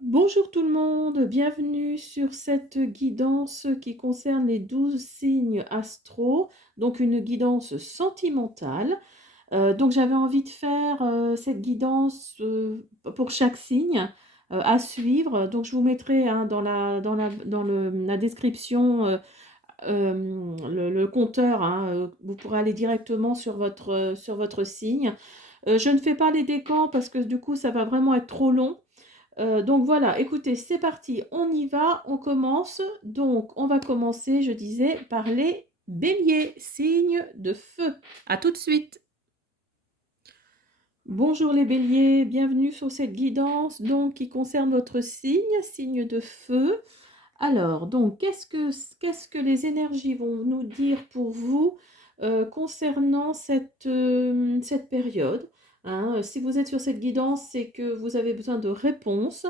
Bonjour tout le monde, bienvenue sur cette guidance qui concerne les 12 signes astro, donc une guidance sentimentale. Donc j'avais envie de faire cette guidance pour chaque signe à suivre. Donc je vous mettrai hein, dans la description le compteur, hein, vous pourrez aller directement sur votre signe. Je ne fais pas les décans parce que du coup ça va vraiment être trop long. Donc voilà, écoutez, c'est parti, on y va, on commence. Donc on va commencer, je disais, par les béliers, signes de feu. À tout de suite. Bonjour les béliers, bienvenue sur cette guidance donc qui concerne votre signe, signe de feu. Alors, donc, qu'est-ce que les énergies vont nous dire pour vous concernant cette période, hein? Si vous êtes sur cette guidance, c'est que vous avez besoin de réponses.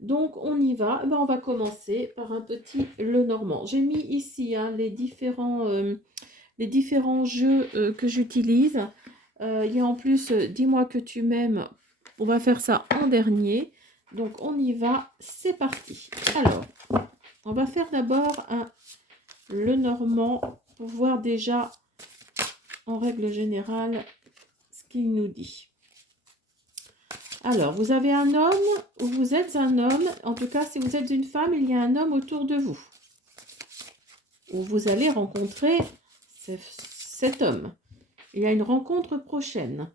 Donc, on y va. Eh ben, on va commencer par un petit Lenormand. J'ai mis ici hein, les différents jeux que j'utilise. Il y a en plus Dis-moi que tu m'aimes. On va faire ça en dernier. Donc, on y va. C'est parti. Alors, on va faire d'abord un Lenormand pour voir déjà en règle générale ce qu'il nous dit. Alors, vous avez un homme ou vous êtes un homme. En tout cas, si vous êtes une femme, il y a un homme autour de vous. Où vous allez rencontrer cet homme. Il y a une rencontre prochaine.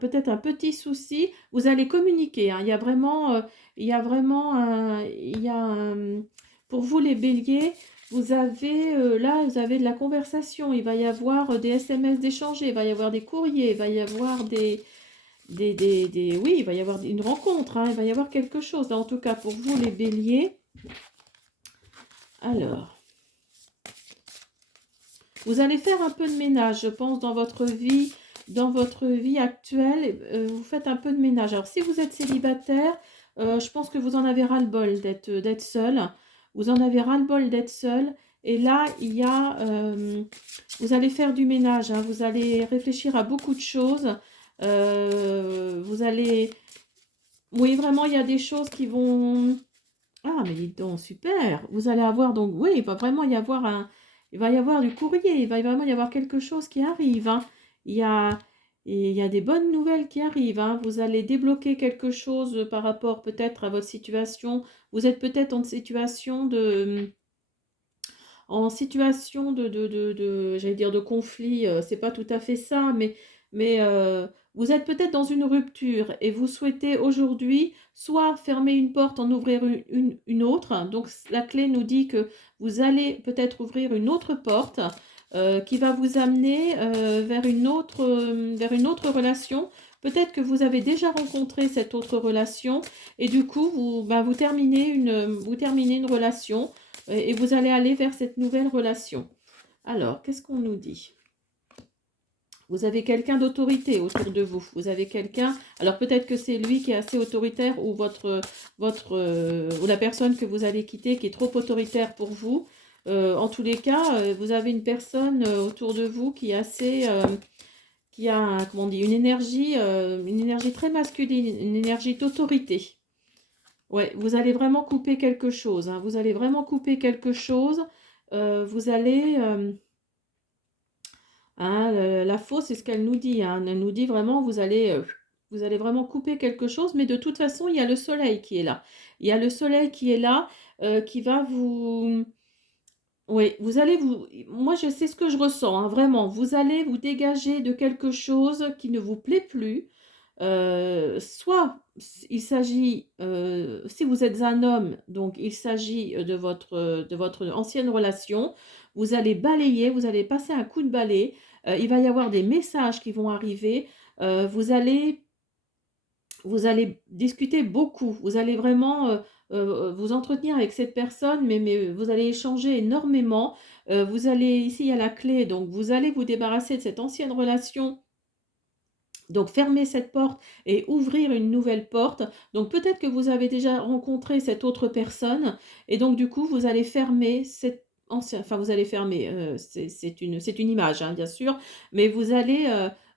Peut-être un petit souci. Vous allez communiquer. Hein. Pour vous les béliers, vous avez vous avez de la conversation. Il va y avoir des SMS d'échanger, il va y avoir des courriers, il va y avoir oui, il va y avoir une rencontre. Hein. Il va y avoir quelque chose. En tout cas, pour vous les béliers. Alors. Vous allez faire un peu de ménage, je pense, dans votre vie actuelle. Vous faites un peu de ménage. Alors, si vous êtes célibataire, je pense que vous en avez ras-le-bol d'être seul. Vous en avez ras-le-bol d'être seul. Et là, vous allez faire du ménage. Hein. Vous allez réfléchir à beaucoup de choses. Vous allez... Oui, vraiment, il y a des choses qui vont... Ah, mais dites donc, super. Vous allez avoir donc, oui, il va y avoir du courrier, il va vraiment y avoir quelque chose qui arrive. Hein. Il y a, il y a des bonnes nouvelles qui arrivent. Hein. Vous allez débloquer quelque chose par rapport peut-être à votre situation. Vous êtes peut-être en situation j'allais dire de conflit. C'est pas tout à fait ça, mais vous êtes peut-être dans une rupture et vous souhaitez aujourd'hui soit fermer une porte, en ouvrir une autre. Donc la clé nous dit que vous allez peut-être ouvrir une autre porte qui va vous amener vers une autre relation. Peut-être que vous avez déjà rencontré cette autre relation et du coup, vous terminez une relation et vous allez aller vers cette nouvelle relation. Alors, qu'est-ce qu'on nous dit? Vous avez quelqu'un d'autorité autour de vous. Vous avez quelqu'un. Alors peut-être que c'est lui qui est assez autoritaire ou ou la personne que vous allez quitter qui est trop autoritaire pour vous. En tous les cas, vous avez une personne autour de vous qui est qui a, comment on dit, une énergie très masculine, une énergie d'autorité. Ouais, vous allez vraiment couper quelque chose. Hein. Vous allez vraiment couper quelque chose. Vous allez hein, la fausse, c'est ce qu'elle nous dit. Hein. Elle nous dit vraiment, vous allez vraiment couper quelque chose, mais de toute façon, il y a le soleil qui est là. Il y a le soleil qui est là, qui va vous... Oui, Moi, je sais ce que je ressens, hein, vraiment. Vous allez vous dégager de quelque chose qui ne vous plaît plus. Soit il s'agit, si vous êtes un homme, donc il s'agit de votre ancienne relation, vous allez balayer, vous allez passer un coup de balai, il va y avoir des messages qui vont arriver, vous allez discuter beaucoup, vous allez vraiment vous entretenir avec cette personne, mais vous allez échanger énormément, ici il y a la clé, donc vous allez vous débarrasser de cette ancienne relation. Donc fermer cette porte et ouvrir une nouvelle porte. Donc peut-être que vous avez déjà rencontré cette autre personne et donc du coup vous allez fermer cette ancienne, enfin vous allez fermer, c'est une image hein, bien sûr, mais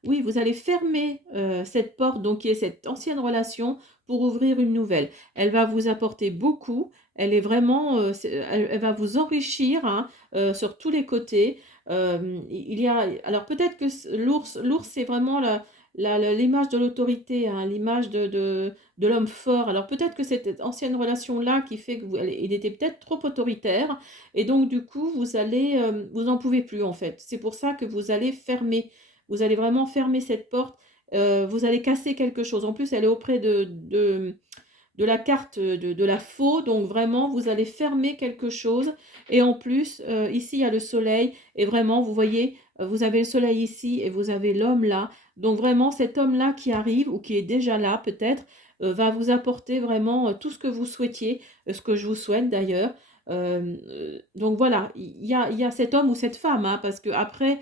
oui, vous allez fermer cette porte, donc qui est cette ancienne relation, pour ouvrir une nouvelle. Elle va vous apporter beaucoup, elle est vraiment, elle va vous enrichir, hein, sur tous les côtés. Il y a alors peut-être que l'ours, c'est vraiment l'image de l'autorité, hein, l'image de l'homme fort. Alors peut-être que cette ancienne relation-là qui fait que il était peut-être trop autoritaire et donc du coup vous allez, vous en pouvez plus en fait. C'est pour ça que vous allez fermer. Vous allez vraiment fermer cette porte, vous allez casser quelque chose. En plus, elle est auprès de la carte de la faux, donc vraiment, vous allez fermer quelque chose. Et en plus, ici, il y a le soleil. Et vraiment, vous voyez, vous avez le soleil ici et vous avez l'homme là. Donc vraiment, cet homme-là qui arrive ou qui est déjà là peut-être, va vous apporter vraiment tout ce que vous souhaitiez, ce que je vous souhaite d'ailleurs. Donc voilà, il y a cet homme ou cette femme, hein, parce que après,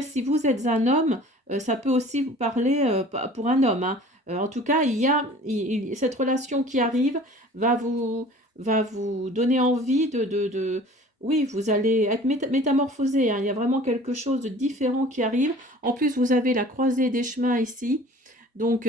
si vous êtes un homme, ça peut aussi vous parler pour un homme, hein. En tout cas, il y a cette relation qui arrive va vous va vous donner envie oui, vous allez être métamorphosé, hein. Il y a vraiment quelque chose de différent qui arrive. En plus, vous avez la croisée des chemins ici. Donc,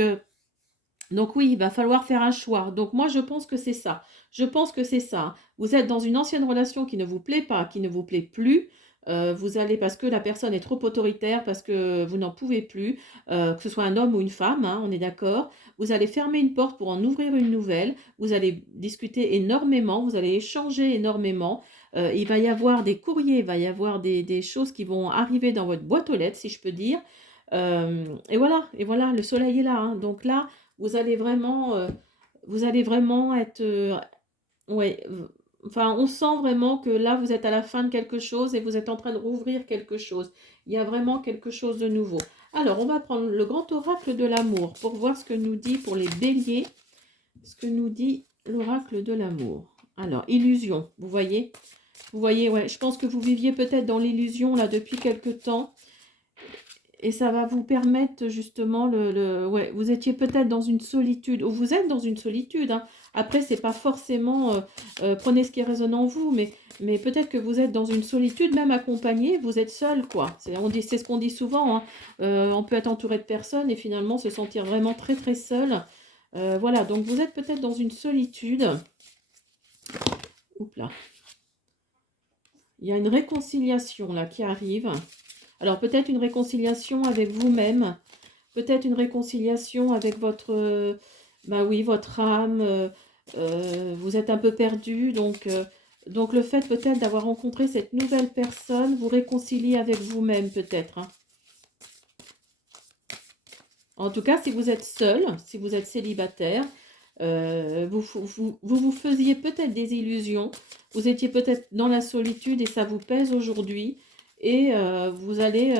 donc oui, il va falloir faire un choix. Donc moi, je pense que c'est ça. Je pense que c'est ça. Vous êtes dans une ancienne relation qui ne vous plaît pas, qui ne vous plaît plus. Vous allez parce que la personne est trop autoritaire, parce que vous n'en pouvez plus, que ce soit un homme ou une femme, hein, on est d'accord. Vous allez fermer une porte pour en ouvrir une nouvelle. Vous allez discuter énormément, vous allez échanger énormément. Il va y avoir des courriers, il va y avoir des choses qui vont arriver dans votre boîte aux lettres, si je peux dire. Et voilà, le soleil est là, hein. Donc là, vous allez vraiment être, ouais, enfin, on sent vraiment que là, vous êtes à la fin de quelque chose et vous êtes en train de rouvrir quelque chose. Il y a vraiment quelque chose de nouveau. Alors, on va prendre le grand oracle de l'amour pour voir ce que nous dit pour les béliers, ce que nous dit l'oracle de l'amour. Alors, illusion, vous voyez? Vous voyez, ouais, je pense que vous viviez peut-être dans l'illusion là depuis quelque temps. Et ça va vous permettre justement ouais, vous étiez peut-être dans une solitude, ou vous êtes dans une solitude, hein. Après, c'est pas forcément, prenez ce qui résonne en vous, mais peut-être que vous êtes dans une solitude, même accompagné, vous êtes seul, quoi. C'est ce qu'on dit souvent, hein. On peut être entouré de personnes et finalement se sentir vraiment très très seul. Voilà, donc vous êtes peut-être dans une solitude. Oups là. Il y a une réconciliation là qui arrive. Alors peut-être une réconciliation avec vous-même, peut-être une réconciliation avec votre, bah oui, votre âme. Vous êtes un peu perdu, donc le fait peut-être d'avoir rencontré cette nouvelle personne vous réconcilie avec vous-même peut-être, hein. En tout cas, si vous êtes seul, si vous êtes célibataire, vous faisiez peut-être des illusions, vous étiez peut-être dans la solitude et ça vous pèse aujourd'hui. Et vous allez,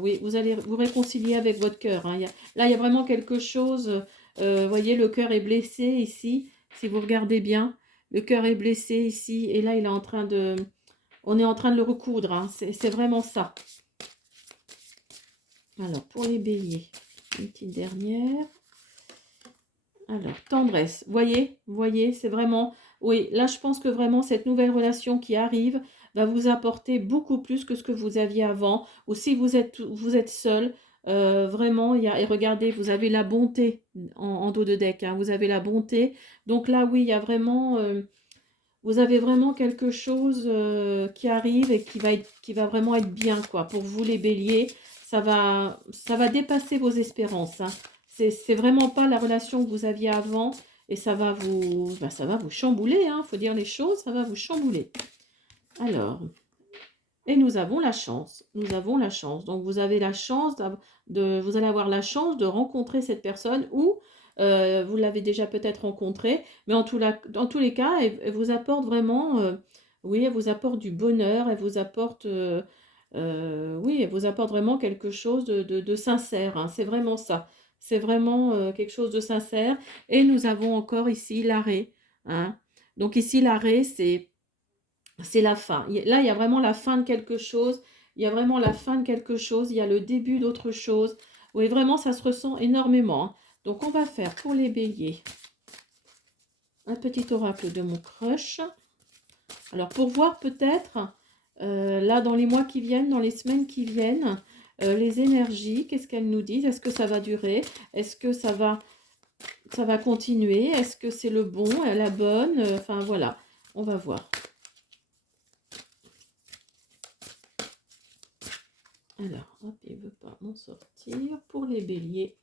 oui, vous allez vous réconcilier avec votre cœur, hein. Là, il y a vraiment quelque chose. Vous voyez, le cœur est blessé ici. Si vous regardez bien, le cœur est blessé ici. Et là, il est en train de, on est en train de le recoudre, hein. C'est vraiment ça. Alors, pour les béliers, une petite dernière. Alors, tendresse, voyez, c'est vraiment, oui, là je pense que vraiment cette nouvelle relation qui arrive va vous apporter beaucoup plus que ce que vous aviez avant, ou si vous êtes seul, vraiment, et regardez, vous avez la bonté en dos de deck, hein, vous avez la bonté, donc là oui, il y a vraiment, vous avez vraiment quelque chose qui arrive et qui va vraiment être bien, quoi, pour vous les béliers, ça va dépasser vos espérances, hein. C'est vraiment pas la relation que vous aviez avant et ça va vous chambouler, hein, faut dire les choses, ça va vous chambouler. Alors, et nous avons la chance, nous avons la chance. Donc vous avez la chance vous allez avoir la chance de rencontrer cette personne ou vous l'avez déjà peut-être rencontrée, mais dans tous les cas, elle vous apporte vraiment, oui, elle vous apporte du bonheur, elle vous apporte, oui, elle vous apporte vraiment quelque chose de sincère, hein, c'est vraiment ça. C'est vraiment quelque chose de sincère. Et nous avons encore ici l'arrêt, hein. Donc ici, l'arrêt, c'est la fin. Là, il y a vraiment la fin de quelque chose. Il y a vraiment la fin de quelque chose. Il y a le début d'autre chose. Oui, vraiment, ça se ressent énormément, hein. Donc, on va faire pour les béliers un petit oracle de mon crush. Alors, pour voir peut-être, là, dans les mois qui viennent, dans les semaines qui viennent, les énergies, qu'est-ce qu'elles nous disent? Est-ce que ça va durer? Est-ce que ça va continuer? Est-ce que c'est le bon, la bonne? Enfin voilà, on va voir. Alors, hop, il ne veut pas m'en sortir. Pour les béliers,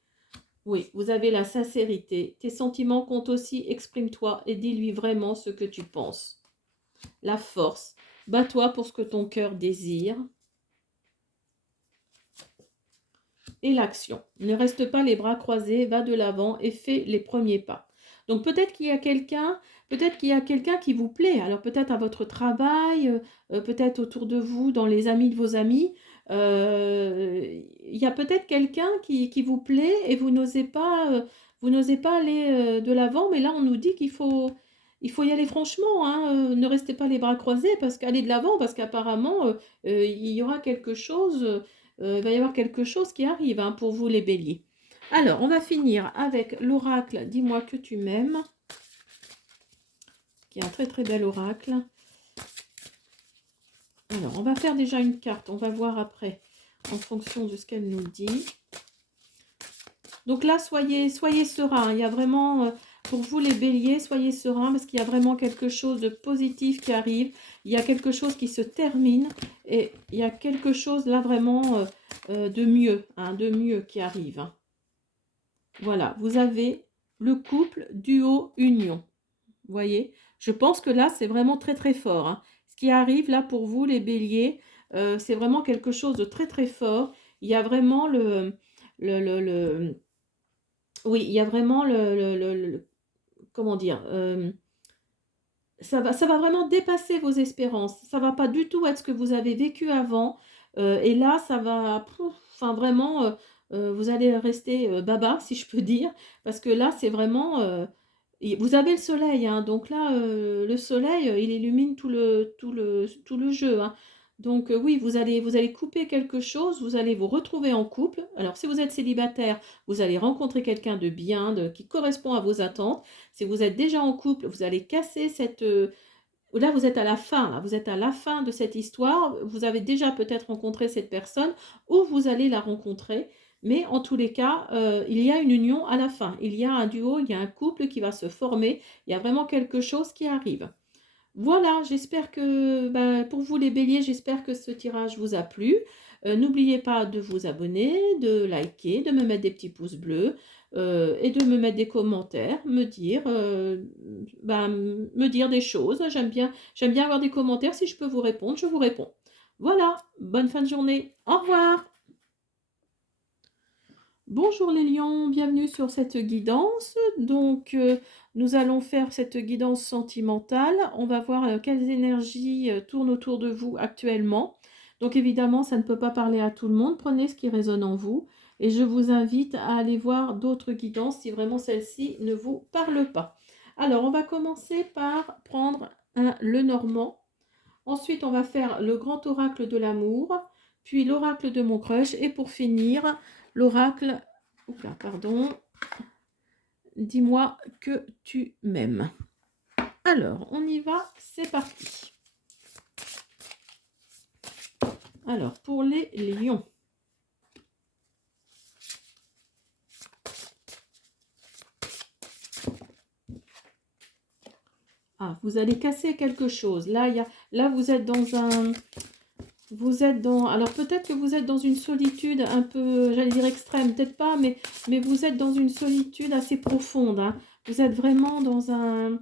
oui, vous avez la sincérité. Tes sentiments comptent aussi, exprime-toi et dis-lui vraiment ce que tu penses. La force, bats-toi pour ce que ton cœur désire. Et l'action. Ne reste pas les bras croisés, va de l'avant et fais les premiers pas. Donc peut-être qu'il y a quelqu'un qui vous plaît. Alors peut-être à votre travail, peut-être autour de vous, dans les amis de vos amis. Il y a peut-être quelqu'un qui vous plaît et vous n'osez pas aller de l'avant. Mais là, on nous dit il faut y aller franchement. Hein, ne restez pas les bras croisés parce qu'aller de l'avant, parce qu'apparemment, il y aura quelque chose. Il va y avoir quelque chose qui arrive hein, pour vous les béliers. Alors, on va finir avec l'oracle « Dis-moi que tu m'aimes », qui est un très très bel oracle. Alors, on va faire déjà une carte, on va voir après, en fonction de ce qu'elle nous dit. Donc là, soyez serein, il y a vraiment, pour vous les béliers, soyez serein parce qu'il y a vraiment quelque chose de positif qui arrive. Il y a quelque chose qui se termine et il y a quelque chose là vraiment de mieux qui arrive. Hein. Voilà, vous avez le couple, duo, union. Vous voyez, je pense que là, c'est vraiment très très fort. Hein. Ce qui arrive là pour vous, les béliers, c'est vraiment quelque chose de très très fort. Il y a vraiment oui, il y a vraiment comment dire, ça va vraiment dépasser vos espérances. Ça va pas du tout être ce que vous avez vécu avant. Et là, ça va, enfin vraiment, vous allez rester baba, si je peux dire, parce que là, c'est vraiment, vous avez le soleil, hein, donc là, le soleil, il illumine tout le jeu. Hein. Donc oui, vous allez couper quelque chose, vous allez vous retrouver en couple. Alors si vous êtes célibataire, vous allez rencontrer quelqu'un de bien, qui correspond à vos attentes. Si vous êtes déjà en couple, vous allez casser cette... là, vous êtes à la fin, là, vous êtes à la fin de cette histoire. Vous avez déjà peut-être rencontré cette personne ou vous allez la rencontrer. Mais en tous les cas, il y a une union à la fin. Il y a un duo, il y a un couple qui va se former. Il y a vraiment quelque chose qui arrive. Voilà, j'espère que pour vous les béliers, j'espère que ce tirage vous a plu. N'oubliez pas de vous abonner, de liker, de me mettre des petits pouces bleus et de me mettre des commentaires, me dire des choses. J'aime bien avoir des commentaires. Si je peux vous répondre, je vous réponds. Voilà, bonne fin de journée. Au revoir. Bonjour les lions, bienvenue sur cette guidance. Donc, nous allons faire cette guidance sentimentale. On va voir quelles énergies tournent autour de vous actuellement. Donc, évidemment, ça ne peut pas parler à tout le monde. Prenez ce qui résonne en vous. Et je vous invite à aller voir d'autres guidances si vraiment celle-ci ne vous parle pas. Alors, on va commencer par prendre le Normand. Ensuite, on va faire le grand oracle de l'amour, puis l'oracle de mon crush. Et pour finir, l'oracle, pardon, dis-moi que tu m'aimes. Alors, on y va, c'est parti. Alors, pour les lions. Ah, vous allez casser quelque chose. Là, vous êtes dans un... Alors peut-être que vous êtes dans une solitude un peu, j'allais dire extrême, peut-être pas, mais vous êtes dans une solitude assez profonde. Hein. Vous êtes vraiment dans un...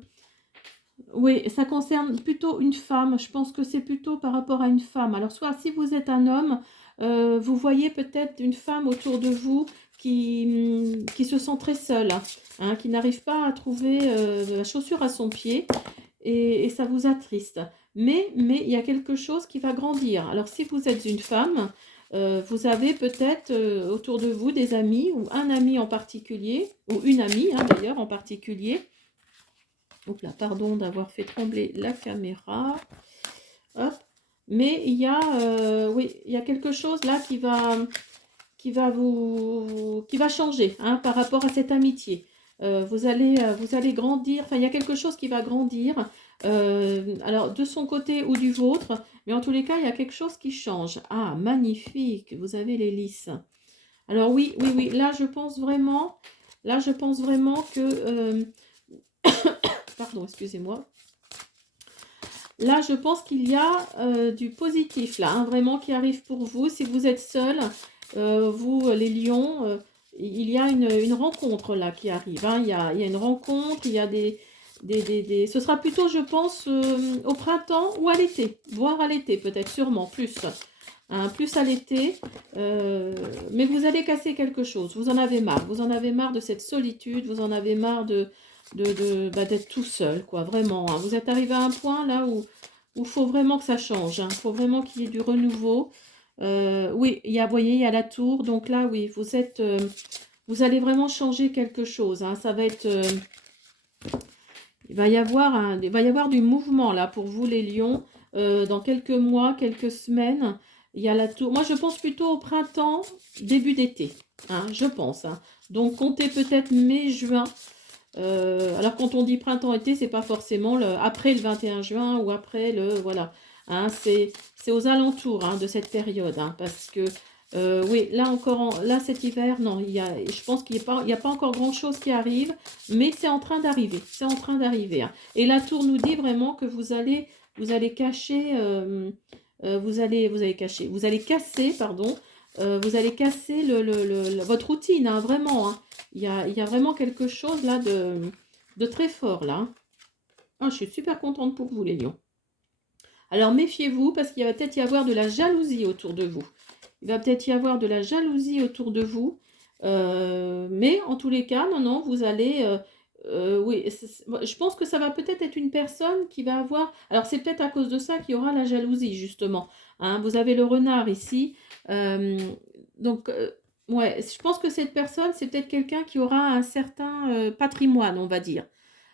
Oui, ça concerne plutôt une femme. Je pense que c'est plutôt par rapport à une femme. Alors soit si vous êtes un homme, vous voyez peut-être une femme autour de vous qui se sent très seule, hein, qui n'arrive pas à trouver la chaussure à son pied et ça vous attriste. Mais il y a quelque chose qui va grandir. Alors, si vous êtes une femme, vous avez peut-être autour de vous des amis ou un ami en particulier, ou une amie hein, d'ailleurs en particulier. Oups là, pardon d'avoir fait trembler la caméra. Hop. Mais il y a, oui, il y a quelque chose là qui va changer hein, par rapport à cette amitié. Vous allez grandir, enfin il y a quelque chose qui va grandir, alors de son côté ou du vôtre, Mais en tous les cas, il y a quelque chose qui change. Ah, magnifique, vous avez les lys. Alors oui, oui, oui, là, je pense vraiment que, pardon, excusez-moi. Là, je pense qu'il y a du positif, là, hein, vraiment, qui arrive pour vous. Si vous êtes seul, vous, les lions, il y a une rencontre, là, qui arrive. Hein. Il y a une rencontre, il y a ce sera plutôt, je pense, au printemps ou à l'été. Voire à l'été, peut-être, sûrement, plus. Hein, plus à l'été. Mais vous allez casser quelque chose. Vous en avez marre. Vous en avez marre de cette solitude. Vous en avez marre d'être tout seul, quoi, vraiment. Hein. Vous êtes arrivé à un point là où il faut vraiment que ça change. Il faut vraiment qu'il y ait du renouveau. Oui, vous voyez, il y a la tour. Donc là, oui, vous allez vraiment changer quelque chose. Hein. Ça va être, il va y avoir du mouvement là pour vous, les lions. Dans quelques mois, quelques semaines, il y a la tour. Moi, je pense plutôt au printemps, début d'été. Hein, je pense. Hein. Donc, comptez peut-être mai, juin. Alors quand on dit printemps-été, c'est pas forcément après le 21 juin ou après le... Voilà. Hein, c'est aux alentours, hein, de cette période. Hein, parce que, oui, là encore, là cet hiver, non, je pense qu'il n'y a pas encore grand-chose qui arrive, mais c'est en train d'arriver. C'est en train d'arriver. Hein. Et la tour nous dit vraiment que vous allez cacher... vous allez casser, pardon, vous allez casser votre routine, hein, vraiment. Hein. Il y a vraiment quelque chose là de très fort là. Ah, je suis super contente pour vous, les lions. Alors méfiez-vous parce qu'il va peut-être y avoir de la jalousie autour de vous. Il va peut-être y avoir de la jalousie autour de vous. Mais en tous les cas, non, non, vous allez... oui, je pense que ça va peut-être être une personne qui va avoir... Alors c'est peut-être à cause de ça qu'il y aura la jalousie, justement. Hein, vous avez le renard ici. Donc, ouais, je pense que cette personne, c'est peut-être quelqu'un qui aura un certain patrimoine, on va dire.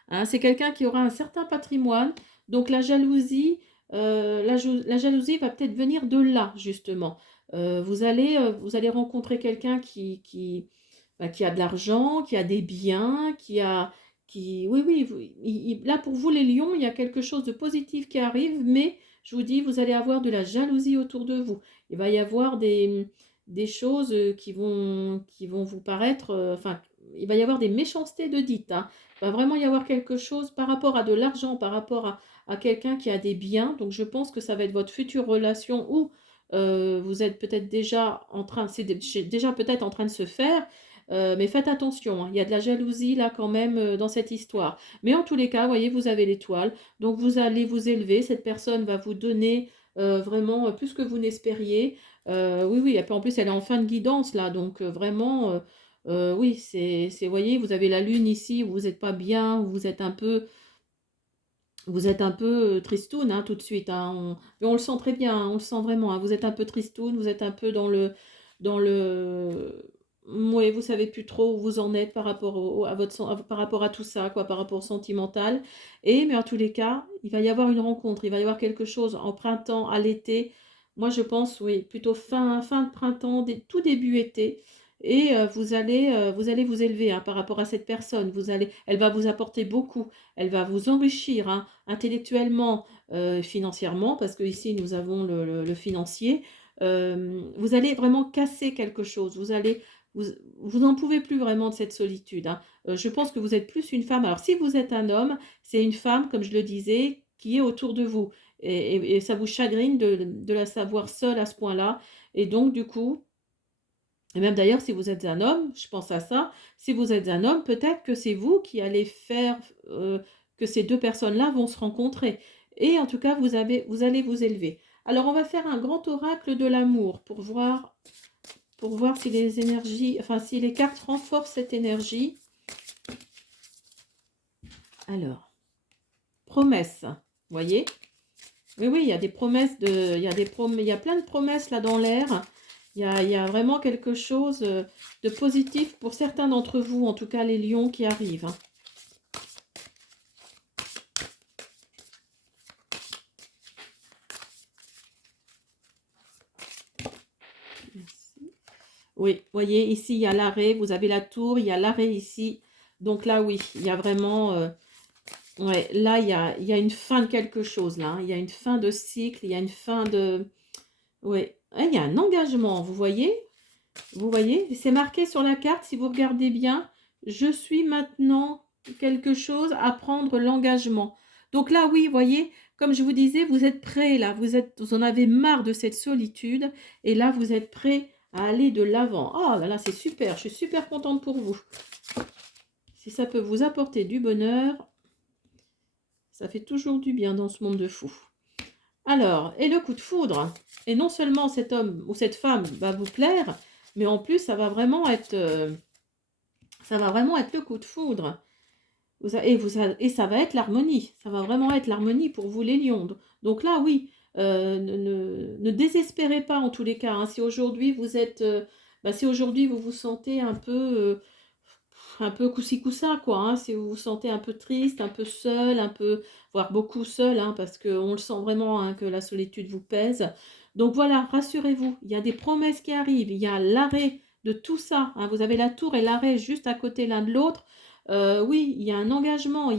Hein, c'est quelqu'un qui aura un certain patrimoine. Donc la jalousie, la jalousie va peut-être venir de là, justement. Vous allez rencontrer quelqu'un qui a de l'argent, qui a des biens, oui, oui, là pour vous les lions, il y a quelque chose de positif qui arrive, mais je vous dis, vous allez avoir de la jalousie autour de vous. Il va y avoir des choses qui vont vous paraître, enfin, il va y avoir des méchancetés de dites, hein. Il va vraiment y avoir quelque chose par rapport à de l'argent, par rapport à quelqu'un qui a des biens. Donc je pense que ça va être votre future relation où vous êtes peut-être déjà en train, déjà peut-être en train de se faire. Mais faites attention, hein, il y a de la jalousie là quand même dans cette histoire. Mais en tous les cas, vous voyez, vous avez l'étoile, donc vous allez vous élever, cette personne va vous donner vraiment plus que vous n'espériez. Oui, oui, et puis en plus elle est en fin de guidance là, donc vraiment, oui, vous voyez, vous avez la lune ici, où vous n'êtes pas bien, où vous êtes un peu tristoun, hein, tout de suite. Hein, mais on le sent très bien, hein, on le sent vraiment. Hein, vous êtes un peu tristoun, vous êtes un peu dans le. Oui, vous savez plus trop où vous en êtes par rapport par rapport à tout ça, quoi, par rapport au sentimental. Mais en tous les cas, il va y avoir une rencontre, il va y avoir quelque chose en printemps, à l'été. Moi, je pense, oui, plutôt fin de printemps, tout début été. Et vous allez vous élever, hein, par rapport à cette personne. Elle va vous apporter beaucoup. Elle va vous enrichir, hein, intellectuellement, financièrement, parce que ici nous avons le financier. Vous allez vraiment casser quelque chose. Vous, vous n'en pouvez plus vraiment de cette solitude. Hein. Je pense que vous êtes plus une femme. Alors si vous êtes un homme, c'est une femme, comme je le disais, qui est autour de vous. Et ça vous chagrine de la savoir seule à ce point-là. Et donc du coup, et même d'ailleurs, si vous êtes un homme, je pense à ça, si vous êtes un homme, peut-être que c'est vous qui allez faire que ces deux personnes-là vont se rencontrer. Et en tout cas, vous allez vous élever. Alors, on va faire un grand oracle de l'amour pour voir si les énergies, enfin, si les cartes renforcent cette énergie. Alors, promesse, vous voyez? Oui, oui, il y a des promesses il y a plein de promesses là dans l'air. Il y a vraiment quelque chose de positif pour certains d'entre vous, en tout cas les lions qui arrivent. Hein. Merci. Oui, vous voyez, ici il y a l'arrêt, vous avez la tour, il y a l'arrêt ici. Donc là, oui, il y a vraiment... Ouais, là, il y a une fin de quelque chose, là, hein. Il y a une fin de cycle, il y a une fin de... Ouais, il y a un engagement, vous voyez? Vous voyez? C'est marqué sur la carte, si vous regardez bien, je suis maintenant quelque chose à prendre l'engagement. Donc là, oui, vous voyez, comme je vous disais, vous êtes prêts là, vous en avez marre de cette solitude, et là, vous êtes prêts à aller de l'avant. Oh là là, c'est super, je suis super contente pour vous. Si ça peut vous apporter du bonheur, ça fait toujours du bien dans ce monde de fous. Alors, et le coup de foudre. Et non seulement cet homme ou cette femme va vous plaire, mais en plus, ça va vraiment être le coup de foudre. Et ça va être l'harmonie. Ça va vraiment être l'harmonie pour vous, les lions. Donc là, oui, ne désespérez pas en tous les cas, hein. Si aujourd'hui vous êtes, si aujourd'hui vous vous sentez un peu coussi coussa, quoi, hein, si vous vous sentez un peu triste, un peu seul, un peu, voire beaucoup seul, hein, parce qu'on le sent vraiment, hein, que la solitude vous pèse. Donc voilà, rassurez-vous, il y a des promesses qui arrivent, il y a l'arrêt de tout ça, hein. Vous avez la tour et l'arrêt juste à côté l'un de l'autre. Oui, il y a un engagement,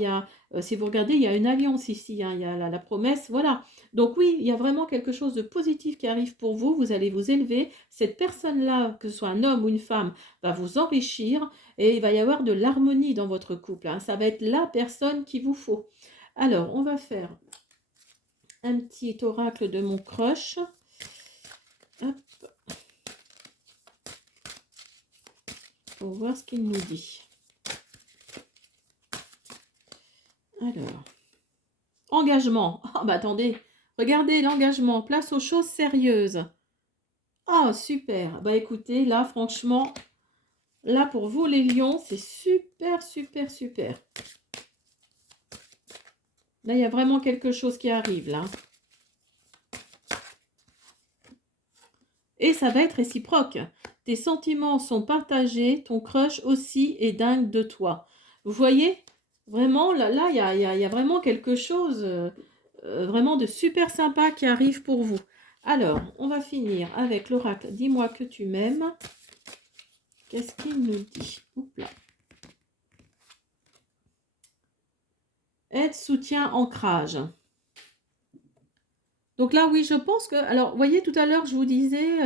si vous regardez, il y a une alliance ici, hein, il y a la promesse, voilà. Donc oui, il y a vraiment quelque chose de positif qui arrive pour vous, vous allez vous élever, cette personne-là, que ce soit un homme ou une femme, va vous enrichir, et il va y avoir de l'harmonie dans votre couple, hein. Ça va être la personne qu'il vous faut. Alors, on va faire un petit oracle de mon crush. Hop, pour voir ce qu'il nous dit. Alors, engagement. Ah bah attendez, regardez l'engagement, place aux choses sérieuses. Ah, super. Bah écoutez, là, franchement, là, pour vous, les lions, c'est super, super, super. Là, il y a vraiment quelque chose qui arrive, là. Et ça va être réciproque. Tes sentiments sont partagés, ton crush aussi est dingue de toi. Vous voyez? Vraiment, là, il y a vraiment quelque chose vraiment de super sympa qui arrive pour vous. Alors, on va finir avec l'oracle. Dis-moi que tu m'aimes. Qu'est-ce qu'il nous dit? Oups là. Aide, soutien, ancrage. Donc là, oui, je pense que... Alors, vous voyez, tout à l'heure, je vous disais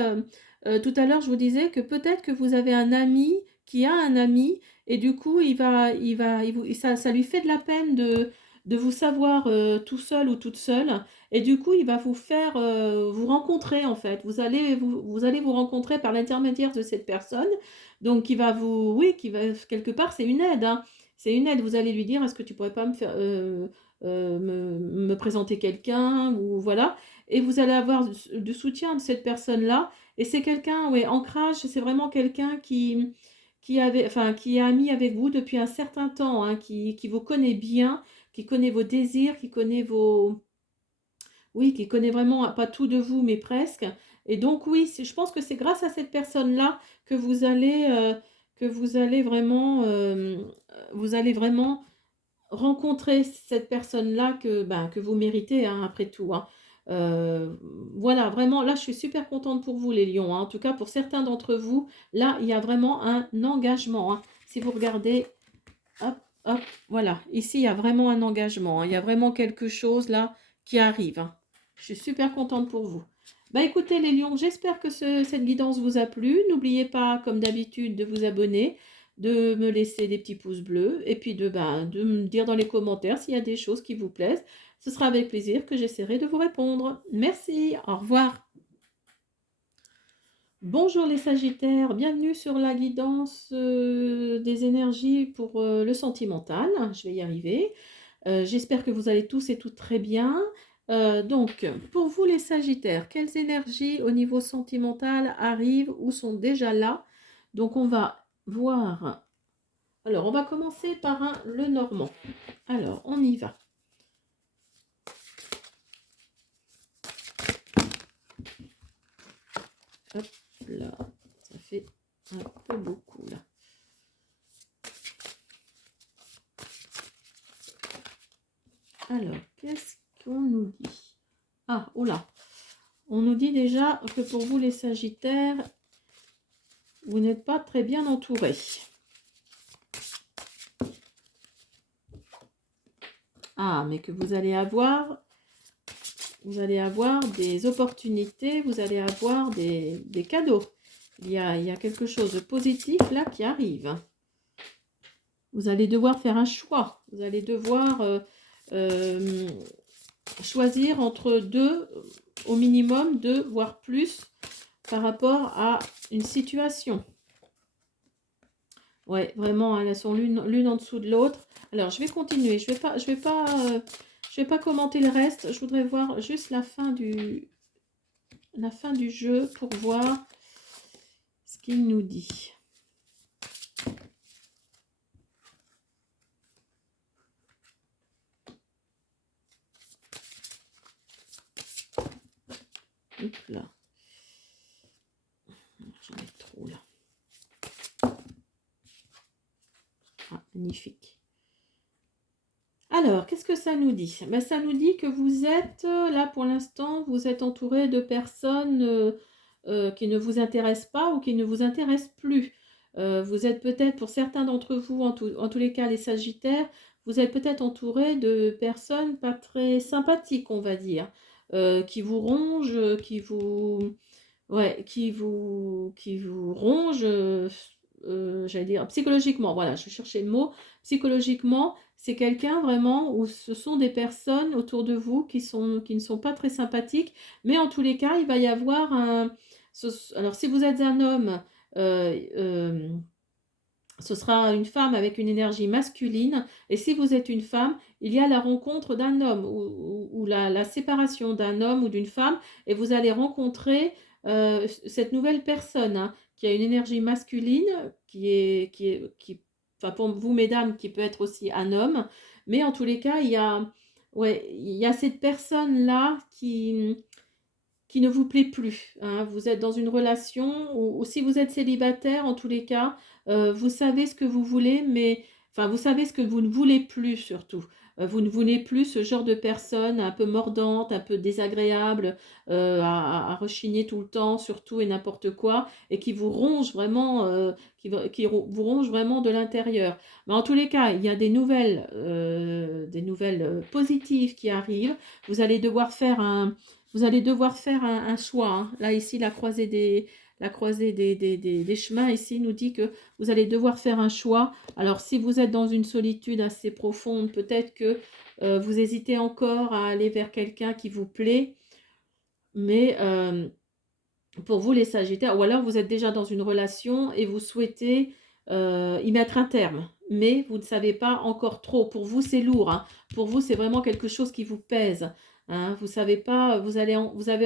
que peut-être que vous avez un ami qui a un ami, et du coup, ça lui fait de la peine de vous savoir tout seul ou toute seule, et du coup, il va vous faire vous rencontrer, en fait. Vous allez vous rencontrer par l'intermédiaire de cette personne, donc oui, quelque part, c'est une aide, hein. C'est une aide. Vous allez lui dire, est-ce que tu pourrais pas me faire... me présenter quelqu'un, ou voilà, et vous allez avoir du soutien de cette personne-là, et c'est quelqu'un, ouais, ancrage, c'est vraiment quelqu'un qui est ami avec vous depuis un certain temps, hein, qui vous connaît bien, qui connaît vos désirs, oui, qui connaît vraiment pas tout de vous, mais presque, et donc oui, je pense que c'est grâce à cette personne-là que vous allez vraiment rencontrer cette personne-là que vous méritez, hein, après tout, hein. Euh, voilà, vraiment, là, je suis super contente pour vous, les lions, hein. En tout cas, pour certains d'entre vous, là, il y a vraiment un engagement, hein. Si vous regardez, hop, hop, voilà. Ici, il y a vraiment un engagement, hein. Il y a vraiment quelque chose, là, qui arrive, hein. Je suis super contente pour vous. Bah écoutez, les lions, j'espère que cette guidance vous a plu. N'oubliez pas, comme d'habitude, de vous abonner, de me laisser des petits pouces bleus, et puis de me dire dans les commentaires s'il y a des choses qui vous plaisent. Ce sera avec plaisir que j'essaierai de vous répondre. Merci, au revoir. Bonjour les Sagittaires, bienvenue sur la guidance des énergies pour le sentimental. Je vais y arriver. J'espère que vous allez tous et toutes très bien. Donc, pour vous les Sagittaires, quelles énergies au niveau sentimental arrivent ou sont déjà là? Donc, on va voir. Alors, on va commencer par le Normand. Alors, on y va. Hop là, ça fait un peu beaucoup là. Alors, qu'est-ce qu'on nous dit? Ah, oh là. On nous dit déjà que pour vous les Sagittaires, vous n'êtes pas très bien entourés. Ah, mais que vous allez avoir des opportunités, vous allez avoir des cadeaux. Il y a quelque chose de positif là qui arrive. Vous allez devoir faire un choix. Vous allez devoir euh, choisir entre deux, au minimum deux, voire plus, par rapport à une situation. Ouais, vraiment, hein, elles sont l'une en dessous de l'autre. Alors, je vais continuer. Je vais pas commenter le reste. Je voudrais voir juste la fin du jeu pour voir ce qu'il nous dit. Hop là. J'en ai trop là. Ah, magnifique. Alors, qu'est-ce que ça nous dit? Ben, ça nous dit que vous êtes, là pour l'instant, vous êtes entouré de personnes qui ne vous intéressent pas ou qui ne vous intéressent plus. Vous êtes peut-être, pour certains d'entre vous, en tous les cas les Sagittaires, vous êtes peut-être entouré de personnes pas très sympathiques, on va dire, qui vous rongent, ouais, qui vous rongent, j'allais dire psychologiquement. Voilà, je cherchais le mot. Psychologiquement, c'est quelqu'un vraiment où ce sont des personnes autour de vous qui ne sont pas très sympathiques, mais en tous les cas, il va y avoir un. Alors, si vous êtes un homme, euh, euh, ce sera une femme avec une énergie masculine, et si vous êtes une femme, il y a la rencontre d'un homme ou la séparation d'un homme ou d'une femme, et vous allez rencontrer cette nouvelle personne, hein, qui a une énergie masculine, enfin pour vous mesdames, qui peut être aussi un homme, mais en tous les cas, ouais, il y a cette personne-là qui ne vous plaît plus, hein. Vous êtes dans une relation ou si vous êtes célibataire, en tous les cas, vous savez ce que vous voulez, mais enfin, vous savez ce que vous ne voulez plus surtout. Vous ne voulez plus ce genre de personne un peu mordante, un peu désagréable, à rechigner tout le temps sur tout et n'importe quoi, et qui vous ronge vraiment, vous ronge vraiment de l'intérieur. Mais en tous les cas, il y a des nouvelles positives qui arrivent. Vous allez devoir faire vous allez devoir faire un choix, hein. Là, ici, la croisée des chemins, ici, nous dit que vous allez devoir faire un choix. Alors, si vous êtes dans une solitude assez profonde, peut-être que vous hésitez encore à aller vers quelqu'un qui vous plaît, mais pour vous, les Sagittaires, ou alors vous êtes déjà dans une relation et vous souhaitez y mettre un terme, mais vous ne savez pas encore trop. Pour vous, c'est lourd, hein. Pour vous, c'est vraiment quelque chose qui vous pèse, hein. Vous savez pas, vous avez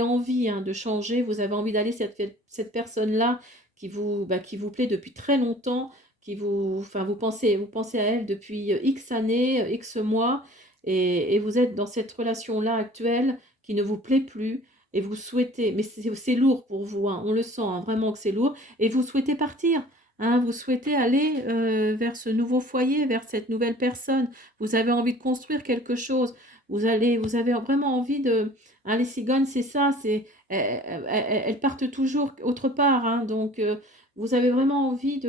envie, hein, de changer, vous avez envie d'aller cette personne-là qui vous plaît depuis très longtemps, enfin, vous pensez à elle depuis X années, X mois, et vous êtes dans cette relation-là actuelle qui ne vous plaît plus et vous souhaitez, mais c'est lourd pour vous, hein, on le sent, hein, vraiment que c'est lourd, et vous souhaitez partir, hein, vous souhaitez aller vers ce nouveau foyer, vers cette nouvelle personne, vous avez envie de construire quelque chose, vous avez vraiment envie de. Hein, les cigognes, c'est ça, elles partent toujours autre part, hein, donc vous avez vraiment envie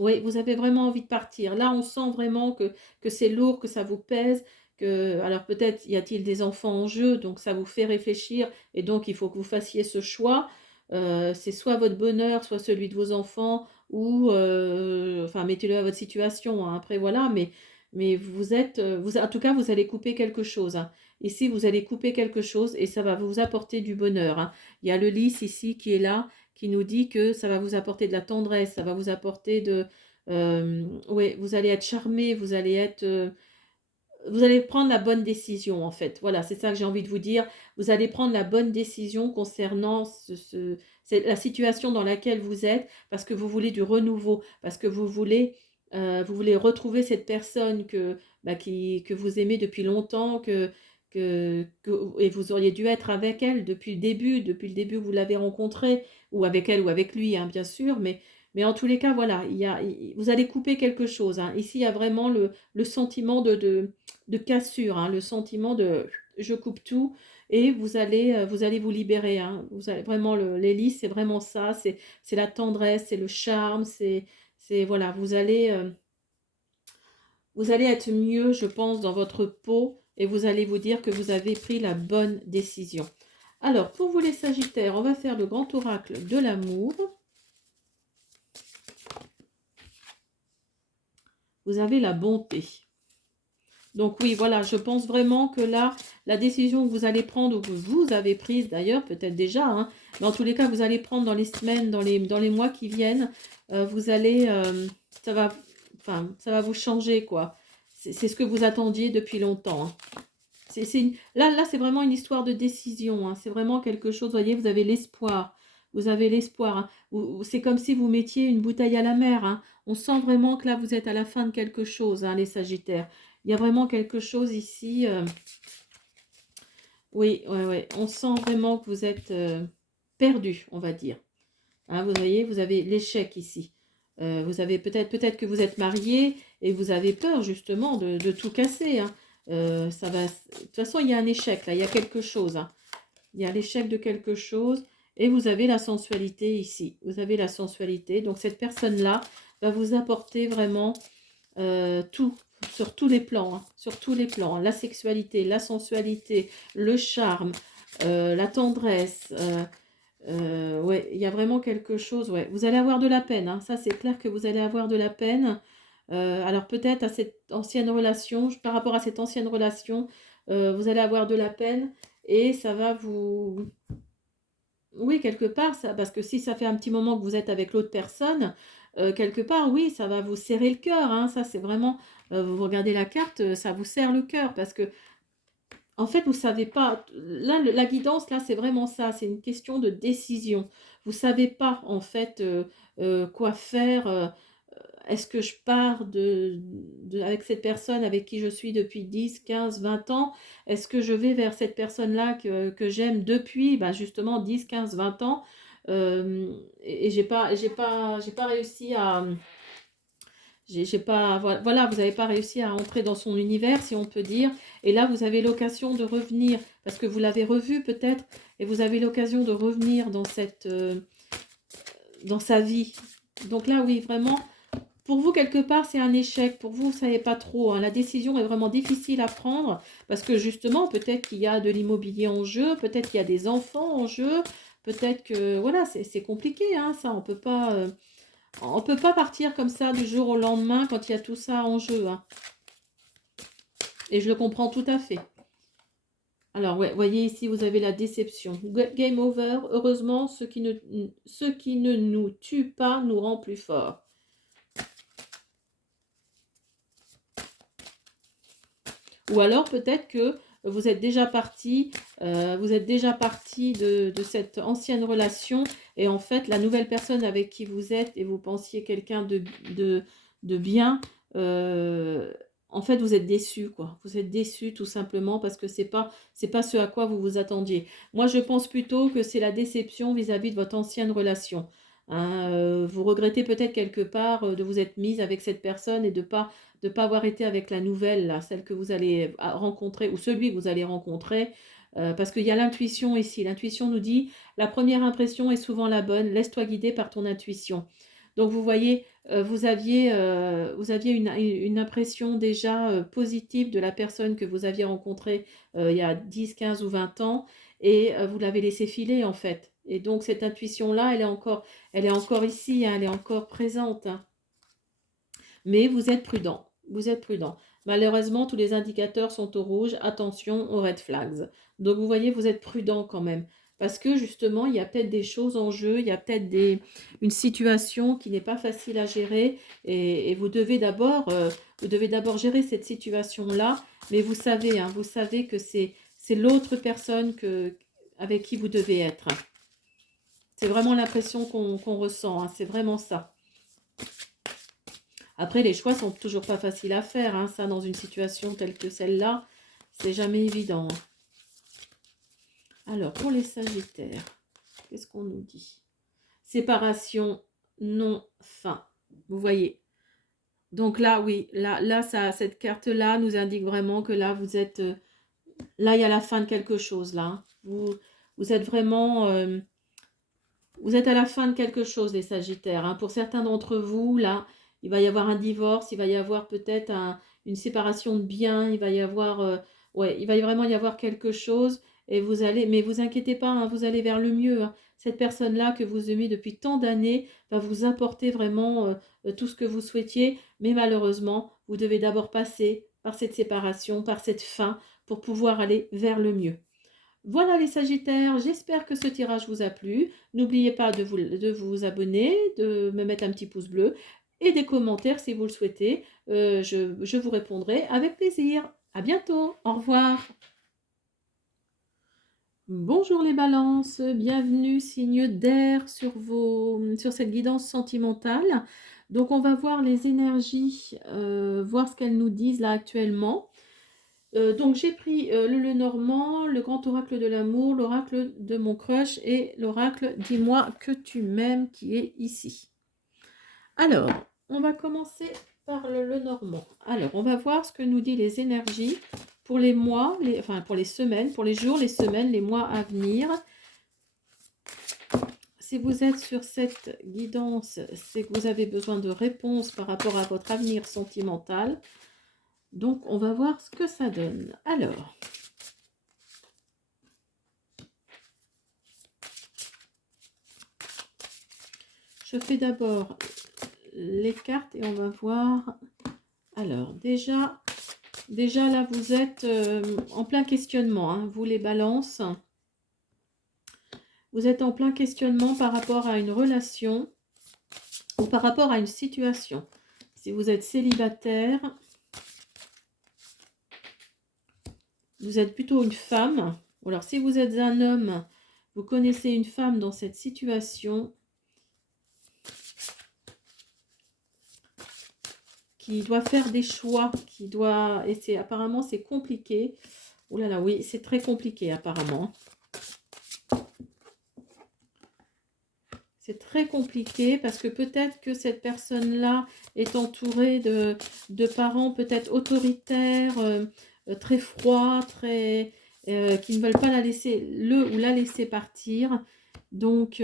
oui, vous avez vraiment envie de partir. Là, on sent vraiment que c'est lourd, que ça vous pèse, alors peut-être y a-t-il des enfants en jeu, donc ça vous fait réfléchir, et donc il faut que vous fassiez ce choix. C'est soit votre bonheur, soit celui de vos enfants, ou, enfin, mettez-le à votre situation, hein. Après, voilà, mais en tout cas, vous allez couper quelque chose, hein. Ici, vous allez couper quelque chose, et ça va vous apporter du bonheur, hein. Il y a le lys ici qui est là, qui nous dit que ça va vous apporter de la tendresse, ça va vous apporter ouais, vous allez être charmé, vous allez prendre la bonne décision en fait. Voilà, c'est ça que j'ai envie de vous dire. Vous allez prendre la bonne décision concernant c'est la situation dans laquelle vous êtes, parce que vous voulez du renouveau, parce que vous voulez retrouver cette personne que vous aimez depuis longtemps, et vous auriez dû être avec elle depuis le début vous l'avez rencontrée, ou avec elle ou avec lui, hein, bien sûr, mais en tous les cas, voilà, vous allez couper quelque chose, hein. Ici, il y a vraiment le sentiment de cassure, hein, le sentiment de je coupe tout, et vous allez vous libérer, hein. Vous allez, vraiment, l'hélice, c'est vraiment ça, c'est la tendresse, c'est le charme, voilà, vous allez être mieux, je pense, dans votre peau et vous allez vous dire que vous avez pris la bonne décision. Alors, pour vous les Sagittaires, on va faire le grand oracle de l'amour. Vous avez la bonté. Donc oui, voilà, je pense vraiment que là, la décision que vous allez prendre, ou que vous avez prise d'ailleurs, peut-être déjà, hein, mais en tous les cas, vous allez prendre dans les semaines, dans les mois qui viennent, vous allez, ça va, enfin, ça va vous changer, quoi. C'est ce que vous attendiez depuis longtemps, hein. Là, c'est vraiment une histoire de décision, hein. C'est vraiment quelque chose, vous voyez, vous avez l'espoir. Vous avez l'espoir, hein. C'est comme si vous mettiez une bouteille à la mer, hein. On sent vraiment que là, vous êtes à la fin de quelque chose, hein, les Sagittaires. Il y a vraiment quelque chose ici. Oui, ouais, ouais. On sent vraiment que vous êtes perdu, on va dire. Hein, vous voyez, vous avez l'échec ici. Vous avez peut-être que vous êtes marié et vous avez peur justement de tout casser, hein. Ça va. De toute façon, il y a un échec là. Il y a quelque chose, hein. Il y a l'échec de quelque chose et vous avez la sensualité ici. Vous avez la sensualité. Donc cette personne-là va vous apporter vraiment tout, sur tous les plans, hein, sur tous les plans. La sexualité, la sensualité, le charme, la tendresse. Ouais, il y a vraiment quelque chose. Ouais. Vous allez avoir de la peine, hein. Ça, c'est clair que vous allez avoir de la peine. Alors peut-être à cette ancienne relation, par rapport à cette ancienne relation, vous allez avoir de la peine et ça va vous... Oui, quelque part, ça, parce que si ça fait un petit moment que vous êtes avec l'autre personne, quelque part, oui, ça va vous serrer le cœur, hein. Ça, c'est vraiment, vous regardez la carte, ça vous serre le cœur parce que, en fait, vous savez pas. Là, la guidance, là, c'est vraiment ça. C'est une question de décision. Vous savez pas, en fait, quoi faire. Est-ce que je pars avec cette personne avec qui je suis depuis 10, 15, 20 ans? Est-ce que je vais vers cette personne-là que j'aime depuis ben justement 10, 15, 20 ans? Et j'ai pas réussi à... J'ai pas, voilà, vous n'avez pas réussi à entrer dans son univers, si on peut dire. Et là, vous avez l'occasion de revenir, parce que vous l'avez revu peut-être, et vous avez l'occasion de revenir dans dans sa vie. Donc là, oui, vraiment, pour vous, quelque part, c'est un échec. Pour vous, vous ne savez pas trop, hein. La décision est vraiment difficile à prendre parce que justement, peut-être qu'il y a de l'immobilier en jeu, peut-être qu'il y a des enfants en jeu, peut-être que, voilà, c'est compliqué, hein, ça. On peut pas partir comme ça du jour au lendemain quand il y a tout ça en jeu, hein. Et je le comprends tout à fait. Alors, ouais, voyez ici, vous avez la déception. Game over. Heureusement, ce qui ne nous tue pas nous rend plus forts. Ou alors peut-être que vous êtes déjà parti, de cette ancienne relation et en fait la nouvelle personne avec qui vous êtes et vous pensiez quelqu'un de bien, euh, en fait vous êtes déçu quoi. Vous êtes déçu tout simplement parce que c'est pas ce à quoi vous vous attendiez. Moi je pense plutôt que c'est la déception vis-à-vis de votre ancienne relation. Hein, vous regrettez peut-être quelque part de vous être mise avec cette personne et de pas avoir été avec la nouvelle, là, celle que vous allez rencontrer, ou celui que vous allez rencontrer, parce qu'il y a l'intuition ici. L'intuition nous dit, la première impression est souvent la bonne, laisse-toi guider par ton intuition. Donc vous voyez, vous aviez une impression déjà positive de la personne que vous aviez rencontrée il y a 10, 15 ou 20 ans, et vous l'avez laissé filer en fait. Et donc cette intuition-là, elle est encore ici, hein, elle est encore présente, hein. Mais vous êtes prudent. Vous êtes prudent. Malheureusement, tous les indicateurs sont au rouge. Attention aux red flags. Donc, vous voyez, vous êtes prudent quand même. Parce que justement, il y a peut-être des choses en jeu, il y a peut-être une situation qui n'est pas facile à gérer. Et vous devez d'abord gérer cette situation-là. Mais vous savez, hein, vous savez que c'est l'autre personne avec qui vous devez être. C'est vraiment l'impression qu'on ressent, hein, c'est vraiment ça. Après, les choix sont toujours pas faciles à faire, hein. Ça, dans une situation telle que celle-là, c'est jamais évident, hein. Alors, pour les Sagittaires, qu'est-ce qu'on nous dit? Séparation, non, fin. Vous voyez. Donc là, oui, là ça, cette carte-là nous indique vraiment que là, vous êtes... là, il y a la fin de quelque chose, là, hein. Vous êtes vraiment... vous êtes à la fin de quelque chose, les Sagittaires, hein. Pour certains d'entre vous, là, il va y avoir un divorce, il va y avoir peut-être une séparation de biens, il va y avoir, ouais, il va vraiment y avoir quelque chose et vous allez, mais vous inquiétez pas, hein, vous allez vers le mieux, hein. Cette personne-là que vous aimez depuis tant d'années va vous apporter vraiment tout ce que vous souhaitiez, mais malheureusement, vous devez d'abord passer par cette séparation, par cette fin, pour pouvoir aller vers le mieux. Voilà les Sagittaires, j'espère que ce tirage vous a plu. N'oubliez pas de vous abonner, de me mettre un petit pouce bleu et des commentaires si vous le souhaitez. Je vous répondrai avec plaisir. À bientôt, au revoir. Bonjour les balances, bienvenue, signe d'air sur cette guidance sentimentale. Donc on va voir les énergies, voir ce qu'elles nous disent là actuellement. Donc j'ai pris le Lenormand, le grand oracle de l'amour, l'oracle de mon crush et l'oracle Dis-moi que tu m'aimes qui est ici. Alors, on va commencer par le Lenormand. Alors, on va voir ce que nous dit les énergies pour les mois, enfin pour les semaines, pour les jours, les semaines, les mois à venir. Si vous êtes sur cette guidance, c'est que vous avez besoin de réponses par rapport à votre avenir sentimental. Donc, on va voir ce que ça donne. Alors, je fais d'abord les cartes et on va voir. Alors, déjà là, vous êtes en plein questionnement, hein, vous les balances. Vous êtes en plein questionnement par rapport à une relation ou par rapport à une situation. Si vous êtes célibataire, vous êtes plutôt une femme. Ou alors, si vous êtes un homme, vous connaissez une femme dans cette situation qui doit faire des choix, et apparemment c'est compliqué. Oh là là, oui, c'est très compliqué apparemment. C'est très compliqué parce que peut-être que cette personne-là est entourée de parents peut-être autoritaires, très froids, qui ne veulent pas la laisser partir. Donc,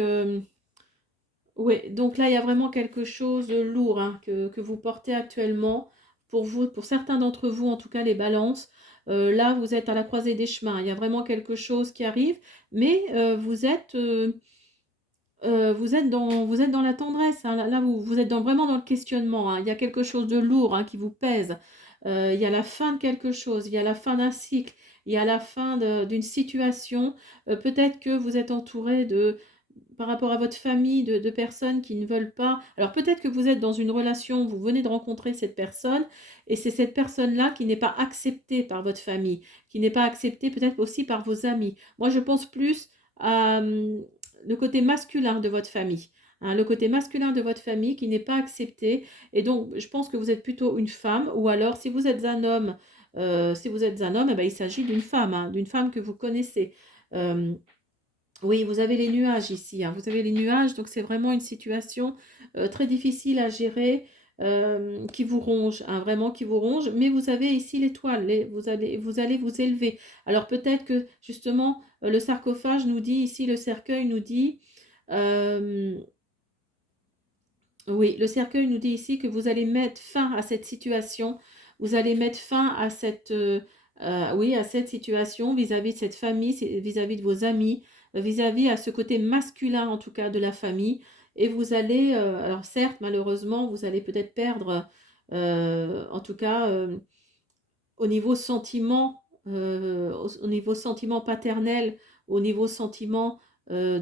oui, donc là, il y a vraiment quelque chose de lourd, hein, que vous portez actuellement. Pour vous, pour certains d'entre vous, en tout cas les balances, là, vous êtes à la croisée des chemins. Il y a vraiment quelque chose qui arrive, mais vous êtes dans la tendresse, hein. Là, vous êtes vraiment dans le questionnement, hein. Il y a quelque chose de lourd, hein, qui vous pèse. Il y a la fin de quelque chose, il y a la fin d'un cycle, il y a la fin d'une situation. Peut-être que vous êtes entouré par rapport à votre famille, de personnes qui ne veulent pas. Alors peut-être que vous êtes dans une relation, vous venez de rencontrer cette personne, et c'est cette personne-là qui n'est pas acceptée par votre famille, qui n'est pas acceptée peut-être aussi par vos amis. Moi, je pense plus à le côté masculin de votre famille. Hein, le côté masculin de votre famille qui n'est pas accepté. Et donc, je pense que vous êtes plutôt une femme, ou alors si vous êtes un homme, eh ben, il s'agit d'une femme, hein, d'une femme que vous connaissez. Euh, oui, vous avez les nuages ici, hein. Vous avez les nuages, donc c'est vraiment une situation très difficile à gérer, qui vous ronge, hein, vraiment qui vous ronge. Mais vous avez ici l'étoile, vous allez vous élever. Alors peut-être que justement, le sarcophage nous dit ici, le cercueil nous dit, euh, oui, le cercueil nous dit ici que vous allez mettre fin à cette situation. Vous allez mettre fin à oui, à cette situation vis-à-vis de cette famille, vis-à-vis de vos amis, vis-à-vis à ce côté masculin en tout cas de la famille. Et vous allez, alors certes, malheureusement, vous allez peut-être perdre, en tout cas, au niveau sentiment, au niveau sentiment paternel, au niveau sentiment euh,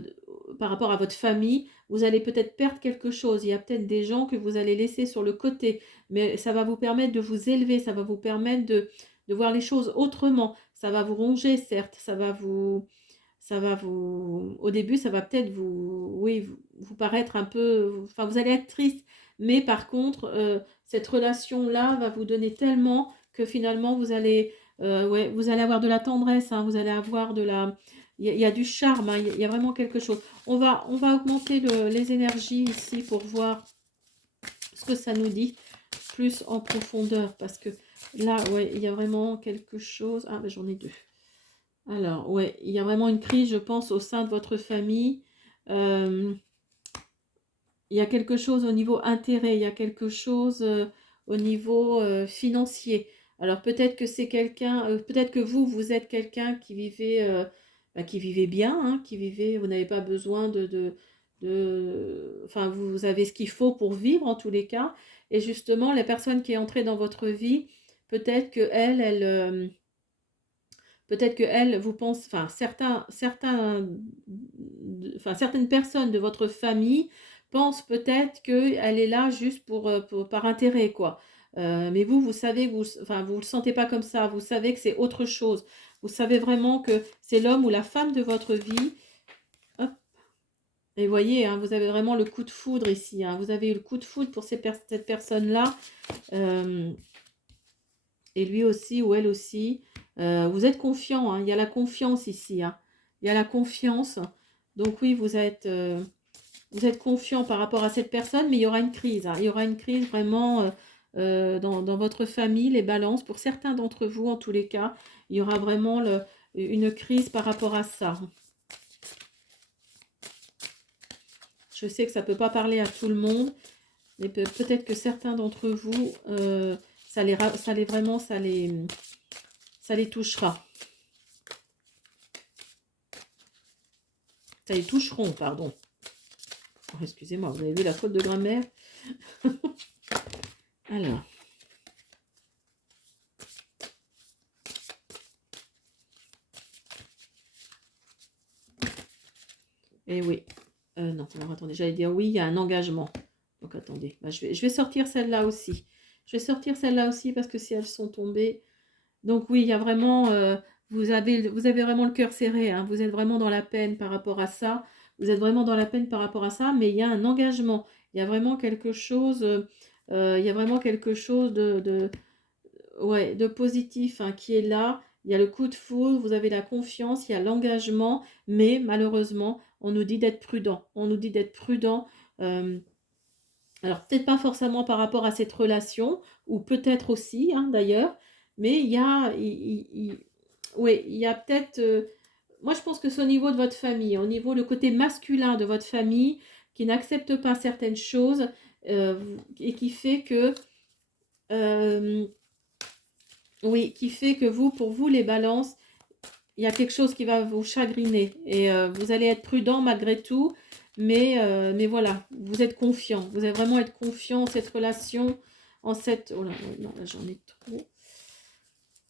par rapport à votre famille, vous allez peut-être perdre quelque chose. Il y a peut-être des gens que vous allez laisser sur le côté, mais ça va vous permettre de vous élever, ça va vous permettre de voir les choses autrement. Ça va vous ronger, certes, au début, ça va peut-être vous paraître un peu, enfin, vous allez être triste, mais par contre, cette relation-là va vous donner tellement que finalement, ouais, vous allez avoir de la tendresse, hein, vous allez avoir il y a du charme, hein, il y a vraiment quelque chose. On va augmenter les énergies ici pour voir ce que ça nous dit plus en profondeur, parce que là, ouais, il y a vraiment quelque chose. Ah, ben, j'en ai deux. Alors, ouais, il y a vraiment une crise, je pense, au sein de votre famille. Euh, il y a quelque chose au niveau intérêt, il y a quelque chose au niveau financier. Alors peut-être que c'est quelqu'un, peut-être que vous êtes quelqu'un qui vivait bien, hein, qui vivait, vous n'avez pas besoin enfin vous avez ce qu'il faut pour vivre en tous les cas. Et justement, la personne qui est entrée dans votre vie, peut-être que peut-être que elle vous pense, enfin certaines personnes de votre famille pensent peut-être qu'elle est là juste par intérêt, quoi. Mais vous savez, enfin, vous le sentez pas comme ça. Vous savez que c'est autre chose. Vous savez vraiment que c'est l'homme ou la femme de votre vie. Hop. Et voyez, hein, vous avez vraiment le coup de foudre ici, hein. Vous avez eu le coup de foudre pour cette personne-là. Euh, et lui aussi ou elle aussi. Vous êtes confiant, hein, il y a la confiance ici, hein. Il y a la confiance. Donc oui, vous êtes confiant par rapport à cette personne, mais il y aura une crise, hein. Il y aura une crise vraiment dans votre famille, les balances. Pour certains d'entre vous, en tous les cas, il y aura vraiment une crise par rapport à ça. Je sais que ça ne peut pas parler à tout le monde, mais peut-être que certains d'entre vous, ça les touchera. Ça les toucheront, pardon. Oh, excusez-moi, vous avez vu la faute de grammaire? Alors. Eh oui. Non, alors attendez, j'allais dire oui, il y a un engagement. Donc attendez, bah, je vais sortir celle-là aussi. Je vais sortir celle-là aussi parce que si elles sont tombées... Donc oui, il y a vraiment... vous avez vraiment le cœur serré, hein. Vous êtes vraiment dans la peine par rapport à ça. Vous êtes vraiment dans la peine par rapport à ça, mais il y a un engagement. Il y a vraiment quelque chose... il y a vraiment quelque chose ouais, de positif, hein, qui est là. Il y a le coup de foudre, vous avez la confiance, il y a l'engagement, mais malheureusement, on nous dit d'être prudent. On nous dit d'être prudent. euh, alors, peut-être pas forcément par rapport à cette relation, ou peut-être aussi, hein, d'ailleurs, mais ouais, il y a peut-être... moi, je pense que c'est au niveau de votre famille, au niveau le côté masculin de votre famille, qui n'accepte pas certaines choses, et qui fait que... euh, oui, qui fait que pour vous, les balances, il y a quelque chose qui va vous chagriner. Et vous allez être prudent malgré tout. Mais voilà, vous êtes confiant. Vous allez vraiment être confiant en cette relation, en cette... Oh là, non, là j'en ai trop.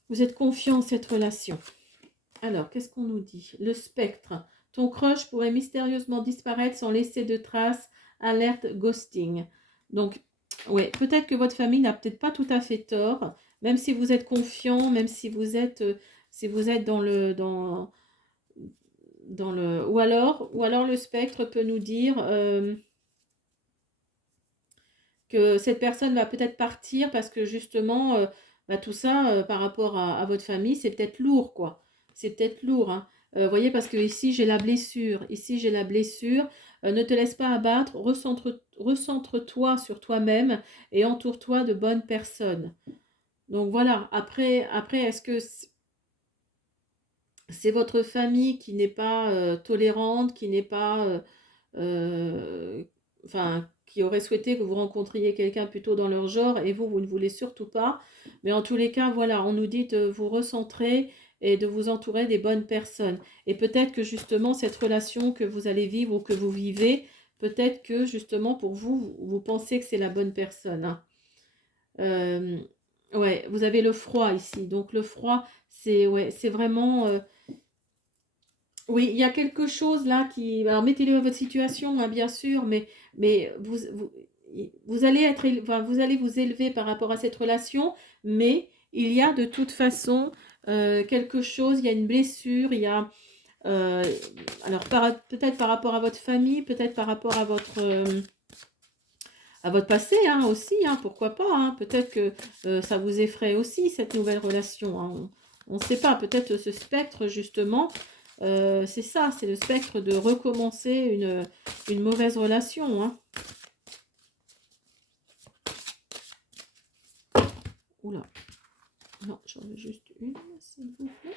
Vous êtes confiant en cette relation. Alors, qu'est-ce qu'on nous dit? Le spectre. Ton crush pourrait mystérieusement disparaître sans laisser de traces. Alerte ghosting. Donc, ouais, peut-être que votre famille n'a peut-être pas tout à fait tort, même si vous êtes confiant, même si vous êtes dans le... Ou alors le spectre peut nous dire que cette personne va peut-être partir parce que justement, bah, tout ça, par rapport à votre famille, c'est peut-être lourd, quoi. C'est peut-être lourd, hein. Voyez, parce que ici, j'ai la blessure. Ici, j'ai la blessure. Ne te laisse pas abattre. Recentre-toi sur toi-même et entoure-toi de bonnes personnes. Donc voilà. Après est-ce que c'est votre famille qui n'est pas tolérante, qui n'est pas... enfin, qui aurait souhaité que vous rencontriez quelqu'un plutôt dans leur genre et vous ne voulez surtout pas. Mais en tous les cas, voilà, on nous dit de vous recentrer et de vous entourer des bonnes personnes. Et peut-être que justement, cette relation que vous allez vivre ou que vous vivez, peut-être que justement pour vous, vous pensez que c'est la bonne personne, hein. Euh, ouais, vous avez le froid ici. Donc le froid, c'est ouais, c'est vraiment... oui, il y a quelque chose là qui... Alors, mettez-le à votre situation, hein, bien sûr, mais vous allez enfin, vous allez vous élever par rapport à cette relation, mais il y a de toute façon quelque chose, il y a une blessure, il y a... euh, alors, peut-être par rapport à votre famille, peut-être par rapport à votre passé, hein, aussi, hein, pourquoi pas, hein, peut-être que ça vous effraie aussi, cette nouvelle relation, hein, on ne sait pas, peut-être ce spectre, justement, c'est ça, c'est le spectre de recommencer une mauvaise relation, hein. Oula, non, j'en veux juste une, s'il vous plaît.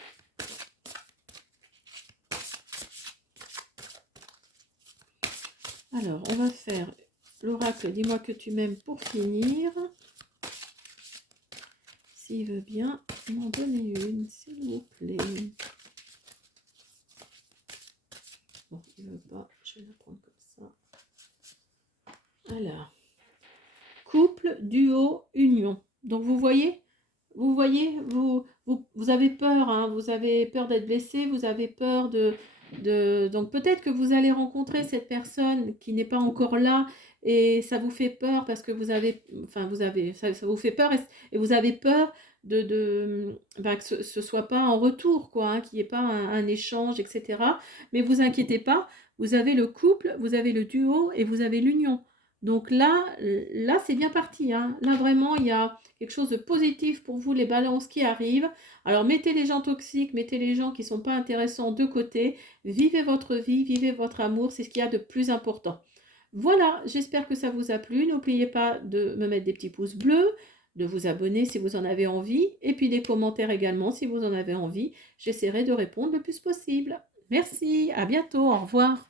Alors, on va faire L'oracle, dis-moi que tu m'aimes pour finir. S'il veut bien m'en donner une, s'il vous plaît. Bon, il ne veut pas, je vais la prendre comme ça. Alors, couple, duo, union. Donc vous voyez, vous avez peur, hein, vous avez peur d'être blessé, vous avez peur donc peut-être que vous allez rencontrer cette personne qui n'est pas encore là et ça vous fait peur parce que ça vous fait peur et vous avez peur que ce soit pas en retour, quoi, hein, qu'il n'y ait pas un échange, etc. Mais vous inquiétez pas, vous avez le couple, vous avez le duo et vous avez l'union. Donc là c'est bien parti, hein. Là, vraiment, il y a quelque chose de positif pour vous, les balances qui arrivent. Alors, mettez les gens toxiques, mettez les gens qui ne sont pas intéressants de côté. Vivez votre vie, vivez votre amour, c'est ce qu'il y a de plus important. Voilà, j'espère que ça vous a plu. N'oubliez pas de me mettre des petits pouces bleus, de vous abonner si vous en avez envie, et puis des commentaires également si vous en avez envie. J'essaierai de répondre le plus possible. Merci, à bientôt, au revoir.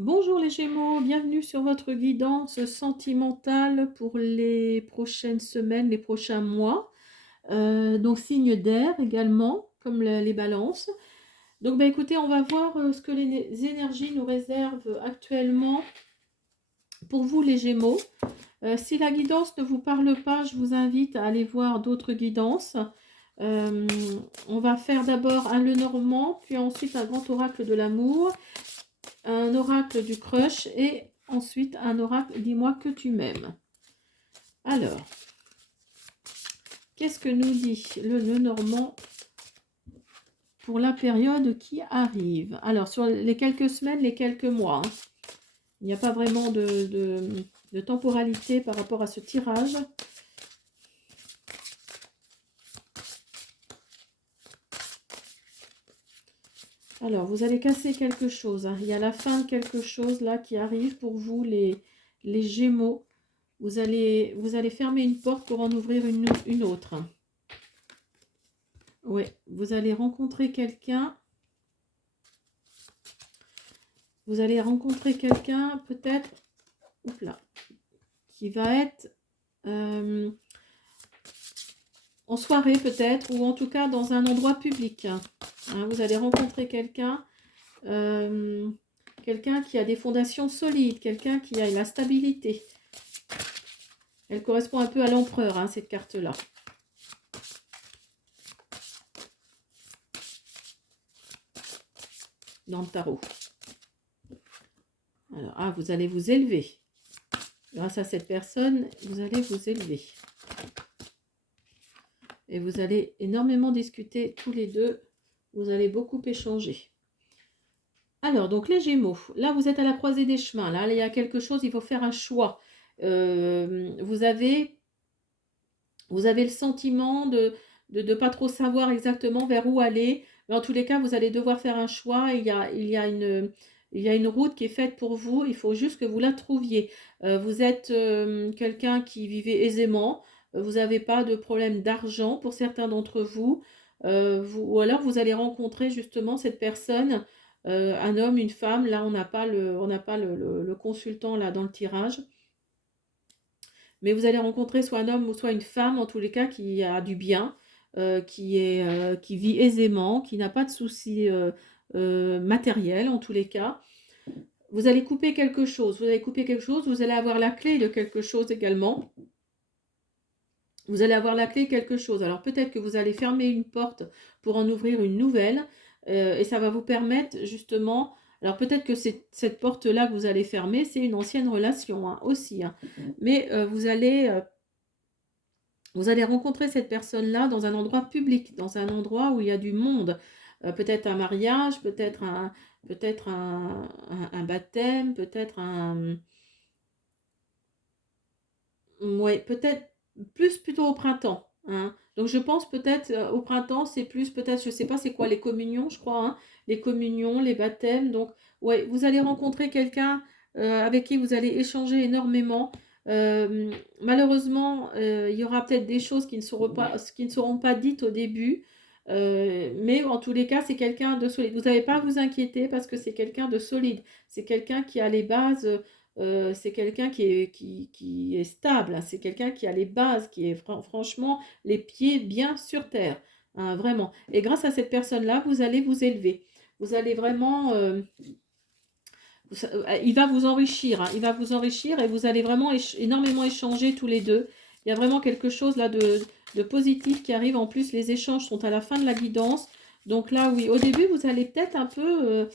Bonjour les Gémeaux, bienvenue sur votre guidance sentimentale pour les prochaines semaines, les prochains mois. Donc signe d'air également, comme les balances. Donc écoutez, on va voir ce que les énergies nous réservent actuellement pour vous les Gémeaux. Si la guidance ne vous parle pas, je vous invite à aller voir d'autres guidances. On va faire d'abord un Lenormand, puis ensuite un grand oracle de l'amour, un oracle du crush et ensuite un oracle dis-moi que tu m'aimes. Alors, qu'est-ce que nous dit le Lenormand pour la période qui arrive? Alors, sur les quelques semaines, les quelques mois, hein, il n'y a pas vraiment de temporalité par rapport à ce tirage. Alors, vous allez casser quelque chose, hein. Il y a la fin de quelque chose là qui arrive pour vous, les Gémeaux. Vous allez fermer une porte pour en ouvrir une autre. Oui, vous allez rencontrer quelqu'un. Vous allez rencontrer quelqu'un peut-être qui va être en soirée peut-être, ou en tout cas dans un endroit public. Hein, vous allez rencontrer quelqu'un qui a des fondations solides, quelqu'un qui a la stabilité. Elle correspond un peu à l'empereur, hein, cette carte-là. Dans le tarot. Alors, vous allez vous élever. Grâce à cette personne, vous allez vous élever. Et vous allez énormément discuter tous les deux. Vous allez beaucoup échanger. Alors, donc les Gémeaux. Là, vous êtes à la croisée des chemins. Là, il y a quelque chose, il faut faire un choix. Vous avez le sentiment de ne pas trop savoir exactement vers où aller. Mais en tous les cas, vous allez devoir faire un choix. Il y a une route qui est faite pour vous. Il faut juste que vous la trouviez. Vous êtes quelqu'un qui vivait aisément. Vous n'avez pas de problème d'argent pour certains d'entre vous. Ou alors vous allez rencontrer justement cette personne, un homme, une femme. Là, on n'a pas le consultant là dans le tirage. Mais vous allez rencontrer soit un homme ou soit une femme, en tous les cas, qui a du bien, qui vit aisément, qui n'a pas de soucis matériels, en tous les cas. Vous allez couper quelque chose, vous allez avoir la clé de quelque chose également. Vous allez avoir la clé de quelque chose. Alors peut-être que vous allez fermer une porte pour en ouvrir une nouvelle, et ça va vous permettre justement... Alors peut-être que cette porte-là que vous allez fermer, c'est une ancienne relation, hein, aussi. Hein. Mais vous allez rencontrer cette personne-là dans un endroit public, dans un endroit où il y a du monde. Peut-être un mariage, peut-être un baptême, peut-être un... Ouais, peut-être plus plutôt au printemps. Hein. Donc je pense peut-être au printemps, c'est plus peut-être, je sais pas c'est quoi, les communions, je crois. Hein. Les communions, les baptêmes. Donc ouais, vous allez rencontrer quelqu'un avec qui vous allez échanger énormément. Malheureusement, il y aura peut-être des choses qui ne seront pas dites au début. Mais en tous les cas, c'est quelqu'un de solide. Vous n'avez pas à vous inquiéter parce que c'est quelqu'un de solide. C'est quelqu'un qui a les bases, c'est quelqu'un qui est stable, hein. C'est quelqu'un qui a les bases, qui est franchement les pieds bien sur terre, hein, vraiment. Et grâce à cette personne-là, vous allez vous élever. Vous allez vraiment, il va vous enrichir, hein, il va vous enrichir et vous allez vraiment énormément échanger tous les deux. Il y a vraiment quelque chose là de positif qui arrive. En plus, les échanges sont à la fin de la guidance. Donc là, oui, au début, vous allez peut-être un peu...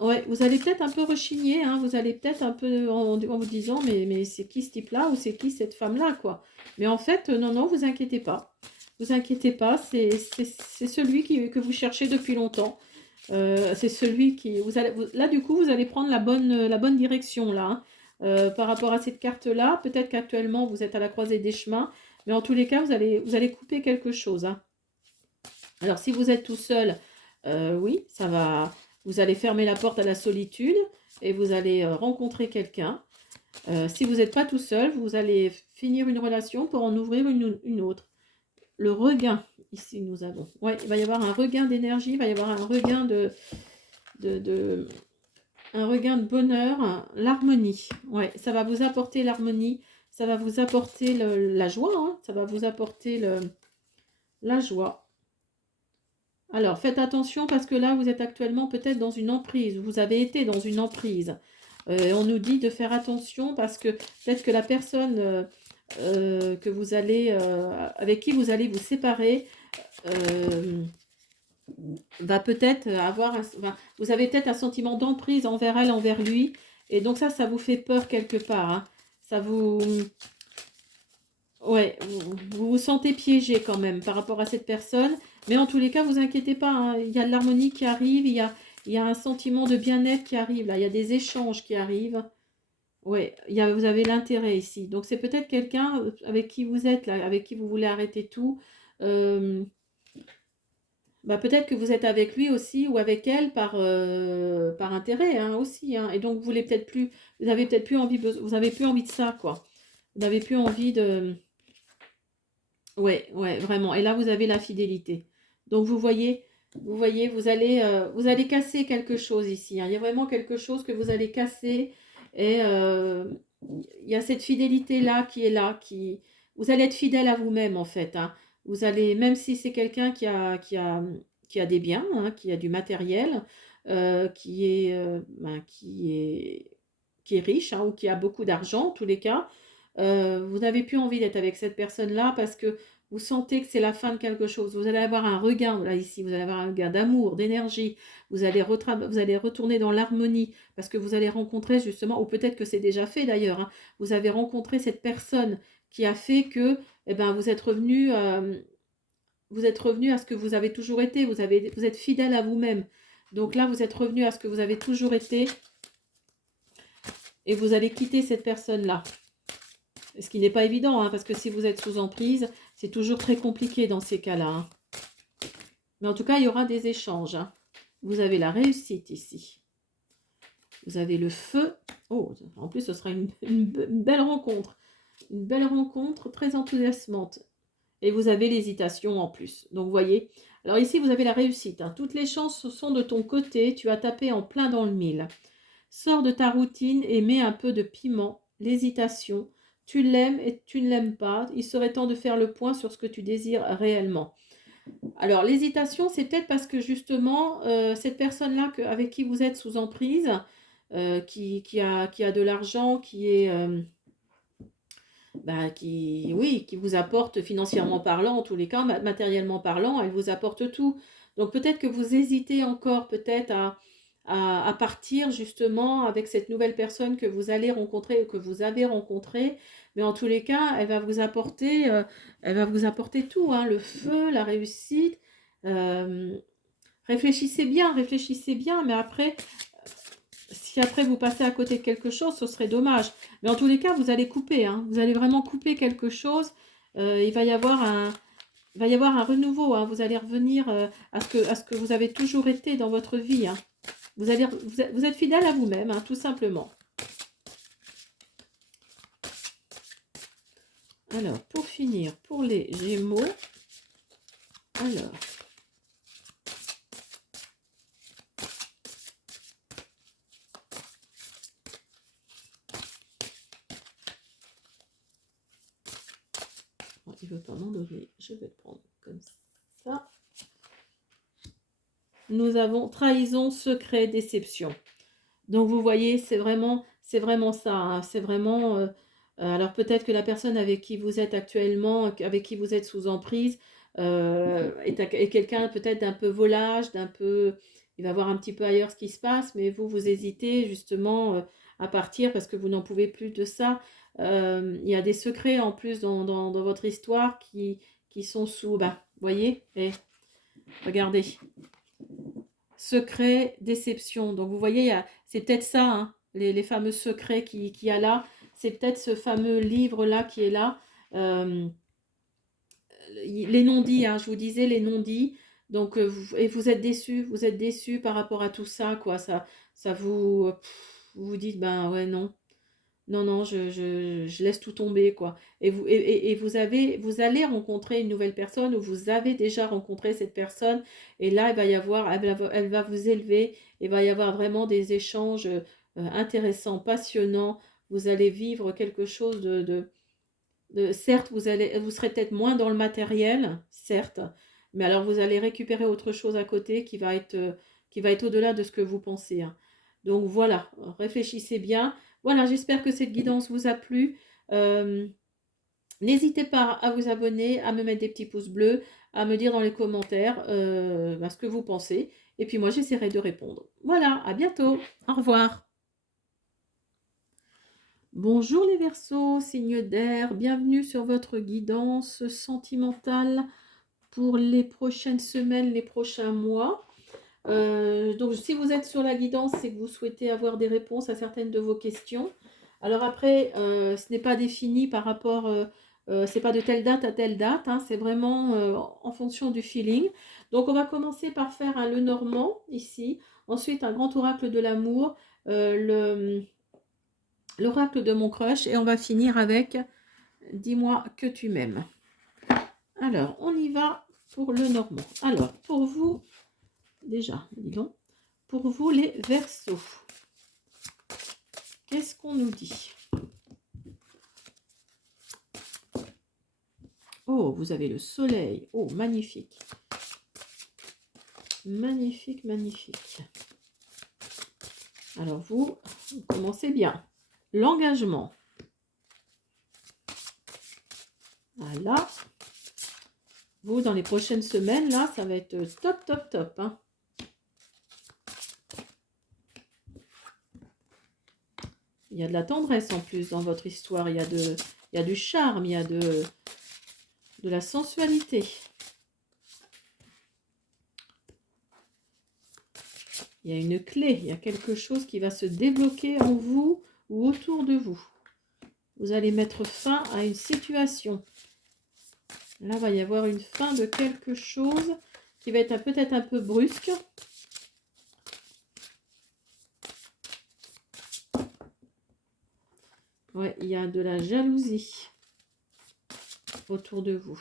ouais, vous allez peut-être un peu rechigner, hein, vous allez peut-être un peu en vous disant, mais c'est qui ce type-là ou c'est qui cette femme-là, quoi. Mais en fait, non, non, vous inquiétez pas. Vous inquiétez pas, c'est celui que vous cherchez depuis longtemps. C'est celui qui... là, du coup, vous allez prendre la bonne direction, là, hein. Par rapport à cette carte-là, peut-être qu'actuellement, vous êtes à la croisée des chemins, mais en tous les cas, vous allez couper quelque chose, hein. Alors, si vous êtes tout seul, oui, ça va... Vous allez fermer la porte à la solitude et vous allez rencontrer quelqu'un. Si vous n'êtes pas tout seul, vous allez finir une relation pour en ouvrir une autre. Le regain, ici nous avons. Ouais, il va y avoir un regain d'énergie, il va y avoir un regain un regain de bonheur, hein, l'harmonie. Ouais, ça va vous apporter l'harmonie, ça va vous apporter la joie, hein, ça va vous apporter la joie. Alors, faites attention parce que là, vous êtes actuellement peut-être dans une emprise. Vous avez été dans une emprise. On nous dit de faire attention parce que peut-être que la personne que vous allez, avec qui vous allez vous séparer va peut-être avoir... vous avez peut-être un sentiment d'emprise envers elle, envers lui. Et donc ça vous fait peur quelque part, hein. Ça vous... Ouais, vous vous sentez piégé quand même par rapport à cette personne. Mais en tous les cas, vous inquiétez pas, hein. Il y a de l'harmonie qui arrive, il y a un sentiment de bien-être qui arrive là. Il y a des échanges qui arrivent. Ouais, vous avez l'intérêt ici. Donc c'est peut-être quelqu'un avec qui vous êtes là, avec qui vous voulez arrêter tout. Euh, Bah, peut-être que vous êtes avec lui aussi ou avec elle par intérêt, hein, aussi, hein. Et donc vous voulez peut-être plus, vous avez peut-être plus envie, vous avez plus envie de ça, quoi. Vous n'avez plus envie de... Ouais, ouais, vraiment. Et là, vous avez la fidélité. Donc, vous voyez, vous allez casser quelque chose ici, hein. Il y a vraiment quelque chose que vous allez casser. Et il y a cette fidélité-là qui est là, qui... Vous allez être fidèle à vous-même, en fait, hein. Vous allez, même si c'est quelqu'un qui a des biens, hein, qui a du matériel, qui est riche, hein, ou qui a beaucoup d'argent, en tous les cas, vous n'avez plus envie d'être avec cette personne-là parce que vous sentez que c'est la fin de quelque chose. Vous allez avoir un regain, là, ici, vous allez avoir un regain d'amour, d'énergie. Vous allez retourner dans l'harmonie parce que vous allez rencontrer justement, ou peut-être que c'est déjà fait d'ailleurs, hein, vous avez rencontré cette personne qui a fait que eh ben, vous êtes revenu à ce que vous avez toujours été. Vous êtes fidèle à vous-même. Donc là, vous êtes revenu à ce que vous avez toujours été et vous allez quitter cette personne-là. Ce qui n'est pas évident, hein, parce que si vous êtes sous emprise, c'est toujours très compliqué dans ces cas-là, hein. Mais en tout cas, il y aura des échanges, hein. Vous avez la réussite ici. Vous avez le feu. Oh, en plus, ce sera une belle rencontre. Une belle rencontre très enthousiasmante. Et vous avez l'hésitation en plus. Donc, vous voyez. Alors ici, vous avez la réussite, hein. Toutes les chances sont de ton côté. Tu as tapé en plein dans le mille. Sors de ta routine et mets un peu de piment, l'hésitation. Tu l'aimes et tu ne l'aimes pas. Il serait temps de faire le point sur ce que tu désires réellement. Alors, l'hésitation, c'est peut-être parce que justement, cette personne-là avec qui vous êtes sous emprise, qui a de l'argent, oui, qui vous apporte financièrement parlant, en tous les cas, matériellement parlant, elle vous apporte tout. Donc, peut-être que vous hésitez encore, peut-être à partir justement avec cette nouvelle personne que vous allez rencontrer ou que vous avez rencontrée. Mais en tous les cas, elle va vous apporter tout, hein, le feu, la réussite. Euh, réfléchissez bien, mais après, si après vous passez à côté de quelque chose, ce serait dommage. Mais en tous les cas, vous allez couper, hein, vous allez vraiment couper quelque chose. Il va y avoir un renouveau, hein. Vous allez revenir à ce que vous avez toujours été dans votre vie, hein. Vous êtes fidèle à vous-même, hein, tout simplement. Alors, pour finir, pour les Gémeaux, alors, Oh, il ne veut pas m'en donner. Je vais le prendre comme ça. Nous avons trahison, secret, déception. Donc vous voyez, c'est vraiment ça. Hein. C'est vraiment. Alors peut-être que la personne avec qui vous êtes actuellement, avec qui vous êtes sous emprise, est quelqu'un peut-être d'un peu volage, d'un peu. Il va voir un petit peu ailleurs ce qui se passe, mais vous hésitez justement à partir parce que vous n'en pouvez plus de ça. Il y a des secrets en plus dans votre histoire qui sont sous. Bah, vous voyez, et regardez. Secret, déception. Donc vous voyez, c'est peut-être ça, hein, les fameux secrets qu'il y a là. C'est peut-être ce fameux livre-là qui est là. Euh, les non-dits, hein, je vous disais, les non-dits. Donc, et vous êtes déçus par rapport à tout ça, quoi. Ça vous vous dites, ben ouais, non. Non, non, je laisse tout tomber, quoi. Et vous allez rencontrer une nouvelle personne ou vous avez déjà rencontré cette personne. Et là, il va y avoir, elle va vous élever. Il va y avoir vraiment des échanges intéressants, passionnants. Vous allez vivre quelque chose certes, vous serez peut-être moins dans le matériel, certes. Mais alors, vous allez récupérer autre chose à côté qui va être au-delà de ce que vous pensez. Hein. Donc voilà, réfléchissez bien. Voilà, j'espère que cette guidance vous a plu. Euh, N'hésitez pas à vous abonner, à me mettre des petits pouces bleus, à me dire dans les commentaires ce que vous pensez. Et puis moi, j'essaierai de répondre. Voilà, à bientôt. Au revoir. Bonjour les Verseaux, signe d'air. Bienvenue sur votre guidance sentimentale pour les prochaines semaines, les prochains mois. Donc si vous êtes sur la guidance, c'est que vous souhaitez avoir des réponses à certaines de vos questions. Alors après, ce n'est pas défini par rapport, c'est pas de telle date à telle date, hein, c'est vraiment en fonction du feeling. Donc on va commencer par faire un Lenormand ici, ensuite un grand oracle de l'amour, l'oracle de mon crush, et on va finir avec dis-moi que tu m'aimes. Alors on y va pour le Normand. Alors pour vous, déjà, dis donc. Pour vous, les Verseaux, qu'est-ce qu'on nous dit? Oh, vous avez le soleil. Oh, magnifique. Magnifique, magnifique. Alors, vous commencez bien. L'engagement. Voilà. Vous, dans les prochaines semaines, là, ça va être top, top, top. Hein. Il y a de la tendresse en plus dans votre histoire. Il y a du charme, il y a de la sensualité. Il y a une clé, il y a quelque chose qui va se débloquer en vous ou autour de vous. Vous allez mettre fin à une situation. Là, il va y avoir une fin de quelque chose qui va être peut-être un peu brusque. Ouais, il y a de la jalousie autour de vous.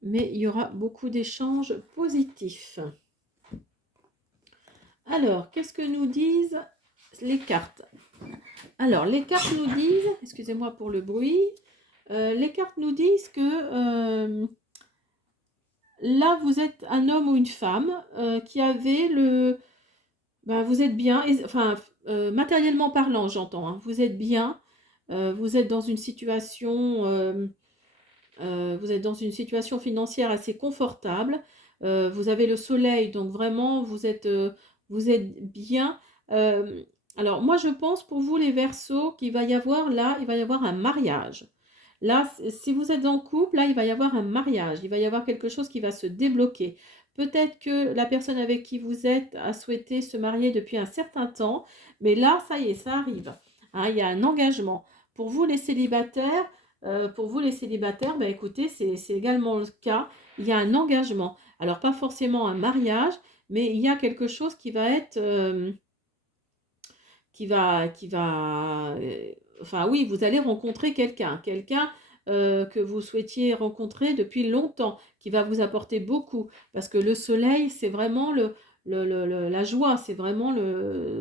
Mais il y aura beaucoup d'échanges positifs. Alors, qu'est-ce que nous disent les cartes? Alors, les cartes nous disent, excusez-moi pour le bruit, les cartes nous disent que là, vous êtes un homme ou une femme qui avait le... Ben, vous êtes bien, enfin, matériellement parlant, j'entends, hein, vous êtes bien, vous êtes dans une situation... vous êtes dans une situation financière assez confortable. Vous avez le soleil, donc vraiment, vous êtes bien. Alors, moi, je pense pour vous, les Verseaux, qu'il va y avoir là, il va y avoir un mariage. Là, si vous êtes en couple, là, il va y avoir un mariage. Il va y avoir quelque chose qui va se débloquer. Peut-être que la personne avec qui vous êtes a souhaité se marier depuis un certain temps, mais là, ça y est, ça arrive. Hein, il y a un engagement. Pour vous, les célibataires, ben, écoutez, c'est également le cas. Il y a un engagement. Alors, pas forcément un mariage, mais il y a quelque chose qui va être... enfin oui, vous allez rencontrer quelqu'un que vous souhaitiez rencontrer depuis longtemps, qui va vous apporter beaucoup, parce que le soleil, c'est vraiment la joie, c'est vraiment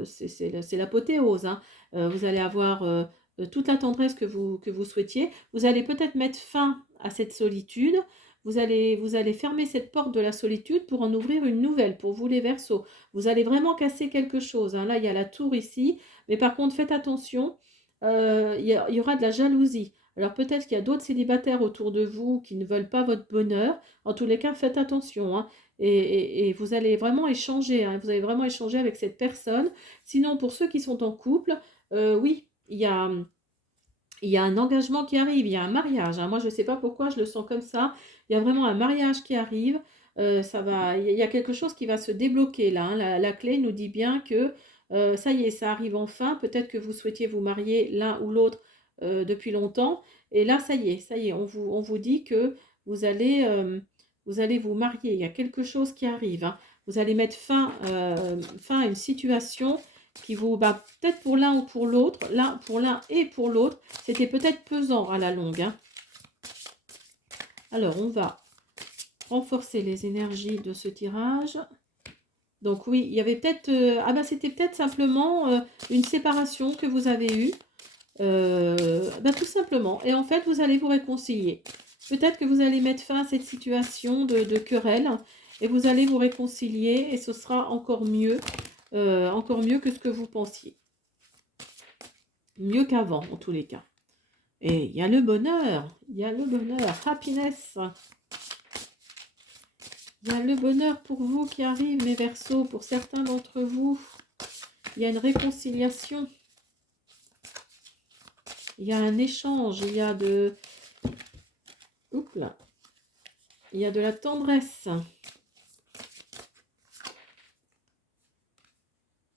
c'est l'apothéose. Hein. Vous allez avoir toute la tendresse que vous souhaitiez. Vous allez peut-être mettre fin à cette solitude. Vous allez fermer cette porte de la solitude pour en ouvrir une nouvelle, pour vous les Verseaux. Vous allez vraiment casser quelque chose, hein. Là, il y a la tour ici, mais par contre, faites attention, il y aura de la jalousie. Alors peut-être qu'il y a d'autres célibataires autour de vous qui ne veulent pas votre bonheur. En tous les cas, faites attention, hein. Et vous allez vraiment échanger, hein. Vous allez vraiment échanger avec cette personne. Sinon, pour ceux qui sont en couple, oui, il y a un engagement qui arrive, il y a un mariage, hein. Moi, je ne sais pas pourquoi, je le sens comme ça. Il y a vraiment un mariage qui arrive. Il y a quelque chose qui va se débloquer là, hein. La clé nous dit bien que ça y est, ça arrive enfin. Peut-être que vous souhaitiez vous marier l'un ou l'autre depuis longtemps. Et là, ça y est, on vous dit que vous allez vous marier. Il y a quelque chose qui arrive, hein. Vous allez mettre fin à une situation qui vous, bah, peut-être pour l'un ou pour l'autre, pour l'un et pour l'autre, c'était peut-être pesant à la longue, hein. Alors, on va renforcer les énergies de ce tirage. Donc oui, il y avait peut-être, ah bah c'était peut-être simplement une séparation que vous avez eue, bah, tout simplement. Et en fait, vous allez vous réconcilier. Peut-être que vous allez mettre fin à cette situation de querelle et vous allez vous réconcilier et ce sera encore mieux que ce que vous pensiez. Mieux qu'avant, en tous les cas. Et il y a le bonheur, happiness. Il y a le bonheur pour vous qui arrive, mes Verseaux. Pour certains d'entre vous, il y a une réconciliation. Il y a un échange, il y a de... Oups là. Il y a de la tendresse.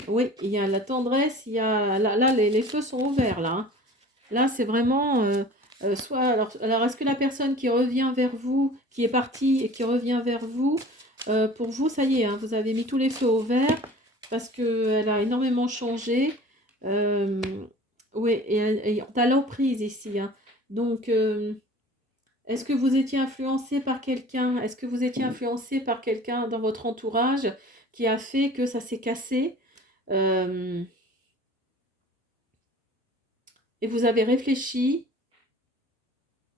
Oui, il y a la tendresse, il y a... Là les feux sont ouverts, là, hein. Là, c'est vraiment... soit... Alors est-ce que la personne qui revient vers vous, qui est partie et qui revient vers vous, pour vous, ça y est, hein, vous avez mis tous les feux au vert parce qu'elle a énormément changé. Oui, et tu as l'emprise ici, hein. Donc, est-ce que vous étiez influencé par quelqu'un? Est-ce que vous étiez influencé par quelqu'un dans votre entourage qui a fait que ça s'est cassé? Et vous avez réfléchi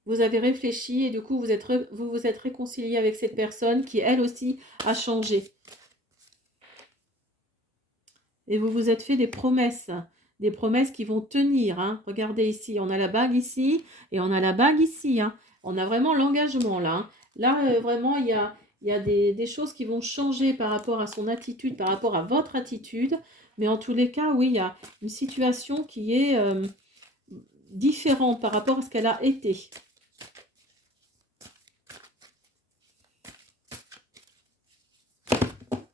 et du coup vous vous êtes réconcilié avec cette personne qui elle aussi a changé. Et vous vous êtes fait des promesses qui vont tenir, hein. Regardez ici, on a la bague ici et on a la bague ici, hein. On a vraiment l'engagement là, hein. Là, vraiment, il y a des choses qui vont changer par rapport à son attitude, par rapport à votre attitude. Mais en tous les cas, oui, il y a une situation qui est différente par rapport à ce qu'elle a été.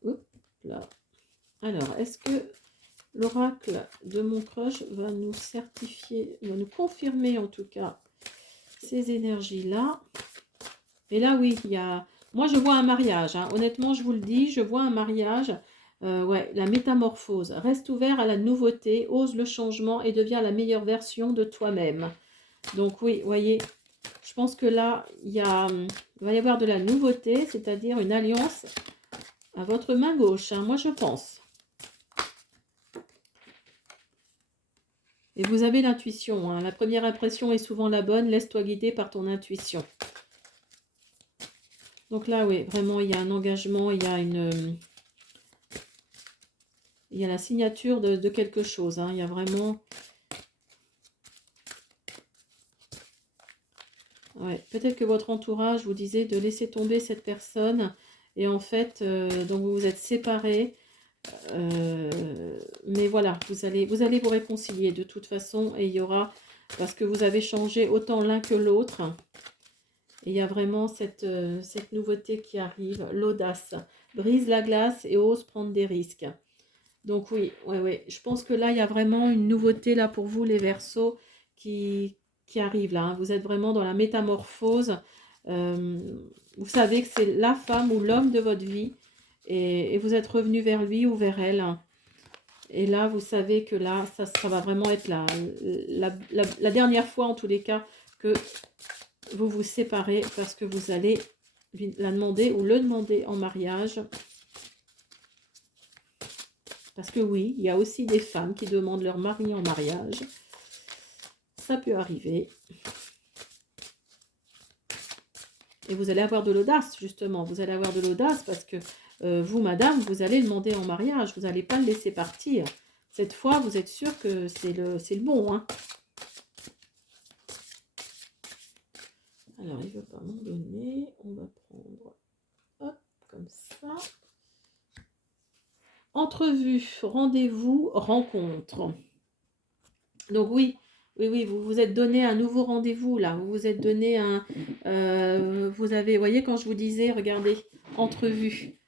Oups, là. Alors, est-ce que l'oracle de mon crush va nous certifier, va nous confirmer en tout cas ces énergies-là? Et là, oui, il y a... Moi, je vois un mariage, hein. Honnêtement, je vous le dis, je vois un mariage. Ouais, la métamorphose. Reste ouvert à la nouveauté, ose le changement et deviens la meilleure version de toi-même. Donc oui, voyez, je pense que là, il va y avoir de la nouveauté, c'est-à-dire une alliance à votre main gauche, hein, moi je pense. Et vous avez l'intuition, hein. La première impression est souvent la bonne, laisse-toi guider par ton intuition. Donc là, oui, vraiment, il y a un engagement, il y a la signature de quelque chose, hein. Il y a vraiment... Ouais, peut-être que votre entourage vous disait de laisser tomber cette personne. Et en fait, donc vous vous êtes séparés. Mais voilà, vous allez vous réconcilier de toute façon. Et il y aura... Parce que vous avez changé autant l'un que l'autre. Et il y a vraiment cette nouveauté qui arrive, l'audace. Brise la glace et ose prendre des risques. Donc oui, ouais. Je pense que là, il y a vraiment une nouveauté là pour vous, les Verseaux, qui arrive là, hein. Vous êtes vraiment dans la métamorphose. Vous savez que c'est la femme ou l'homme de votre vie. Et vous êtes revenu vers lui ou vers elle. Et là, vous savez que là, ça va vraiment être la dernière fois, en tous les cas, que vous vous séparez parce que vous allez la demander ou le demander en mariage. Parce que oui, il y a aussi des femmes qui demandent leur mari en mariage. ça peut arriver. Et vous allez avoir de l'audace, justement. Vous allez avoir de l'audace parce que vous, madame, vous allez demander en mariage. Vous n'allez pas le laisser partir. Cette fois, vous êtes sûr que c'est le bon, hein. Alors, il ne veut pas m'en donner. On va prendre, hop, comme ça. Entrevue, rendez-vous, rencontre. Donc oui, vous vous êtes donné un nouveau rendez-vous là. Vous vous êtes donné un... vous avez, voyez, quand je vous disais, regardez, entrevue.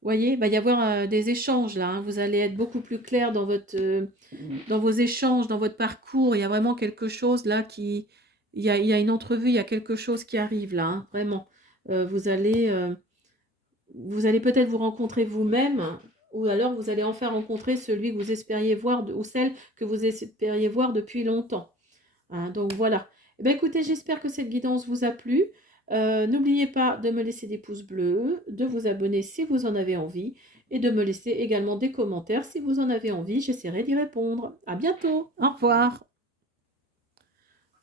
Voyez, il va y avoir des échanges là, hein. Vous allez être beaucoup plus clair dans dans vos échanges, dans votre parcours. Il y a vraiment quelque chose là qui... il y a une entrevue, il y a quelque chose qui arrive là, hein, vraiment. Vous allez peut-être vous rencontrer vous-même, ou alors vous allez enfin rencontrer celui que vous espériez voir, ou celle que vous espériez voir depuis longtemps. Hein, donc voilà. Eh bien, écoutez, j'espère que cette guidance vous a plu. N'oubliez pas de me laisser des pouces bleus, de vous abonner si vous en avez envie, et de me laisser également des commentaires si vous en avez envie. J'essaierai d'y répondre. À bientôt. Au revoir.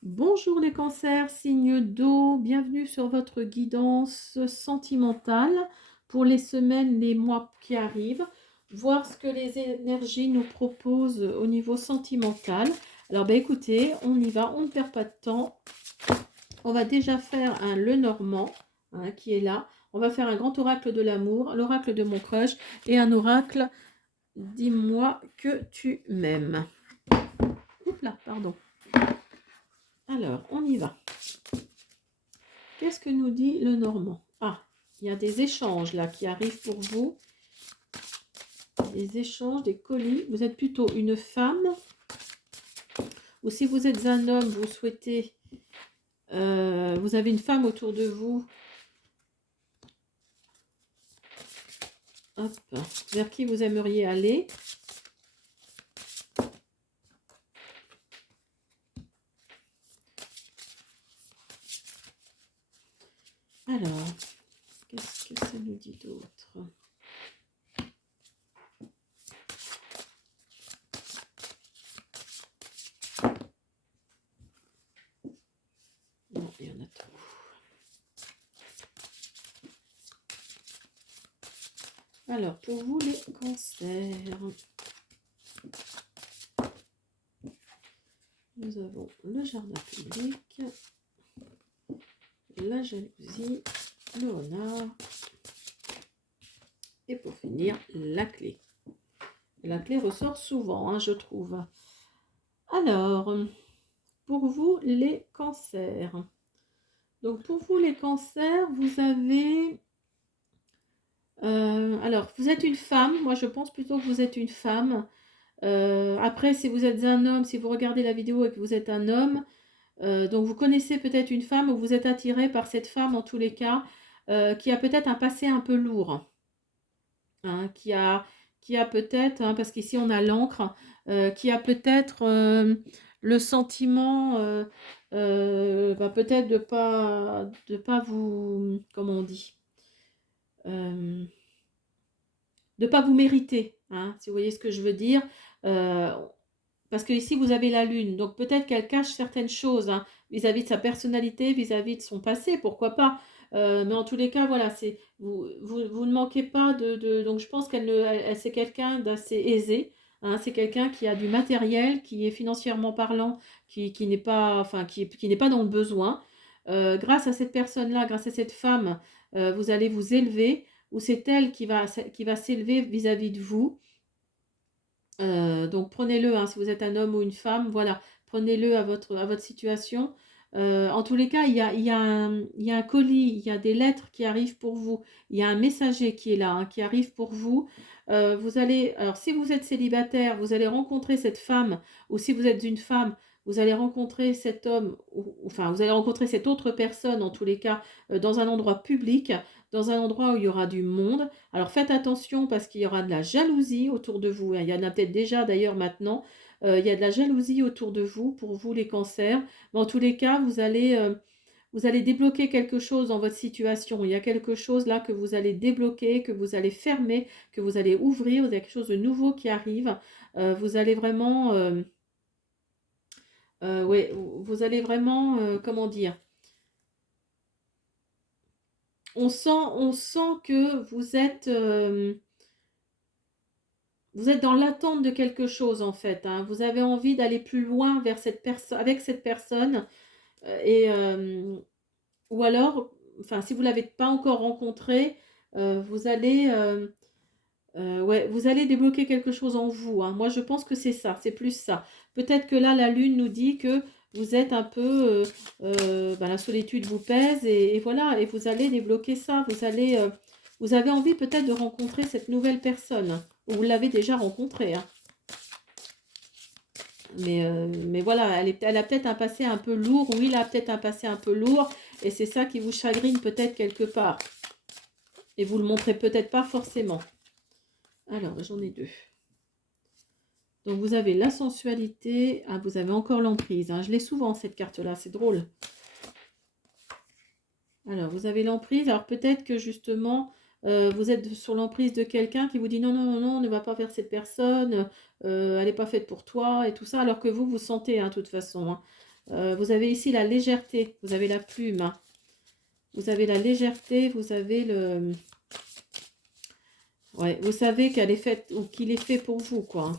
Bonjour les cancers, signe d'eau, bienvenue sur votre guidance sentimentale pour les semaines, les mois qui arrivent, voir ce que les énergies nous proposent au niveau sentimental. Alors ben écoutez, on y va, on ne perd pas de temps. On va déjà faire un Lenormand, hein, qui est là. On va faire un grand oracle de l'amour, l'oracle de mon crush et un oracle dis-moi que tu m'aimes. Oups là, pardon. Alors, on y va. Qu'est-ce que nous dit le Normand? Ah, il y a des échanges là qui arrivent pour vous. Des échanges, des colis. Vous êtes plutôt une femme. Ou si vous êtes un homme, vous souhaitez... vous avez une femme autour de vous. Hop, vers qui vous aimeriez aller. Alors, qu'est-ce que ça nous dit d'autre? Non, il y en a trop. Alors, pour vous les cancers, nous avons le jardin public, la jalousie, le renard, et pour finir, la clé. La clé ressort souvent, hein, je trouve. Alors, pour vous les cancers. Donc, pour vous les cancers, vous avez... alors, vous êtes une femme. Moi, je pense plutôt que vous êtes une femme. Après, si vous êtes un homme, si vous regardez la vidéo et que vous êtes un homme, donc vous connaissez peut-être une femme ou vous êtes attiré par cette femme en tous les cas, qui a peut-être un passé un peu lourd, hein, qui a peut-être, hein, parce qu'ici on a l'encre, qui a peut-être le sentiment, peut-être de pas vous, comment on dit, de pas vous mériter, hein, si vous voyez ce que je veux dire. Parce que ici vous avez la lune, donc peut-être qu'elle cache certaines choses, hein, vis-à-vis de sa personnalité, vis-à-vis de son passé, pourquoi pas. Mais en tous les cas, voilà, c'est vous ne manquez pas donc je pense c'est quelqu'un d'assez aisé, hein, c'est quelqu'un qui a du matériel, qui est financièrement parlant, qui n'est pas, enfin, qui n'est pas dans le besoin. Grâce à cette personne-là, grâce à cette femme, vous allez vous élever, ou c'est elle qui va s'élever vis-à-vis de vous. Donc prenez-le, hein, si vous êtes un homme ou une femme, voilà, prenez-le à votre situation. En tous les cas, il y a un colis, il y a des lettres qui arrivent pour vous, il y a un messager qui est là, hein, qui arrive pour vous. Vous allez, alors si vous êtes célibataire, vous allez rencontrer cette femme, ou si vous êtes une femme, vous allez rencontrer cet homme, enfin vous allez rencontrer cette autre personne, en tous les cas, dans un endroit public, dans un endroit où il y aura du monde. Alors faites attention parce qu'il y aura de la jalousie autour de vous, hein. Il y en a peut-être déjà d'ailleurs maintenant. Il y a de la jalousie autour de vous, pour vous les cancers. Mais en tous les cas, vous allez débloquer quelque chose dans votre situation. Il y a quelque chose là que vous allez débloquer, que vous allez fermer, que vous allez ouvrir. Vous avez quelque chose de nouveau qui arrive. Vous allez vraiment... ouais, vous allez vraiment, comment dire? On sent que vous êtes dans l'attente de quelque chose en fait, hein. Vous avez envie d'aller plus loin vers cette personne avec cette personne, et ou alors, enfin, si vous l'avez pas encore rencontré, vous allez, ouais, vous allez débloquer quelque chose en vous, hein. Moi, je pense que c'est ça, c'est plus ça. Peut-être que là, la lune nous dit que vous êtes un peu, bah, la solitude vous pèse et voilà et vous allez débloquer ça. Vous avez envie peut-être de rencontrer cette nouvelle personne. Ou vous l'avez déjà rencontrée, hein. Mais voilà, elle a peut-être un passé un peu lourd, ou il a peut-être un passé un peu lourd, et c'est ça qui vous chagrine peut-être quelque part. Et vous le montrez peut-être pas forcément. Alors, j'en ai deux. Donc, vous avez la sensualité. Ah, vous avez encore l'emprise, hein. Je l'ai souvent, cette carte-là. C'est drôle. Alors, vous avez l'emprise. Alors, peut-être que justement, vous êtes sur l'emprise de quelqu'un qui vous dit non, non, non, non, ne va pas vers cette personne. Elle n'est pas faite pour toi et tout ça. Alors que vous, vous sentez, hein, de toute façon, hein. Vous avez ici la légèreté. Vous avez la plume, hein. Vous avez la légèreté. Vous avez le... Ouais, vous savez qu'elle est faite ou qu'il est fait pour vous, quoi, hein.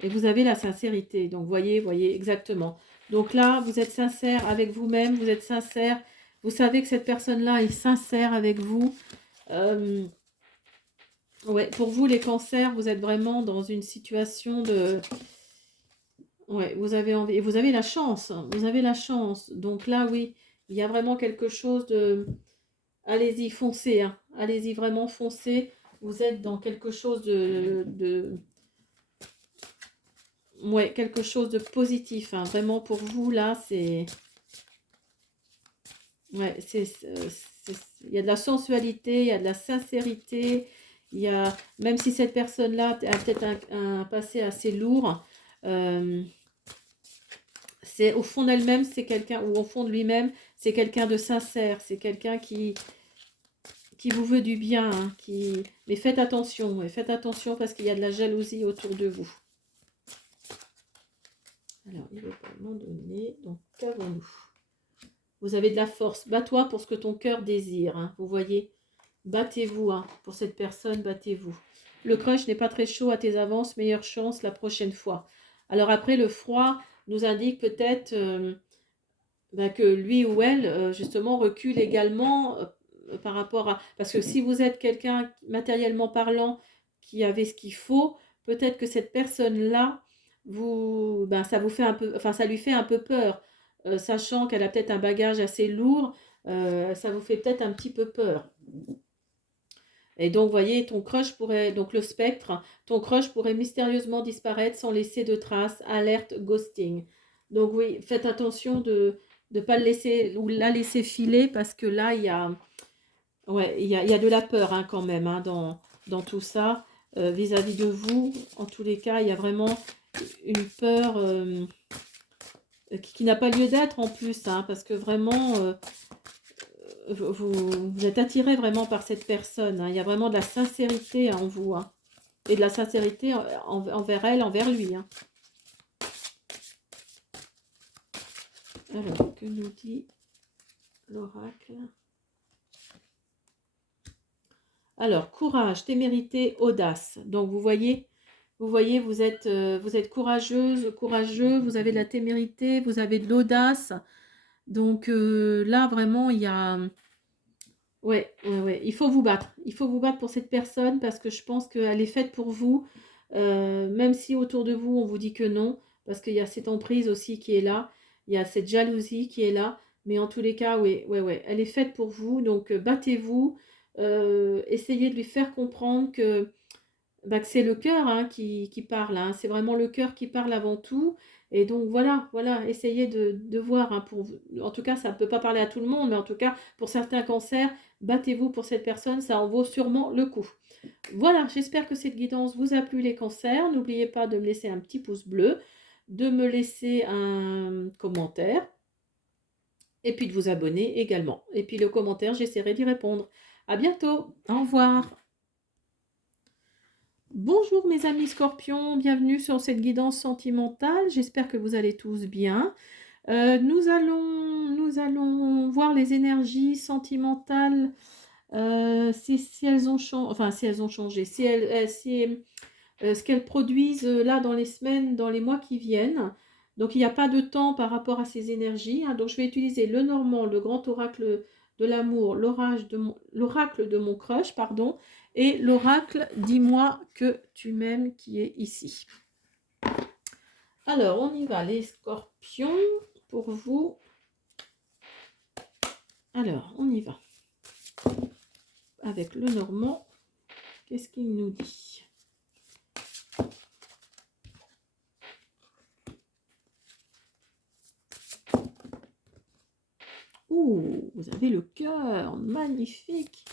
Et vous avez la sincérité. Donc, voyez exactement. Donc là, vous êtes sincère avec vous-même, vous êtes sincère. Vous savez que cette personne-là est sincère avec vous. Euh, ouais, pour vous, les cancers, vous êtes vraiment dans une situation de... Ouais, vous avez envie. Et vous avez la chance, hein. Vous avez la chance. Donc là, oui, il y a vraiment quelque chose de... Allez-y, foncez, hein. Allez-y, vraiment, foncez. Vous êtes dans quelque chose de... Ouais, quelque chose de positif, hein. Vraiment, pour vous, là, c'est... Ouais, il y a de la sensualité, il y a de la sincérité, il y a, même si cette personne-là a peut-être un passé assez lourd, euh, c'est au fond d'elle-même, c'est quelqu'un, ou au fond de lui-même, c'est quelqu'un de sincère, c'est quelqu'un qui vous veut du bien, hein, mais faites attention, ouais, faites attention parce qu'il y a de la jalousie autour de vous. Alors, il ne veut pas m'en donner, donc qu'avons-nous? Vous avez de la force, bats-toi pour ce que ton cœur désire, hein, vous voyez. Battez-vous, hein, pour cette personne, battez-vous. Le crush n'est pas très chaud à tes avances, meilleure chance la prochaine fois. Alors après, le froid nous indique peut-être bah, que lui ou elle, justement, recule également par rapport à... Parce que si vous êtes quelqu'un, matériellement parlant, qui avait ce qu'il faut, peut-être que cette personne-là, ben, ça vous fait un peu... Enfin, ça lui fait un peu peur, sachant qu'elle a peut-être un bagage assez lourd, ça vous fait peut-être un petit peu peur. Et donc, vous voyez, ton crush pourrait, donc le spectre, ton crush pourrait mystérieusement disparaître sans laisser de traces, alerte, ghosting. Donc oui, faites attention de ne pas le laisser ou la laisser filer parce que là, ouais, il y a de la peur, hein, quand même, hein, dans tout ça. Vis-à-vis de vous, en tous les cas, il y a vraiment une peur qui n'a pas lieu d'être en plus, hein, parce que vraiment, vous êtes attiré vraiment par cette personne, hein. Il y a vraiment de la sincérité en vous, hein, et de la sincérité envers elle, envers lui, hein. Alors, que nous dit l'oracle? Alors, courage, témérité, audace. Donc, vous êtes courageuse, courageux, vous avez de la témérité, vous avez de l'audace. Donc, là, vraiment, il y a... Ouais, ouais, ouais. Il faut vous battre. Il faut vous battre pour cette personne parce que je pense qu'elle est faite pour vous. Même si autour de vous, on vous dit que non, parce qu'il y a cette emprise aussi qui est là. Il y a cette jalousie qui est là. Mais en tous les cas, oui, ouais, ouais. Elle est faite pour vous. Donc, battez-vous. Essayez de lui faire comprendre bah, que c'est le cœur, hein, qui parle, hein. C'est vraiment le cœur qui parle avant tout. Et donc voilà, voilà, essayez de voir, hein, en tout cas, ça ne peut pas parler à tout le monde, mais en tout cas, pour certains cancers, battez-vous pour cette personne, ça en vaut sûrement le coup. Voilà, j'espère que cette guidance vous a plu, les cancers. N'oubliez pas de me laisser un petit pouce bleu, de me laisser un commentaire, et puis de vous abonner également. Et puis le commentaire, j'essaierai d'y répondre. À bientôt, au revoir. Bonjour mes amis scorpions, bienvenue sur cette guidance sentimentale. J'espère que vous allez tous bien. Nous allons voir les énergies sentimentales, si elles ont changé, enfin si elles ont changé, ce qu'elles produisent là dans les semaines, dans les mois qui viennent. Donc il n'y a pas de temps par rapport à ces énergies, hein. Donc je vais utiliser le normand, le grand oracle de l'amour, l'oracle de mon crush, pardon, et l'oracle dis-moi que tu m'aimes qui est ici. Alors on y va les scorpions pour vous. Alors on y va avec le normand. Qu'est-ce qu'il nous dit? Ouh, vous avez le cœur, magnifique.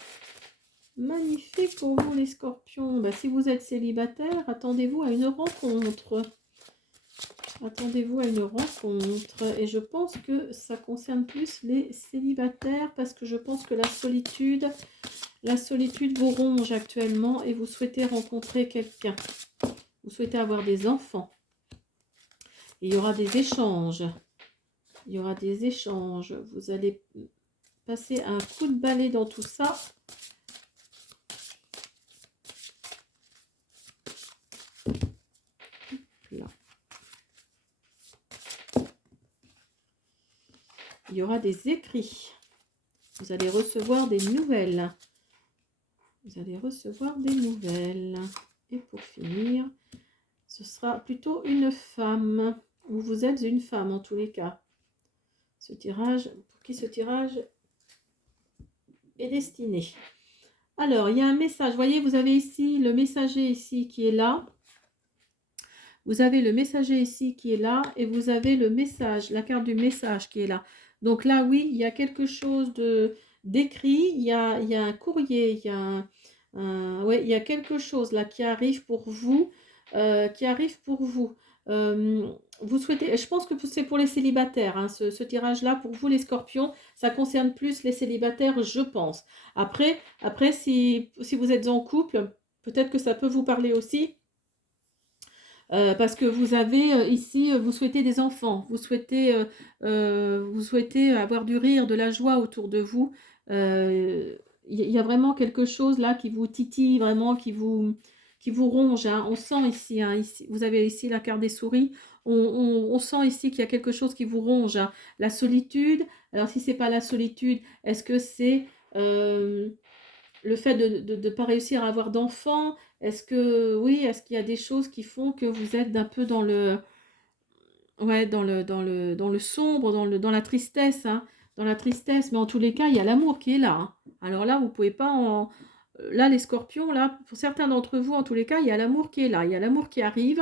Magnifique pour vous les scorpions. Bah, si vous êtes célibataire, attendez-vous à une rencontre. Attendez-vous à une rencontre. Et je pense que ça concerne plus les célibataires parce que je pense que la solitude vous ronge actuellement et vous souhaitez rencontrer quelqu'un. Vous souhaitez avoir des enfants. Et il y aura des échanges. Il y aura des échanges. Vous allez passer un coup de balai dans tout ça. Là. Il y aura des écrits. Vous allez recevoir des nouvelles. Vous allez recevoir des nouvelles. Et pour finir, ce sera plutôt une femme. Ou vous êtes une femme en tous les cas. Ce tirage, pour qui ce tirage est destiné. Alors, il y a un message. Vous voyez, vous avez ici le messager ici qui est là. Vous avez le messager ici qui est là. Et vous avez le message, la carte du message qui est là. Donc là, oui, il y a quelque chose d'écrit. Il y a un courrier. Il y a ouais, il y a quelque chose là qui arrive pour vous. Vous souhaitez, je pense que c'est pour les célibataires, hein, ce tirage-là, pour vous les scorpions, ça concerne plus les célibataires, je pense. Après si vous êtes en couple, peut-être que ça peut vous parler aussi, parce que vous avez ici, vous souhaitez des enfants, vous souhaitez avoir du rire, de la joie autour de vous. Il y a vraiment quelque chose là qui vous titille, vraiment qui vous ronge, hein. On sent ici, hein, ici, vous avez ici la carte des souris, on sent ici qu'il y a quelque chose qui vous ronge, hein. La solitude, alors si c'est pas la solitude, est-ce que c'est le fait de ne pas réussir à avoir d'enfants? Est-ce que, oui, est-ce qu'il y a des choses qui font que vous êtes un peu dans le, ouais, dans le sombre, dans la tristesse, hein, dans la tristesse, mais en tous les cas, il y a l'amour qui est là, hein. Alors là, vous pouvez pas en... Là, les scorpions, là, pour certains d'entre vous, en tous les cas, il y a l'amour qui est là, il y a l'amour qui arrive,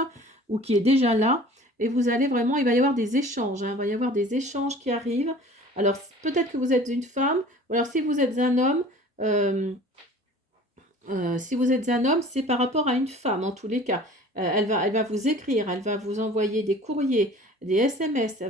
ou qui est déjà là, et vous allez vraiment, il va y avoir des échanges, hein, il va y avoir des échanges qui arrivent. Alors, peut-être que vous êtes une femme, ou alors si vous êtes un homme, euh, si vous êtes un homme, c'est par rapport à une femme en tous les cas. Elle va vous écrire, elle va vous envoyer des courriers, des SMS.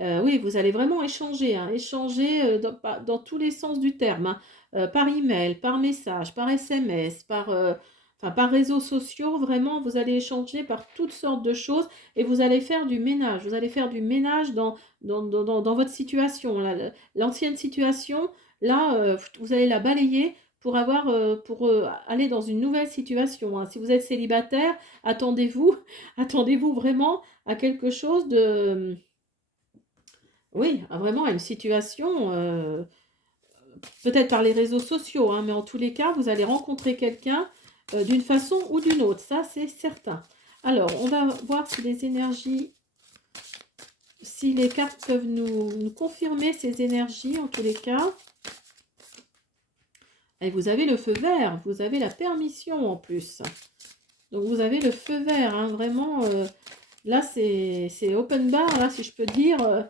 Oui, vous allez vraiment échanger, hein, échanger dans tous les sens du terme, hein, par email, par message, par SMS, enfin, par réseaux sociaux. Vraiment, vous allez échanger par toutes sortes de choses et vous allez faire du ménage. Vous allez faire du ménage dans votre situation. L'ancienne situation, là, vous allez la balayer pour aller dans une nouvelle situation, hein. Si vous êtes célibataire, attendez-vous, attendez-vous vraiment à quelque chose de, oui, vraiment à une situation, peut-être par les réseaux sociaux, hein, mais en tous les cas, vous allez rencontrer quelqu'un d'une façon ou d'une autre, ça c'est certain. Alors, on va voir si les énergies, si les cartes peuvent nous confirmer ces énergies en tous les cas. Et vous avez le feu vert, vous avez la permission en plus. Donc vous avez le feu vert, hein, vraiment, là c'est open bar, là si je peux dire,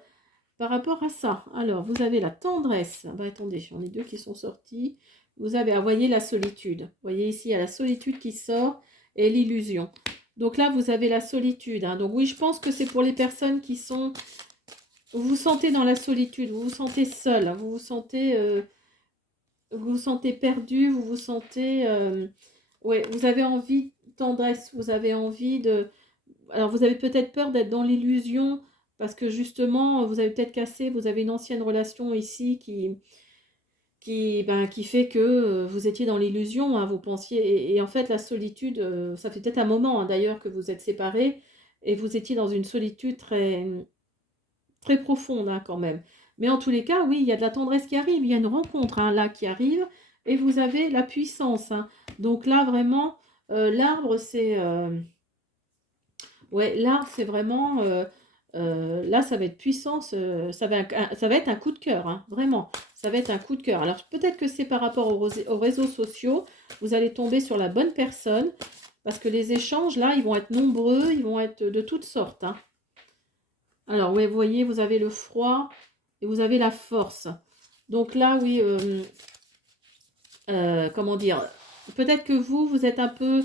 par rapport à ça. Alors vous avez la tendresse, bah, attendez, j'en ai deux qui sont sortis. Vous avez, vous voyez la solitude, vous voyez ici il y a la solitude qui sort et l'illusion. Donc là vous avez la solitude, hein. Donc oui, je pense que c'est pour les personnes qui sont, vous vous sentez dans la solitude, vous vous sentez seul, hein, vous vous sentez perdu, vous vous sentez... ouais, vous avez envie tendresse, vous avez envie de... Alors, vous avez peut-être peur d'être dans l'illusion, parce que justement, vous avez peut-être cassé, vous avez une ancienne relation ici qui fait que vous étiez dans l'illusion, hein, vous pensiez, et en fait, la solitude, ça fait peut-être un moment, hein, d'ailleurs, que vous êtes séparés, et vous étiez dans une solitude très, très profonde, hein, quand même. Mais en tous les cas, oui, il y a de la tendresse qui arrive, il y a une rencontre, hein, là qui arrive, et vous avez la puissance, hein. Donc là, vraiment, l'arbre, c'est... ouais, là, c'est vraiment... là, ça va être puissance, ça va être un coup de cœur, hein, vraiment. Ça va être un coup de cœur. Alors, peut-être que c'est par rapport aux réseaux sociaux, vous allez tomber sur la bonne personne, parce que les échanges, là, ils vont être nombreux, ils vont être de toutes sortes, hein. Alors, ouais, vous voyez, vous avez le froid et vous avez la force. Donc là, oui, comment dire, peut-être que vous êtes un peu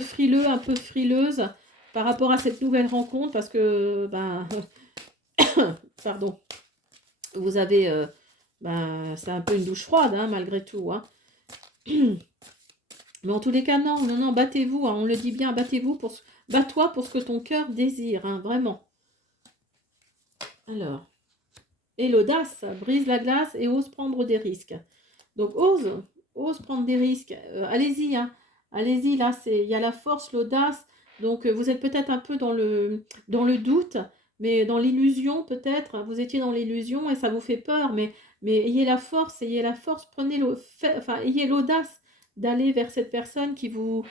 frileux, un peu frileuse par rapport à cette nouvelle rencontre, parce que, ben, pardon, vous avez, ben, c'est un peu une douche froide, hein, malgré tout, hein. Mais en tous les cas, non, non, non, battez-vous, hein, on le dit bien, battez-vous bats-toi pour ce que ton cœur désire, hein, vraiment. Alors, et l'audace brise la glace et ose prendre des risques. Donc, ose prendre des risques. Allez-y, hein, allez-y, là, il y a la force, l'audace. Donc, vous êtes peut-être un peu dans le doute, mais dans l'illusion, peut-être. Vous étiez dans l'illusion et ça vous fait peur, mais ayez la force, enfin, ayez l'audace d'aller vers cette personne qui vous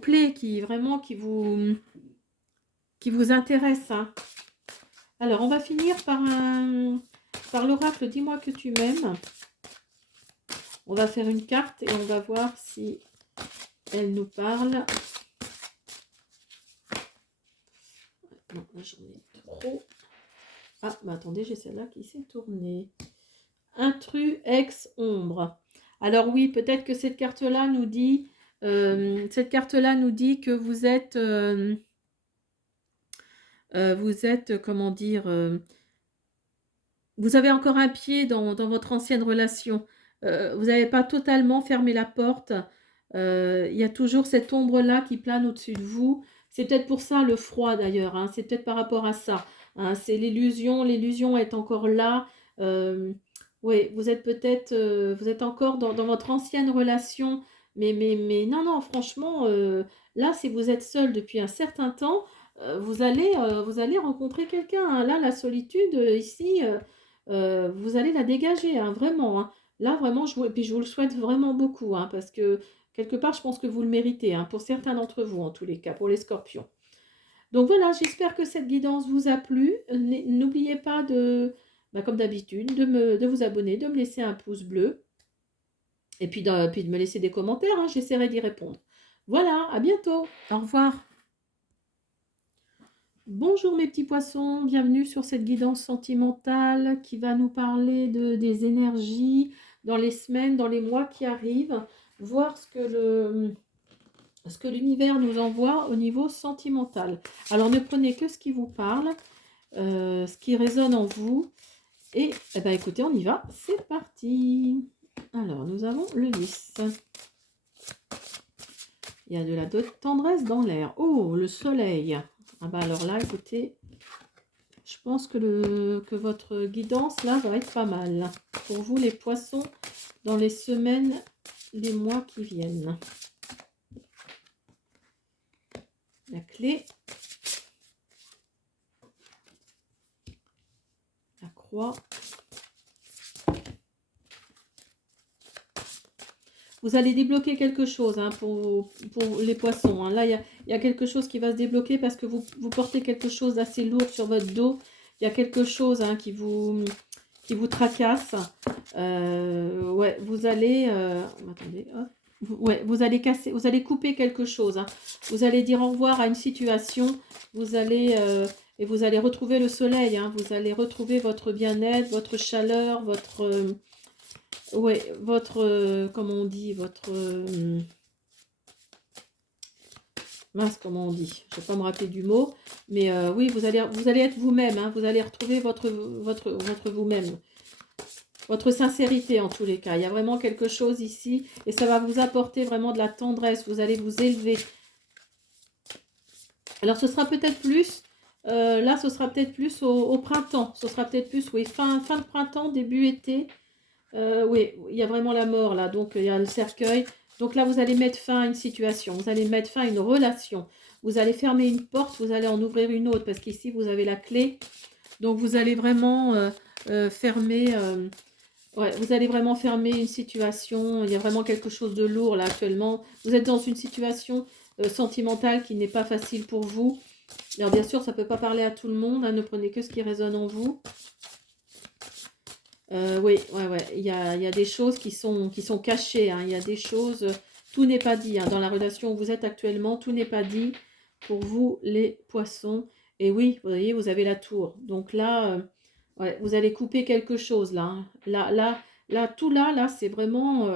plaît, qui vous intéresse, hein. Alors, on va finir par l'oracle Dis-moi que tu m'aimes. On va faire une carte et on va voir si elle nous parle. Non, là j'en ai trop. Ah, mais attendez, j'ai celle-là qui s'est tournée. Intrus ex ombre. Alors oui, peut-être que cette carte-là nous dit, que vous êtes, comment dire, vous avez encore un pied dans votre ancienne relation. Vous n'avez pas totalement fermé la porte. Il y a toujours cette ombre-là qui plane au-dessus de vous. C'est peut-être pour ça le froid d'ailleurs, hein. C'est peut-être par rapport à ça, hein. C'est l'illusion est encore là. Oui, vous êtes peut-être, vous êtes encore dans votre ancienne relation. Mais non, non, franchement, là, si vous êtes seul depuis un certain temps, vous allez rencontrer quelqu'un, hein. Là, la solitude, ici... vous allez la dégager, hein, vraiment, hein. Là, vraiment, puis je vous le souhaite vraiment beaucoup, hein, parce que quelque part, je pense que vous le méritez, hein, pour certains d'entre vous, en tous les cas, pour les scorpions. Donc voilà, j'espère que cette guidance vous a plu. N'oubliez pas bah, comme d'habitude, de vous abonner, de me laisser un pouce bleu, et puis de me laisser des commentaires, hein, j'essaierai d'y répondre. Voilà, à bientôt. Au revoir. Bonjour mes petits poissons, bienvenue sur cette guidance sentimentale qui va nous parler des énergies dans les semaines, dans les mois qui arrivent, voir ce que l'univers nous envoie au niveau sentimental. Alors ne prenez que ce qui vous parle, ce qui résonne en vous, et eh ben, écoutez, on y va, c'est parti. Alors nous avons le lys. Il y a de la tendresse dans l'air. Oh, le soleil. Ah bah alors là, écoutez, je pense que votre guidance, là, va être pas mal. Pour vous, les poissons, dans les semaines, les mois qui viennent. La clé. La croix. Vous allez débloquer quelque chose, hein, pour les poissons, hein. Là, il y a quelque chose qui va se débloquer parce que vous portez quelque chose d'assez lourd sur votre dos. Il y a quelque chose, hein, qui vous tracasse. Ouais, vous allez... attendez, hop. Ouais, vous allez couper quelque chose, hein. Vous allez dire au revoir à une situation. Et vous allez retrouver le soleil, hein. Vous allez retrouver votre bien-être, votre chaleur, ouais, comment on dit, mince, comment on dit, je ne vais pas me rappeler du mot, mais oui, vous allez être vous-même, hein, vous allez retrouver votre vous-même, votre sincérité en tous les cas. Il y a vraiment quelque chose ici, et ça va vous apporter vraiment de la tendresse, vous allez vous élever. Alors, ce sera peut-être plus, là, ce sera peut-être plus au printemps. Ce sera peut-être plus, oui, fin de printemps, début été. Oui, il y a vraiment la mort, là. Donc, il y a le cercueil. Donc là, vous allez mettre fin à une situation. Vous allez mettre fin à une relation. Vous allez fermer une porte, vous allez en ouvrir une autre. Parce qu'ici, vous avez la clé. Donc, vous allez vraiment fermer... ouais, vous allez vraiment fermer une situation. Il y a vraiment quelque chose de lourd, là, actuellement. Vous êtes dans une situation sentimentale qui n'est pas facile pour vous. Alors bien sûr, ça ne peut pas parler à tout le monde, hein, ne prenez que ce qui résonne en vous. Oui, ouais, ouais. Il y a des choses qui sont cachées, hein. Il y a des choses, tout n'est pas dit, hein. Dans la relation où vous êtes actuellement, tout n'est pas dit pour vous, les poissons. Et oui, vous voyez, vous avez la tour. Donc là, ouais, vous allez couper quelque chose, là, hein. Tout là, c'est vraiment,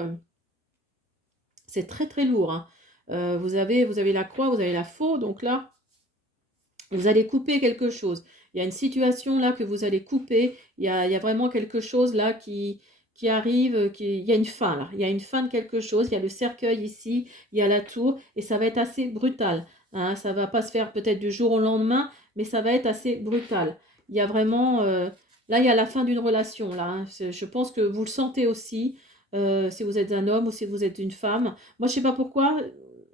c'est très, très lourd, hein. Vous avez la croix, vous avez la faux, donc là, vous allez couper quelque chose. Il y a une situation là que vous allez couper. Il y a vraiment quelque chose là qui arrive. Il y a une fin là. Il y a une fin de quelque chose. Il y a le cercueil ici. Il y a la tour. Et ça va être assez brutal, hein. Ça ne va pas se faire peut-être du jour au lendemain. Mais ça va être assez brutal. Il y a vraiment... là, il y a la fin d'une relation là, hein. Je pense que vous le sentez aussi. Si vous êtes un homme ou si vous êtes une femme. Moi, je ne sais pas pourquoi.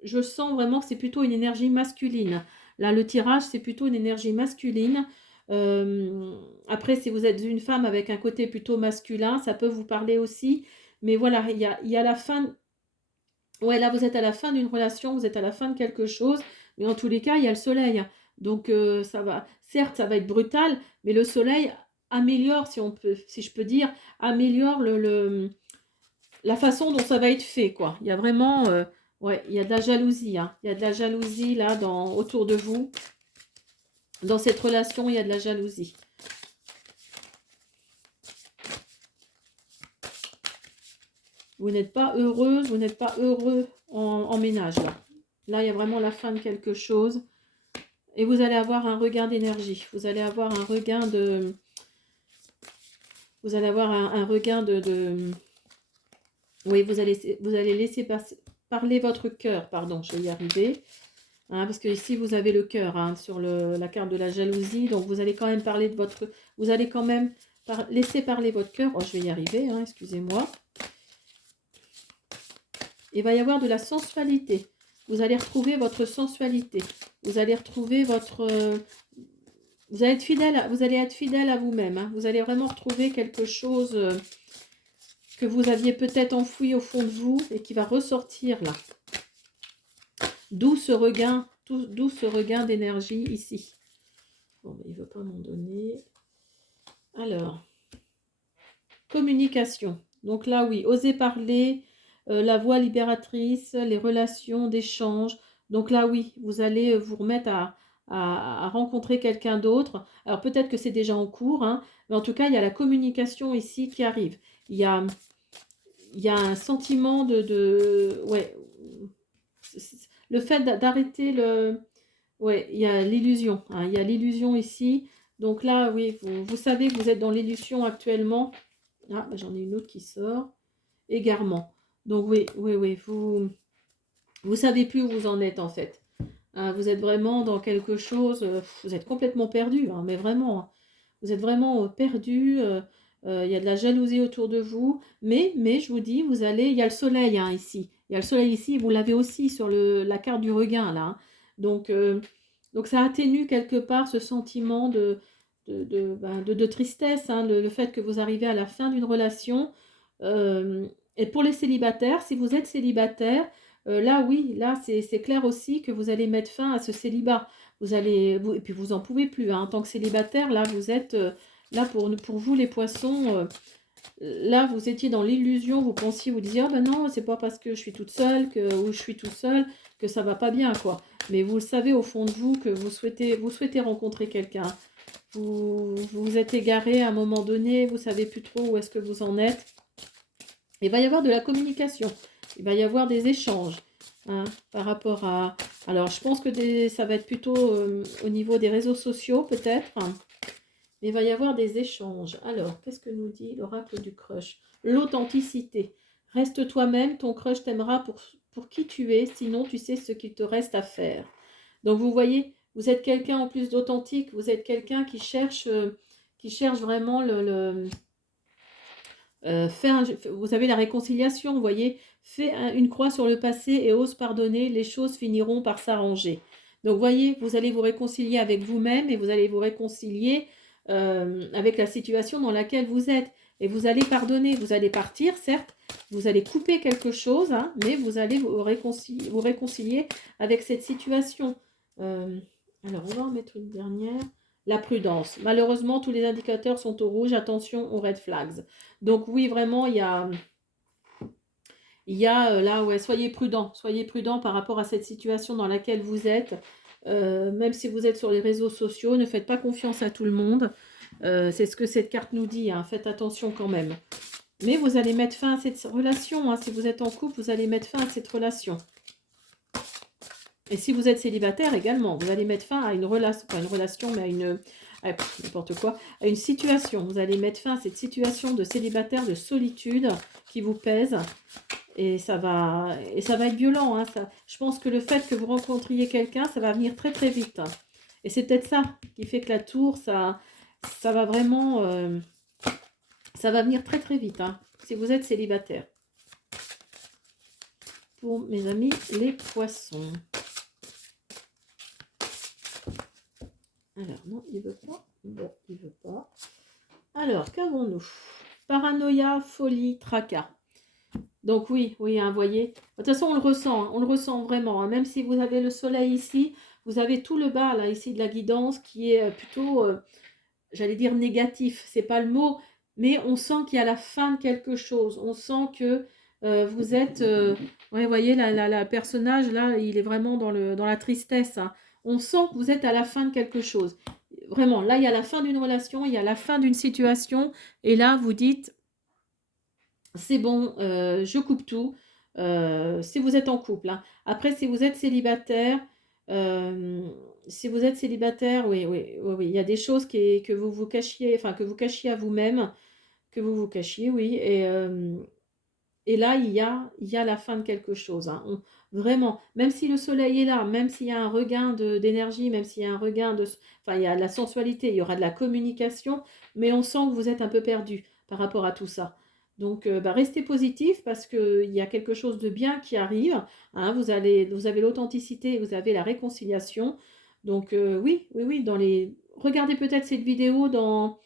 Je sens vraiment que c'est plutôt une énergie masculine. Là, le tirage, c'est plutôt une énergie masculine. Après, si vous êtes une femme avec un côté plutôt masculin, ça peut vous parler aussi. Mais voilà, il y a la fin. Ouais, là, vous êtes à la fin d'une relation, vous êtes à la fin de quelque chose. Mais en tous les cas, il y a le soleil. Donc, ça va. Certes, ça va être brutal, mais le soleil améliore, si je peux dire, améliore la façon dont ça va être fait, quoi. Il y a vraiment. Ouais, il y a de la jalousie, hein. Il y a de la jalousie là autour de vous. Dans cette relation, il y a de la jalousie. Vous n'êtes pas heureuse, vous n'êtes pas heureux en ménage, là. Là, il y a vraiment la fin de quelque chose. Et vous allez avoir un regain d'énergie. Vous allez avoir un regain de... Vous allez avoir un regain de... Oui, vous allez laisser parler votre cœur. Pardon, je vais y arriver. Hein, parce que ici, vous avez le cœur, hein, sur la carte de la jalousie. Donc, vous allez quand même parler de votre... Vous allez quand même laisser parler votre cœur. Oh, je vais y arriver, hein, excusez-moi. Il va y avoir de la sensualité. Vous allez retrouver votre sensualité. Vous allez retrouver votre... vous allez être fidèle à vous-même, hein. Vous allez vraiment retrouver quelque chose que vous aviez peut-être enfoui au fond de vous et qui va ressortir là. D'où ce regain d'énergie ici. Bon, mais il ne veut pas m'en donner. Alors, communication. Donc là, oui, oser parler, la voix libératrice, les relations d'échange. Donc là, oui, vous allez vous remettre à rencontrer quelqu'un d'autre. Alors peut-être que c'est déjà en cours, hein, mais en tout cas, il y a la communication ici qui arrive. Il y a un sentiment ouais, le fait d'arrêter le... Ouais, il y a l'illusion, hein, il y a l'illusion ici. Donc là, oui, vous savez que vous êtes dans l'illusion actuellement. Ah, bah, j'en ai une autre qui sort. Égarement. Donc oui, oui, oui, vous savez plus où vous en êtes en fait. Hein, vous êtes vraiment dans quelque chose, vous êtes complètement perdu, hein, mais vraiment, hein. Vous êtes vraiment perdu. Il y a de la jalousie autour de vous. Mais je vous dis, il y a le soleil, hein, ici. Il y a le soleil ici, vous l'avez aussi sur la carte du regain là, hein. Donc, ça atténue quelque part ce sentiment de tristesse, hein, le fait que vous arrivez à la fin d'une relation. Et pour les célibataires, si vous êtes célibataire, là oui, là c'est clair aussi que vous allez mettre fin à ce célibat. Et puis vous en pouvez plus, hein. En tant que célibataire, là vous êtes, là pour vous les poissons, là vous étiez dans l'illusion, vous pensiez, vous disiez, ah ben non, c'est pas parce que je suis toute seule ou je suis tout seul que ça va pas bien, quoi. Mais vous le savez au fond de vous que vous souhaitez rencontrer quelqu'un. Vous êtes égaré à un moment donné, vous savez plus trop où est-ce que vous en êtes. Il va y avoir de la communication, il va y avoir des échanges, hein, par rapport à... Alors, je pense que ça va être plutôt au niveau des réseaux sociaux, peut-être. Mais il va y avoir des échanges. Alors, qu'est-ce que nous dit l'oracle du crush? L'authenticité. Reste toi-même, ton crush t'aimera pour qui tu es, sinon tu sais ce qu'il te reste à faire. Donc, vous voyez vous êtes quelqu'un en plus d'authentique, vous êtes quelqu'un qui cherche vraiment vous avez la réconciliation, vous voyez, fais une croix sur le passé et ose pardonner, les choses finiront par s'arranger. Donc, vous voyez, vous allez vous réconcilier avec vous-même et vous allez vous réconcilier avec la situation dans laquelle vous êtes. Et vous allez pardonner, vous allez partir, certes, vous allez couper quelque chose, hein, mais vous allez vous réconcilier avec cette situation. Euh, alors, on va en mettre une dernière. La prudence. Malheureusement, tous les indicateurs sont au rouge. Attention aux red flags. Donc oui, vraiment, il y a là, ouais, soyez prudent par rapport à cette situation dans laquelle vous êtes. Même si vous êtes sur les réseaux sociaux, ne faites pas confiance à tout le monde. C'est ce que cette carte nous dit, hein, faites attention quand même. Mais vous allez mettre fin à cette relation, hein, si vous êtes en couple, vous allez mettre fin à cette relation. Et si vous êtes célibataire également, vous allez mettre fin à une relation, pas une relation, mais n'importe quoi, à une situation. Vous allez mettre fin à cette situation de célibataire, de solitude qui vous pèse. Et ça va être violent. Hein, ça. Je pense que le fait que vous rencontriez quelqu'un, ça va venir très très vite. Hein. Et c'est peut-être ça qui fait que la tour, ça va vraiment... ça va venir très très vite, hein, si vous êtes célibataire. Pour mes amis, les poissons. Alors, non, il veut pas. Bon, il veut pas. Alors, qu'avons-nous? Paranoïa, folie, tracas. Donc oui, hein, voyez. De toute façon, on le ressent vraiment. Hein. Même si vous avez le soleil ici, vous avez tout le bas, là, ici, de la guidance, qui est plutôt, j'allais dire négatif. C'est pas le mot, mais on sent qu'il y a la fin de quelque chose. On sent que vous êtes... ouais, vous voyez, la personnage, là, il est vraiment dans la tristesse. Hein. On sent que vous êtes à la fin de quelque chose. Vraiment, là, il y a la fin d'une relation, il y a la fin d'une situation. Et là, vous dites, c'est bon, je coupe tout. Si vous êtes en couple. Hein. Après, si vous êtes célibataire, oui. Il y a des choses que vous vous cachiez, enfin, que vous cachiez à vous-même, que vous vous cachiez, oui. Et là, il y a la fin de quelque chose. Hein. Vraiment, même si le soleil est là, même s'il y a un regain d'énergie, même s'il y a un regain de... Enfin, il y a de la sensualité, il y aura de la communication, mais on sent que vous êtes un peu perdu par rapport à tout ça. Donc, restez positif parce qu'il y a quelque chose de bien qui arrive. Hein. Vous avez l'authenticité, vous avez la réconciliation. Donc, oui, regardez peut-être cette vidéo dans,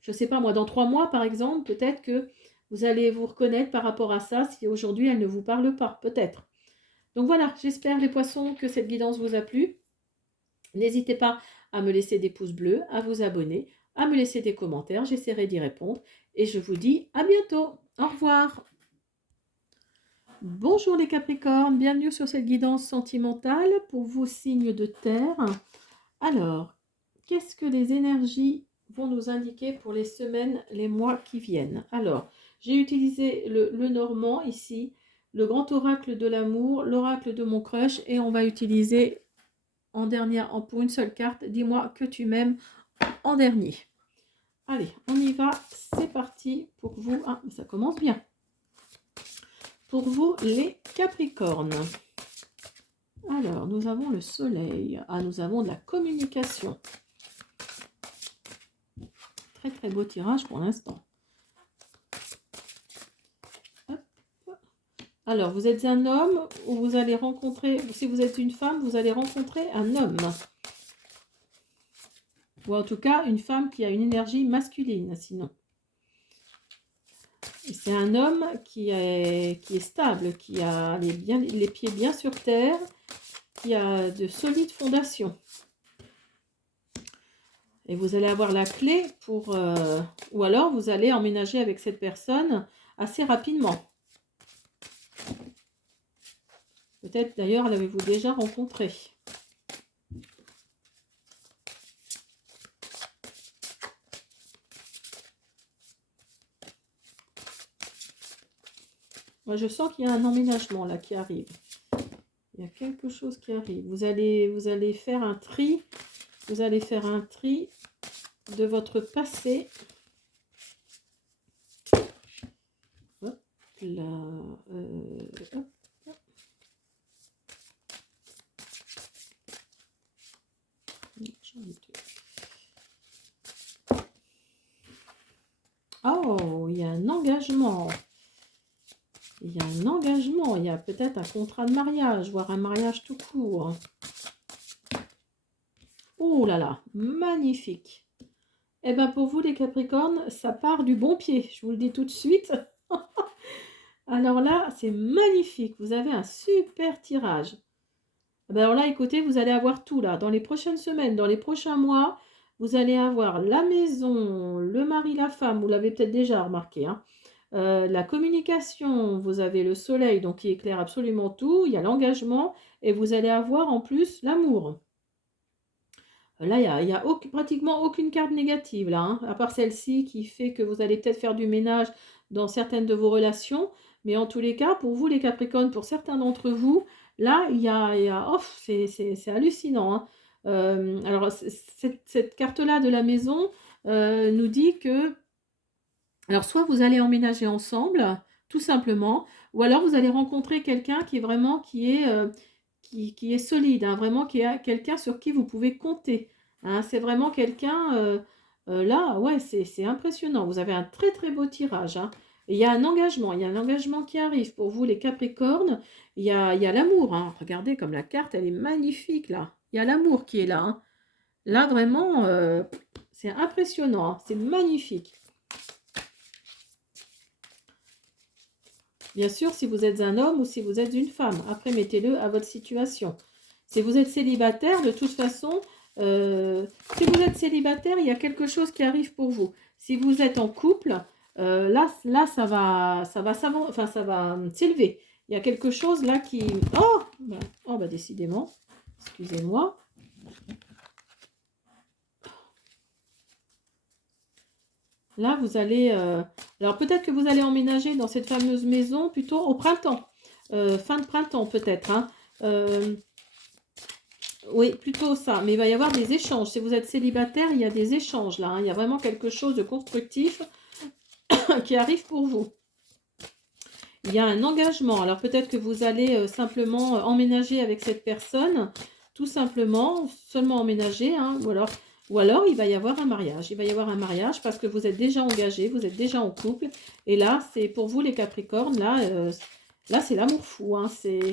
je ne sais pas moi, dans 3 mois par exemple, peut-être que vous allez vous reconnaître par rapport à ça si aujourd'hui elle ne vous parle pas, peut-être. Donc voilà, j'espère les poissons que cette guidance vous a plu. N'hésitez pas à me laisser des pouces bleus, à vous abonner, à me laisser des commentaires, j'essaierai d'y répondre. Et je vous dis à bientôt. Au revoir. Bonjour les Capricornes, bienvenue sur cette guidance sentimentale pour vos signes de terre. Alors, qu'est-ce que les énergies vont nous indiquer pour les semaines, les mois qui viennent? Alors, j'ai utilisé le normand ici, le grand oracle de l'amour, l'oracle de mon crush, et on va utiliser pour une seule carte, dis-moi que tu m'aimes en dernier. Allez, on y va, c'est parti pour vous. Ah, ça commence bien. Pour vous, les Capricornes. Alors, nous avons le soleil. Ah, nous avons de la communication. Très, très beau tirage pour l'instant. Alors, vous êtes un homme ou vous allez rencontrer, si vous êtes une femme, vous allez rencontrer un homme. Ou en tout cas, une femme qui a une énergie masculine, sinon. C'est un homme qui est stable, qui a les pieds bien sur terre, qui a de solides fondations. Et vous allez avoir la clé pour... ou alors, vous allez emménager avec cette personne assez rapidement. Peut-être d'ailleurs l'avez-vous déjà rencontré. Moi, je sens qu'il y a un emménagement là qui arrive. Il y a quelque chose qui arrive. Vous allez faire un tri. Vous allez faire un tri de votre passé. Hop là. Hop. Oh, il y a un engagement. Il y a un engagement. Il y a peut-être un contrat de mariage, voire un mariage tout court. Oh là là, magnifique. Eh bien, pour vous, les Capricornes, ça part du bon pied. Je vous le dis tout de suite. Alors là, c'est magnifique. Vous avez un super tirage. Eh ben alors là, écoutez, vous allez avoir tout là. Dans les prochaines semaines, dans les prochains mois, vous allez avoir la maison, le mari, la femme. Vous l'avez peut-être déjà remarqué, hein. La communication, vous avez le soleil, donc qui éclaire absolument tout. Il y a l'engagement et vous allez avoir en plus l'amour. Là, il y a pratiquement aucune carte négative, là, hein, à part celle-ci qui fait que vous allez peut-être faire du ménage dans certaines de vos relations. Mais en tous les cas, pour vous, les Capricornes, pour certains d'entre vous, là, oh, c'est hallucinant, hein. Alors, cette carte-là de la maison nous dit que, alors, soit vous allez emménager ensemble, tout simplement, ou alors vous allez rencontrer quelqu'un qui est vraiment, qui est solide, hein, vraiment qui est quelqu'un sur qui vous pouvez compter, hein. C'est vraiment quelqu'un, là, ouais, c'est impressionnant. Vous avez un très très beau tirage, hein. Et il y a un engagement qui arrive pour vous les Capricornes. Il y a l'amour, hein. Regardez comme la carte, elle est magnifique là. Il y a l'amour qui est là, hein. Là vraiment, c'est impressionnant, hein. C'est magnifique. Bien sûr, si vous êtes un homme ou si vous êtes une femme. Après, mettez-le à votre situation. Si vous êtes célibataire, de toute façon, si vous êtes célibataire, il y a quelque chose qui arrive pour vous. Si vous êtes en couple, là, ça va s'élever. Il y a quelque chose là qui... Oh, bah décidément. Excusez-moi. Là, vous allez... alors, peut-être que vous allez emménager dans cette fameuse maison plutôt au printemps. Fin de printemps, peut-être, hein. Oui, plutôt ça. Mais il va y avoir des échanges. Si vous êtes célibataire, il y a des échanges, là, hein. Il y a vraiment quelque chose de constructif qui arrive pour vous. Il y a un engagement. Alors, peut-être que vous allez simplement emménager avec cette personne. Tout simplement, seulement emménager, hein, ou alors, il va y avoir un mariage. Il va y avoir un mariage parce que vous êtes déjà engagé, vous êtes déjà en couple. Et là, c'est pour vous, les Capricornes, là c'est l'amour fou, hein. C'est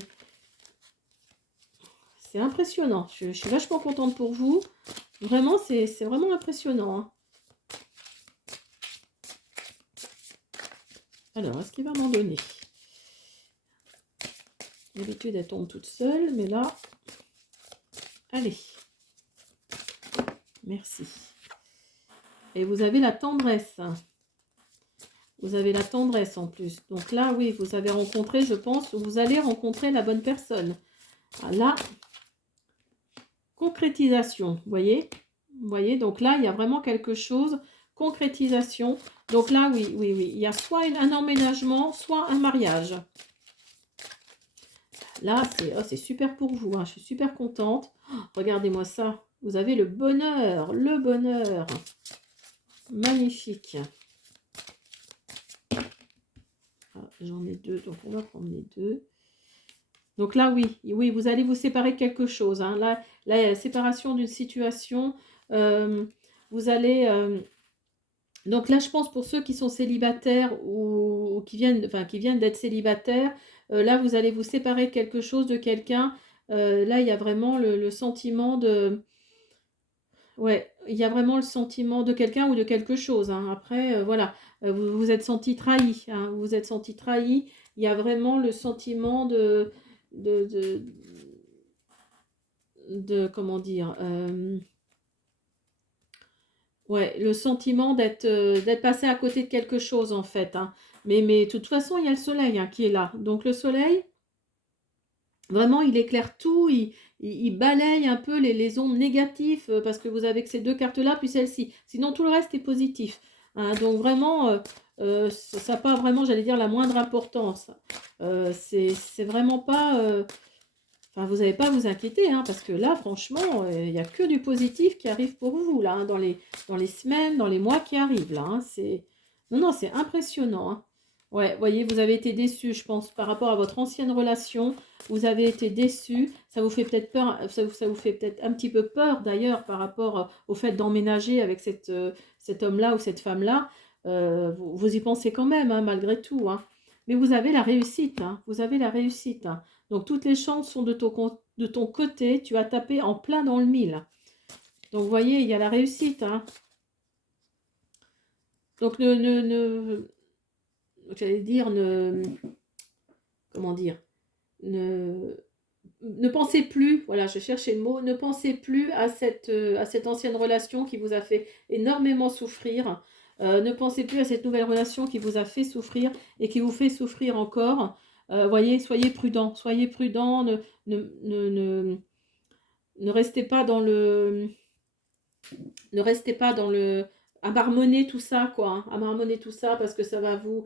impressionnant. Je suis vachement contente pour vous. Vraiment, c'est vraiment impressionnant, hein. Alors, est-ce qu'il va m'en donner? D'habitude, elle tombe toute seule, mais là... Allez. Merci. Et vous avez la tendresse. Vous avez la tendresse en plus. Donc là, oui, vous avez rencontré, je pense, vous allez rencontrer la bonne personne. Là, concrétisation, vous voyez? Vous voyez, donc là, il y a vraiment quelque chose, concrétisation. Donc là, oui, il y a soit un emménagement, soit un mariage. Là, c'est super pour vous, hein. Je suis super contente. Oh, regardez-moi ça. Vous avez le bonheur, le bonheur. Magnifique. Ah, j'en ai deux, donc on va prendre les deux. Donc là, oui, vous allez vous séparer de quelque chose, hein. Là, il y a la séparation d'une situation. Vous allez... donc là, je pense pour ceux qui sont célibataires ou qui viennent d'être célibataires, là, vous allez vous séparer de quelque chose, de quelqu'un. Là, il y a vraiment le sentiment de... Ouais, il y a vraiment le sentiment de quelqu'un ou de quelque chose, hein. Après, voilà, vous vous êtes senti trahi, hein. Vous vous êtes senti trahi. Il y a vraiment le sentiment de, de, comment dire, ouais, le sentiment d'être passé à côté de quelque chose, en fait, hein. Mais de toute façon, il y a le soleil, hein, qui est là. Donc le soleil, vraiment, il éclaire tout, il balaye un peu les ondes négatives, parce que vous avez que ces deux cartes-là, puis celle-ci. Sinon, tout le reste est positif, hein. Donc vraiment, ça n'a pas vraiment, j'allais dire, la moindre importance. C'est vraiment pas... enfin, vous n'avez pas à vous inquiéter, hein, parce que là, franchement, il n'y a que du positif qui arrive pour vous, là, hein, dans les semaines, dans les mois qui arrivent, là, hein. Non, c'est impressionnant, hein. Ouais, voyez, vous avez été déçus, je pense, par rapport à votre ancienne relation. Vous avez été déçus. Ça vous fait peut-être peur, ça vous fait peut-être un petit peu peur, d'ailleurs, par rapport au fait d'emménager avec cet homme-là ou cette femme-là. vous y pensez quand même, hein, malgré tout, hein. Mais vous avez la réussite, hein, vous avez la réussite, hein. Donc toutes les chances sont de ton côté, tu as tapé en plein dans le mille. Donc vous voyez, il y a la réussite, hein. Donc j'allais dire, comment dire, ne, ne pensez plus, voilà, je cherchais le mot, ne pensez plus à cette ancienne relation qui vous a fait énormément souffrir. Ne pensez plus à cette nouvelle relation qui vous a fait souffrir et qui vous fait souffrir encore. Voyez, soyez prudent, ne, ne restez pas dans le, ne restez pas dans le, à marmonner tout ça, quoi, hein, à marmonner tout ça parce que ça va vous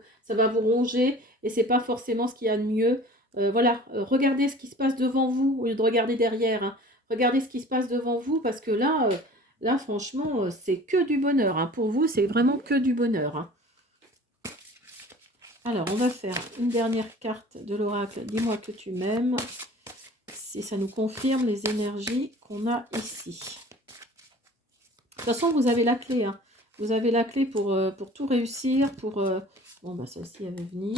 ronger et c'est pas forcément ce qu'il y a de mieux. Voilà, regardez ce qui se passe devant vous au lieu de regarder derrière, hein. Regardez ce qui se passe devant vous parce que là, là franchement, c'est que du bonheur, hein. Pour vous, c'est vraiment que du bonheur, hein. Alors, on va faire une dernière carte de l'oracle. Dis-moi que tu m'aimes. Si ça nous confirme les énergies qu'on a ici. De toute façon, vous avez la clé, hein. Vous avez la clé pour tout réussir. Bon, bah, celle-ci, elle va venir.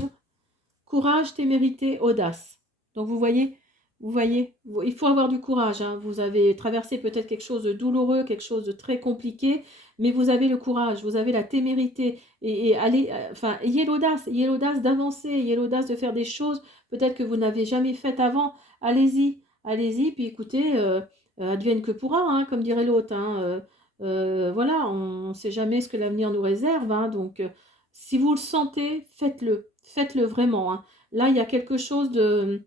Courage, témérité, audace. Donc, vous voyez, il faut avoir du courage, hein. Vous avez traversé peut-être quelque chose de douloureux, quelque chose de très compliqué, mais vous avez le courage, vous avez la témérité. Et allez, enfin, ayez l'audace d'avancer, ayez l'audace de faire des choses peut-être que vous n'avez jamais faites avant. Allez-y, allez-y. Puis écoutez, advienne que pourra, hein, comme dirait l'autre, hein. Voilà, on ne sait jamais ce que l'avenir nous réserve, hein. Donc, si vous le sentez, faites-le. Faites-le vraiment, hein. Là, il y a quelque chose de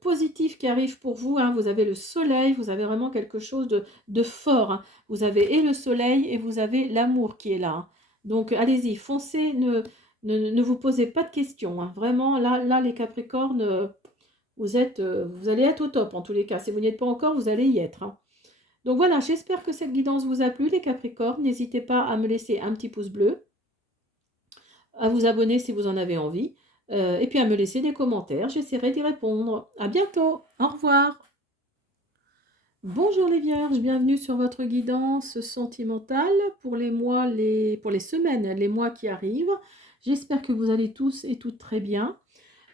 positif qui arrive pour vous, hein. Vous avez le soleil, vous avez vraiment quelque chose de fort, hein. Vous avez et le soleil et vous avez l'amour qui est là, hein. Donc, allez-y, foncez, ne vous posez pas de questions, hein. Vraiment, là, les Capricornes, vous allez être au top en tous les cas. Si vous n'y êtes pas encore, vous allez y être, hein. Donc voilà, j'espère que cette guidance vous a plu, les Capricornes. N'hésitez pas à me laisser un petit pouce bleu, à vous abonner si vous en avez envie, et puis à me laisser des commentaires. J'essaierai d'y répondre. À bientôt. Au revoir. Bonjour les Vierges, bienvenue sur votre guidance sentimentale pour les mois, pour les semaines, les mois qui arrivent. J'espère que vous allez tous et toutes très bien.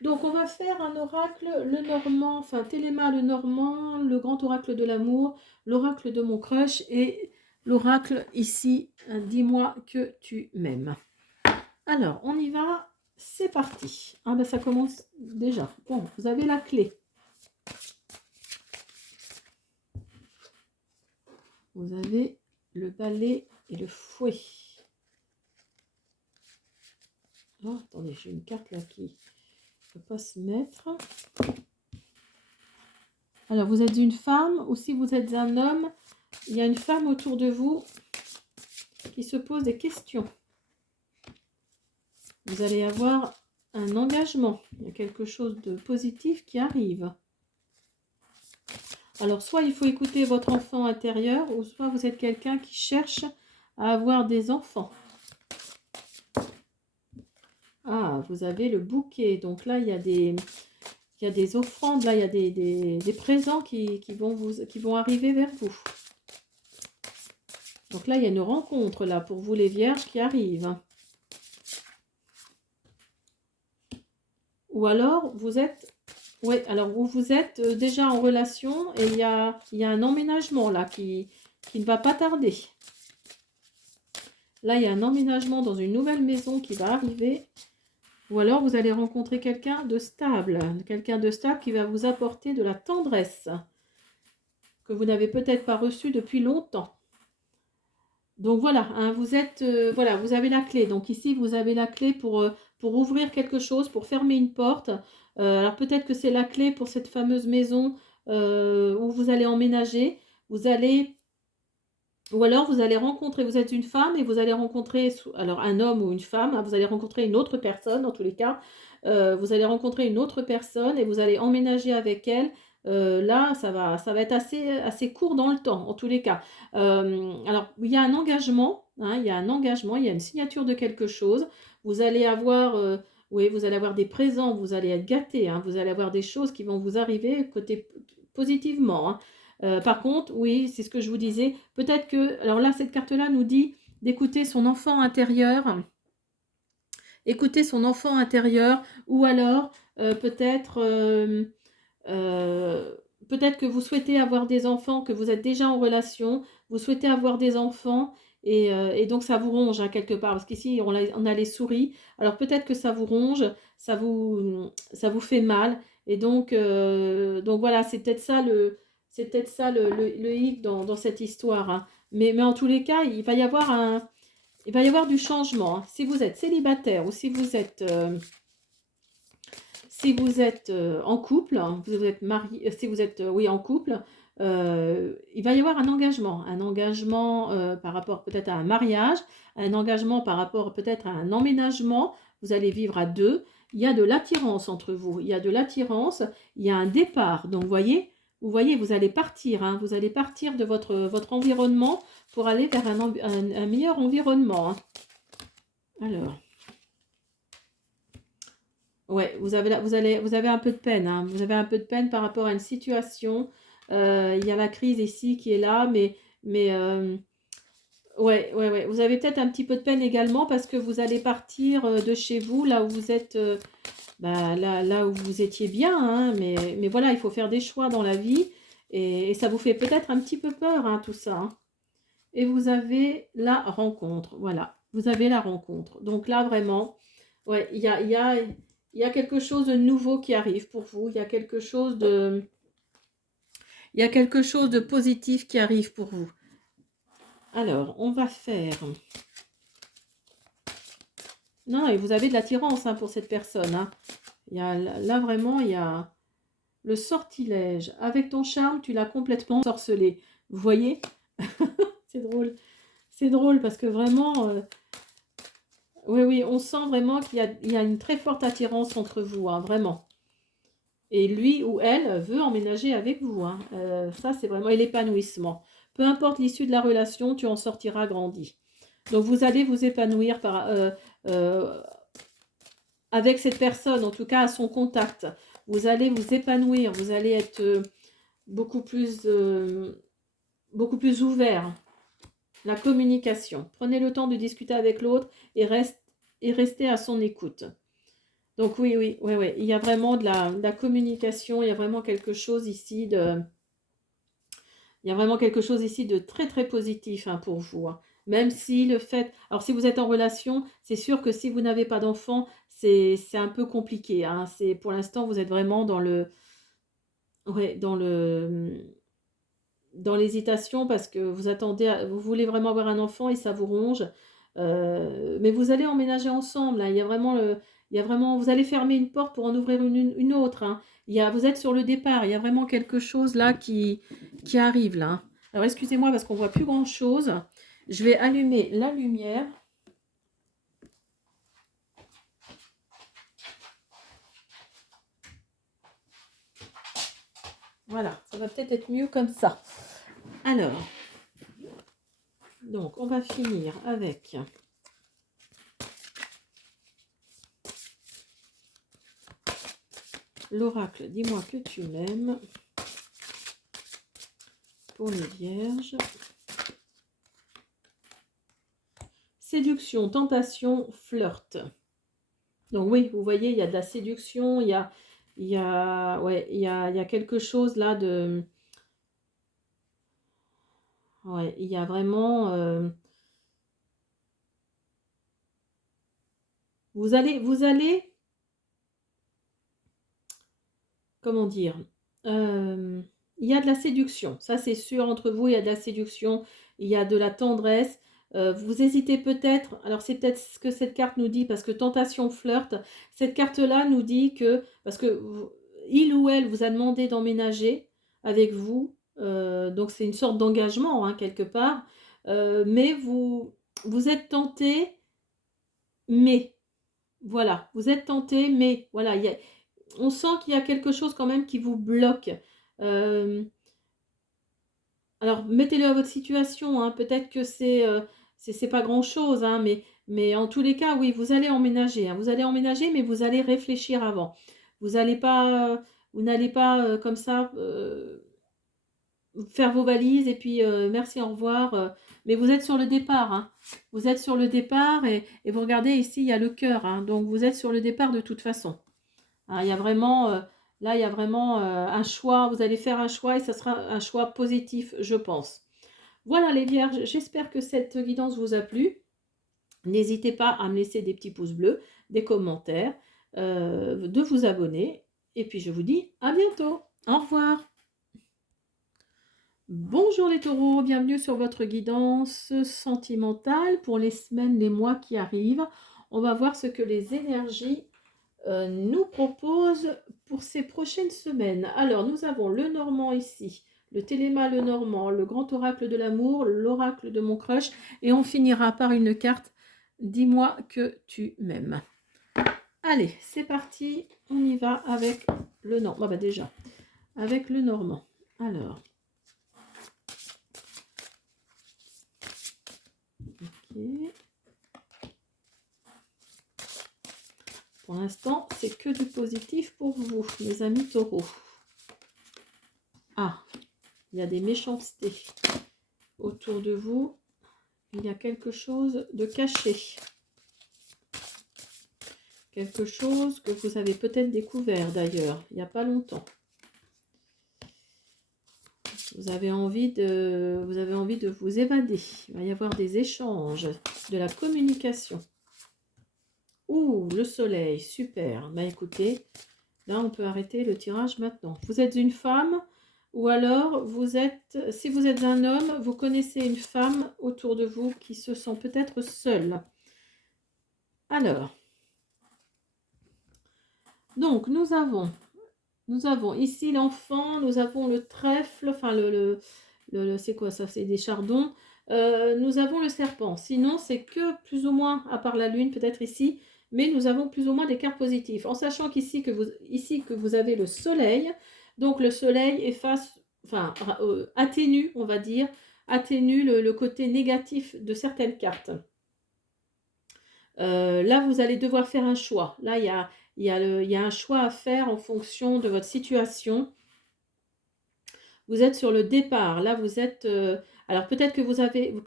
Donc on va faire un oracle, le normand, enfin Téléma le normand, le grand oracle de l'amour, l'oracle de mon crush et l'oracle ici, dis-moi que tu m'aimes. Alors on y va, c'est parti. Ah ben ça commence déjà. Bon, vous avez la clé. Vous avez le balai et le fouet. Oh, attendez, j'ai une carte là qui ne peut pas se mettre. Alors, vous êtes une femme ou si vous êtes un homme, il y a une femme autour de vous qui se pose des questions. Vous allez avoir un engagement. Il y a quelque chose de positif qui arrive. Alors, soit il faut écouter votre enfant intérieur, ou soit vous êtes quelqu'un qui cherche à avoir des enfants. Ah, vous avez le bouquet. Donc là, il y a des offrandes, là, il y a des présents qui vont arriver vers vous. Donc là, il y a une rencontre, là, pour vous les vierges qui arrivent. Ou alors, vous êtes... Oui, alors vous êtes déjà en relation et il y a un emménagement, là, qui ne va pas tarder. Là, il y a un emménagement dans une nouvelle maison qui va arriver. Ou alors, vous allez rencontrer quelqu'un de stable qui va vous apporter de la tendresse que vous n'avez peut-être pas reçue depuis longtemps. Donc voilà, hein, vous êtes, voilà, vous avez la clé. Donc ici, vous avez la clé pour ouvrir quelque chose, pour fermer une porte. Alors peut-être que c'est la clé pour cette fameuse maison où vous allez emménager. Ou alors vous allez rencontrer, vous êtes une femme et vous allez rencontrer, alors un homme ou une femme, hein, vous allez rencontrer une autre personne, dans tous les cas. Vous allez rencontrer une autre personne et vous allez emménager avec elle. Là, ça va être assez court dans le temps, en tous les cas. Alors, il y a un engagement, hein, il y a une signature de quelque chose. Vous allez avoir, oui, vous allez avoir des présents, vous allez être gâtés, hein, vous allez avoir des choses qui vont vous arriver côté positivement, hein. Par contre, oui, c'est ce que je vous disais. Peut-être que, alors là, cette carte-là nous dit d'écouter son enfant intérieur écouter son enfant intérieur, ou alors peut-être peut-être que vous souhaitez avoir des enfants, que vous êtes déjà en relation, vous souhaitez avoir des enfants, et donc ça vous ronge hein, quelque part, parce qu'ici on a les souris, alors peut-être que ça vous ronge, ça vous fait mal, et donc voilà, c'est peut-être ça le hic dans cette histoire, hein. Mais en tous les cas, il va y avoir du changement, hein. Si vous êtes célibataire ou si vous êtes en couple, hein, vous êtes marié, si vous êtes oui, en couple, il va y avoir un engagement par rapport peut-être à un mariage, un engagement par rapport peut-être à un emménagement, vous allez vivre à deux, il y a de l'attirance entre vous, il y a de l'attirance, il y a un départ, donc vous voyez, vous allez partir, hein, vous allez partir de votre environnement pour aller vers un meilleur environnement, hein. Alors. Ouais, vous avez un peu de peine, hein. Vous avez un peu de peine par rapport à une situation. Il y a la crise ici qui est là, mais ouais, ouais, ouais. Vous avez peut-être un petit peu de peine également parce que vous allez partir de chez vous, là où vous êtes, bah, là où vous étiez bien, hein. Mais voilà, il faut faire des choix dans la vie et ça vous fait peut-être un petit peu peur, hein, tout ça, hein. Et vous avez la rencontre, voilà. Vous avez la rencontre. Donc là, vraiment, ouais, il y a quelque chose de nouveau qui arrive pour vous. Il y a quelque chose de positif qui arrive pour vous. Alors, on va faire. Non, et vous avez de l'attirance hein, pour cette personne, hein. Il y a, là, vraiment, il y a le sortilège. Avec ton charme, tu l'as complètement sorcelé. Vous voyez? C'est drôle. C'est drôle parce que vraiment, oui, oui, on sent vraiment il y a une très forte attirance entre vous, hein, vraiment. Et lui ou elle veut emménager avec vous, hein. Ça, c'est vraiment l'épanouissement. Peu importe l'issue de la relation, tu en sortiras grandi. Donc, vous allez vous épanouir euh, avec cette personne, en tout cas à son contact. Vous allez vous épanouir, vous allez être beaucoup beaucoup plus ouvert. La communication. Prenez le temps de discuter avec l'autre et restez à son écoute. Donc oui, oui, oui, oui. Il y a vraiment de la communication, il y a vraiment quelque chose ici il y a vraiment quelque chose ici de très très positif hein, pour vous, hein. Même si le fait, alors si vous êtes en relation, c'est sûr que si vous n'avez pas d'enfant, c'est un peu compliqué, hein. C'est pour l'instant vous êtes vraiment ouais, dans l'hésitation parce que vous voulez vraiment avoir un enfant et ça vous ronge. Mais vous allez emménager ensemble, hein. Il y a vraiment, vous allez fermer une porte pour en ouvrir une autre, hein. Vous êtes sur le départ. Il y a vraiment quelque chose là qui arrive là, hein. Alors excusez-moi parce qu'on voit plus grand chose. Je vais allumer la lumière. Voilà, ça va peut-être être mieux comme ça. Alors, donc on va finir avec l'oracle. Dis-moi que tu m'aimes. Pour les vierges. Séduction, tentation, flirt. Donc oui, vous voyez, il y a de la séduction, ouais, il y a quelque chose là de... Ouais, il y a vraiment... vous allez... Comment dire il y a de la séduction, ça c'est sûr, entre vous, il y a de la séduction, il y a de la tendresse. Vous hésitez peut-être, alors c'est peut-être ce que cette carte nous dit, parce que tentation flirt, cette carte-là nous dit que, parce que il ou elle vous a demandé d'emménager avec vous, donc c'est une sorte d'engagement, hein, quelque part, mais vous êtes tenté, mais, voilà, vous êtes tenté, mais, voilà, on sent qu'il y a quelque chose quand même qui vous bloque. Euh, alors, mettez-le à votre situation, hein. Peut-être que c'est pas grand-chose, hein, mais en tous les cas, oui, vous allez emménager, hein. Vous allez emménager, mais vous allez réfléchir avant. Vous allez pas, vous n'allez pas comme ça faire vos valises et puis merci, au revoir. Mais vous êtes sur le départ, hein. Vous êtes sur le départ et vous regardez ici, il y a le cœur, hein. Donc vous êtes sur le départ de toute façon. Hein, il y a vraiment, là, il y a vraiment un choix. Vous allez faire un choix et ça sera un choix positif, je pense. Voilà les vierges, j'espère que cette guidance vous a plu. N'hésitez pas à me laisser des petits pouces bleus, des commentaires, de vous abonner. Et puis je vous dis à bientôt. Au revoir. Bonjour les taureaux, bienvenue sur votre guidance sentimentale pour les semaines, les mois qui arrivent. On va voir ce que les énergies nous proposent pour ces prochaines semaines. Alors nous avons le Normand ici, le Téléma le Normand, le grand oracle de l'amour, l'oracle de mon crush et on finira par une carte dis-moi que tu m'aimes. Allez, c'est parti, on y va avec le Normand. Bah déjà, avec le Normand. Alors, ok. Pour l'instant, c'est que du positif pour vous, mes amis taureaux. Ah, il y a des méchancetés autour de vous. Il y a quelque chose de caché. Quelque chose que vous avez peut-être découvert d'ailleurs, il n'y a pas longtemps. Vous avez envie de vous évader. Il va y avoir des échanges, de la communication. Ouh, le soleil, super. Bah écoutez, là on peut arrêter le tirage maintenant. Vous êtes une femme ou alors vous êtes, si vous êtes un homme, vous connaissez une femme autour de vous qui se sent peut-être seule. Alors, donc nous avons ici l'enfant, nous avons le trèfle, enfin c'est quoi ça? C'est des chardons. Nous avons le serpent. Sinon, c'est que plus ou moins, à part la lune, peut-être ici, mais nous avons plus ou moins des cartes positives. En sachant qu'ici, que vous avez le soleil, donc le soleil efface, enfin, atténue, on va dire, atténue le côté négatif de certaines cartes. Là, vous allez devoir faire un choix. Là, il y a un choix à faire en fonction de votre situation. Vous êtes sur le départ. Là, vous êtes... alors, peut-être que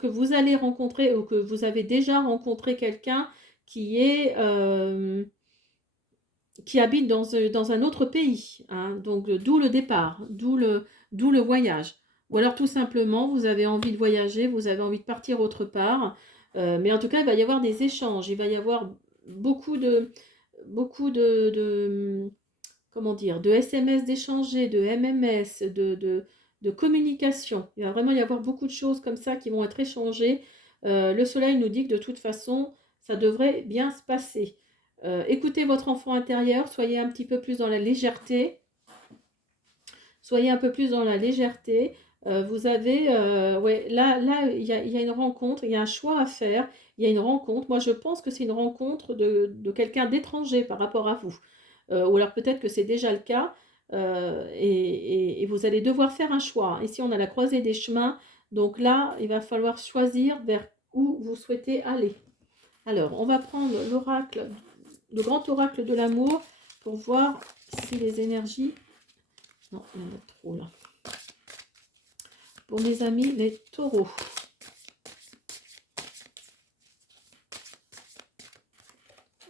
vous allez rencontrer ou que vous avez déjà rencontré quelqu'un qui habite dans un autre pays. Hein. Donc, d'où le départ, d'où le voyage. Ou alors, tout simplement, vous avez envie de voyager, vous avez envie de partir autre part. Mais en tout cas, il va y avoir des échanges. Il va y avoir beaucoup de comment dire, de SMS d'échanger, de MMS, de communication. Il va vraiment y avoir beaucoup de choses comme ça qui vont être échangées. Le soleil nous dit que de toute façon, ça devrait bien se passer. Écoutez votre enfant intérieur, soyez un petit peu plus dans la légèreté. Soyez un peu plus dans la légèreté. Vous avez, ouais, là, il y a une rencontre, il y a un choix à faire, il y a une rencontre. Moi, je pense que c'est une rencontre de quelqu'un d'étranger par rapport à vous. Ou alors peut-être que c'est déjà le cas, et vous allez devoir faire un choix. Ici, on a la croisée des chemins, donc là, il va falloir choisir vers où vous souhaitez aller. Alors, on va prendre l'oracle, le grand oracle de l'amour, pour voir si les énergies... Non, il y en a trop là. Pour mes amis, les taureaux.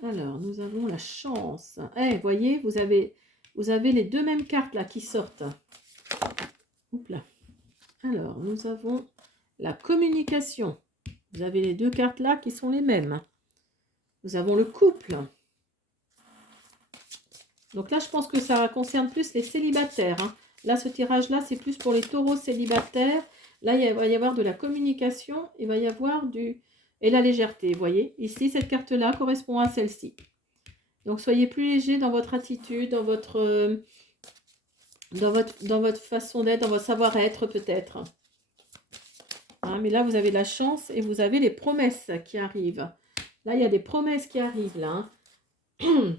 Alors, nous avons la chance. Eh, voyez, vous avez les deux mêmes cartes là qui sortent. Oups là. Alors, nous avons la communication. Vous avez les deux cartes là qui sont les mêmes. Nous avons le couple. Donc là, je pense que ça concerne plus les célibataires. Hein. Là, ce tirage-là, c'est plus pour les taureaux célibataires. Là, il va y avoir de la communication. Il va y avoir du... Et la légèreté, vous voyez. Ici, cette carte-là correspond à celle-ci. Donc, soyez plus léger dans votre attitude, dans votre façon d'être, dans votre savoir-être peut-être. Hein, mais là, vous avez la chance et vous avez les promesses qui arrivent. Là, il y a des promesses qui arrivent, là. Hein.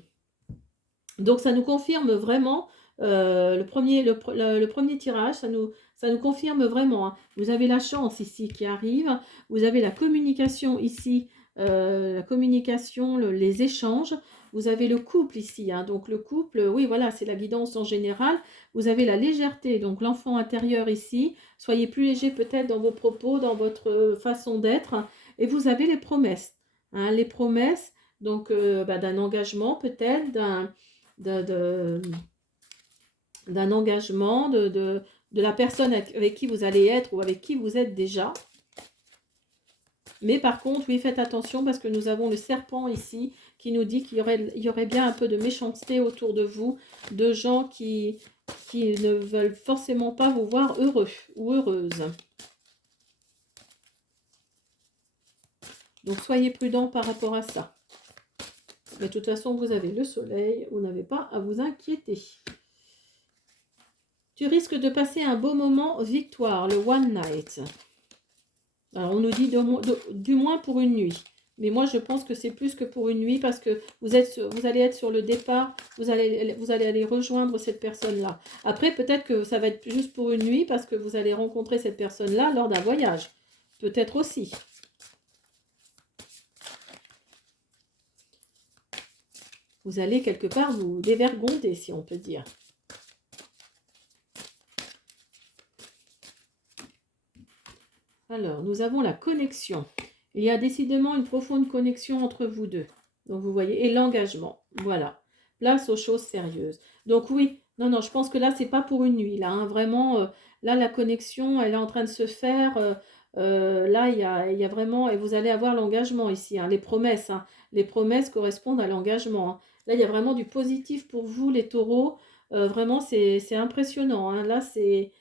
Donc, ça nous confirme vraiment, le premier tirage, ça nous confirme vraiment. Hein. Vous avez la chance ici qui arrive. Vous avez la communication ici, la communication, les échanges. Vous avez le couple ici, hein, donc le couple, oui, voilà, c'est la guidance en général. Vous avez la légèreté, donc l'enfant intérieur ici. Soyez plus léger peut-être dans vos propos, dans votre façon d'être. Et vous avez les promesses, hein, les promesses, donc bah, d'un engagement peut-être, d'un de- d'un engagement, de la personne avec qui vous allez être ou avec qui vous êtes déjà. Mais par contre, oui, faites attention parce que nous avons le serpent ici qui nous dit il y aurait bien un peu de méchanceté autour de vous, de gens qui ne veulent forcément pas vous voir heureux ou heureuse. Donc soyez prudents par rapport à ça. Mais de toute façon, vous avez le soleil, vous n'avez pas à vous inquiéter. Tu risques de passer un beau moment victoire, le one night. Alors on nous dit du moins pour une nuit. Mais moi je pense que c'est plus que pour une nuit parce que vous allez être sur le départ, vous allez aller rejoindre cette personne-là. Après peut-être que ça va être juste pour une nuit parce que vous allez rencontrer cette personne-là lors d'un voyage. Peut-être aussi. Vous allez quelque part vous dévergonder si on peut dire. Alors, nous avons la connexion. Il y a décidément une profonde connexion entre vous deux. Donc, vous voyez, et l'engagement. Voilà. Place aux choses sérieuses. Donc, oui, non, non, je pense que là, c'est pas pour une nuit. Là, hein, vraiment, là, la connexion, elle est en train de se faire. Là, il y a vraiment, et vous allez avoir l'engagement ici, hein, les promesses. Hein. Les promesses correspondent à l'engagement. Hein. Là, il y a vraiment du positif pour vous, les taureaux. Vraiment, c'est impressionnant. Hein. Là, c'est...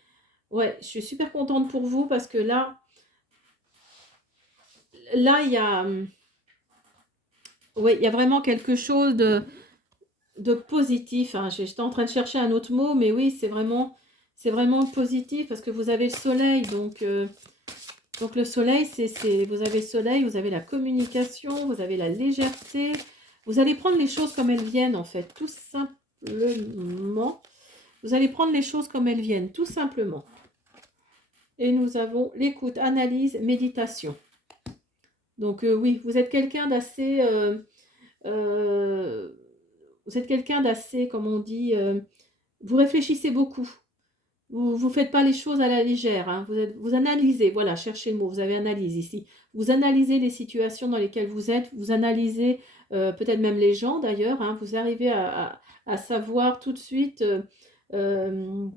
Ouais, je suis super contente pour vous parce que là, ouais, il y a vraiment quelque chose de positif. Hein. J'étais en train de chercher un autre mot, mais oui, c'est vraiment positif parce que vous avez le soleil. Donc le soleil, vous avez le soleil, vous avez la communication, vous avez la légèreté. Vous allez prendre les choses comme elles viennent, en fait, tout simplement. Vous allez prendre les choses comme elles viennent, tout simplement. Et nous avons l'écoute, analyse, méditation. Donc oui, vous êtes quelqu'un d'assez... vous êtes quelqu'un d'assez, comme on dit, vous réfléchissez beaucoup. Vous ne faites pas les choses à la légère. Hein. Vous analysez, voilà, cherchez le mot, vous avez analyse ici. Vous analysez les situations dans lesquelles vous êtes, vous analysez peut-être même les gens d'ailleurs. Hein. Vous arrivez à savoir tout de suite euh,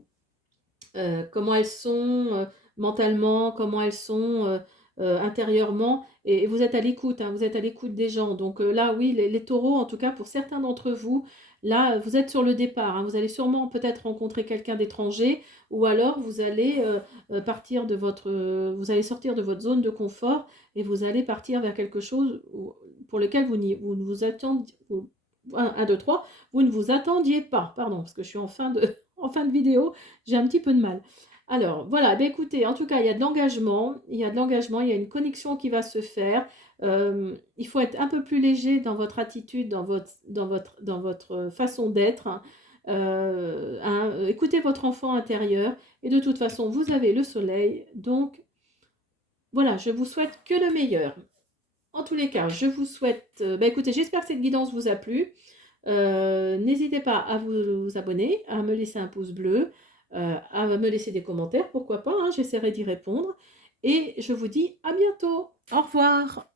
comment elles sont mentalement, comment elles sont intérieurement, et vous êtes à l'écoute, hein, vous êtes à l'écoute des gens. Donc là, oui, les taureaux, en tout cas pour certains d'entre vous, là, vous êtes sur le départ. Hein, vous allez sûrement peut-être rencontrer quelqu'un d'étranger, ou alors vous allez partir de vous allez sortir de votre zone de confort et vous allez partir vers quelque chose pour lequel vous ne vous attendiez. 1, 2, 3, vous ne vous attendiez pas, pardon, parce que je suis en fin en fin de vidéo, j'ai un petit peu de mal. Alors, voilà, ben écoutez, en tout cas, il y a de l'engagement, il y a de l'engagement, il y a une connexion qui va se faire. Il faut être un peu plus léger dans votre attitude, dans votre façon d'être. Hein. Écoutez votre enfant intérieur. Et de toute façon, vous avez le soleil. Donc, voilà, je vous souhaite que le meilleur. En tous les cas, je vous souhaite... écoutez, j'espère que cette guidance vous a plu. N'hésitez pas à vous abonner, à me laisser un pouce bleu, à me laisser des commentaires, pourquoi pas, hein, j'essaierai d'y répondre. Et je vous dis à bientôt. Au revoir.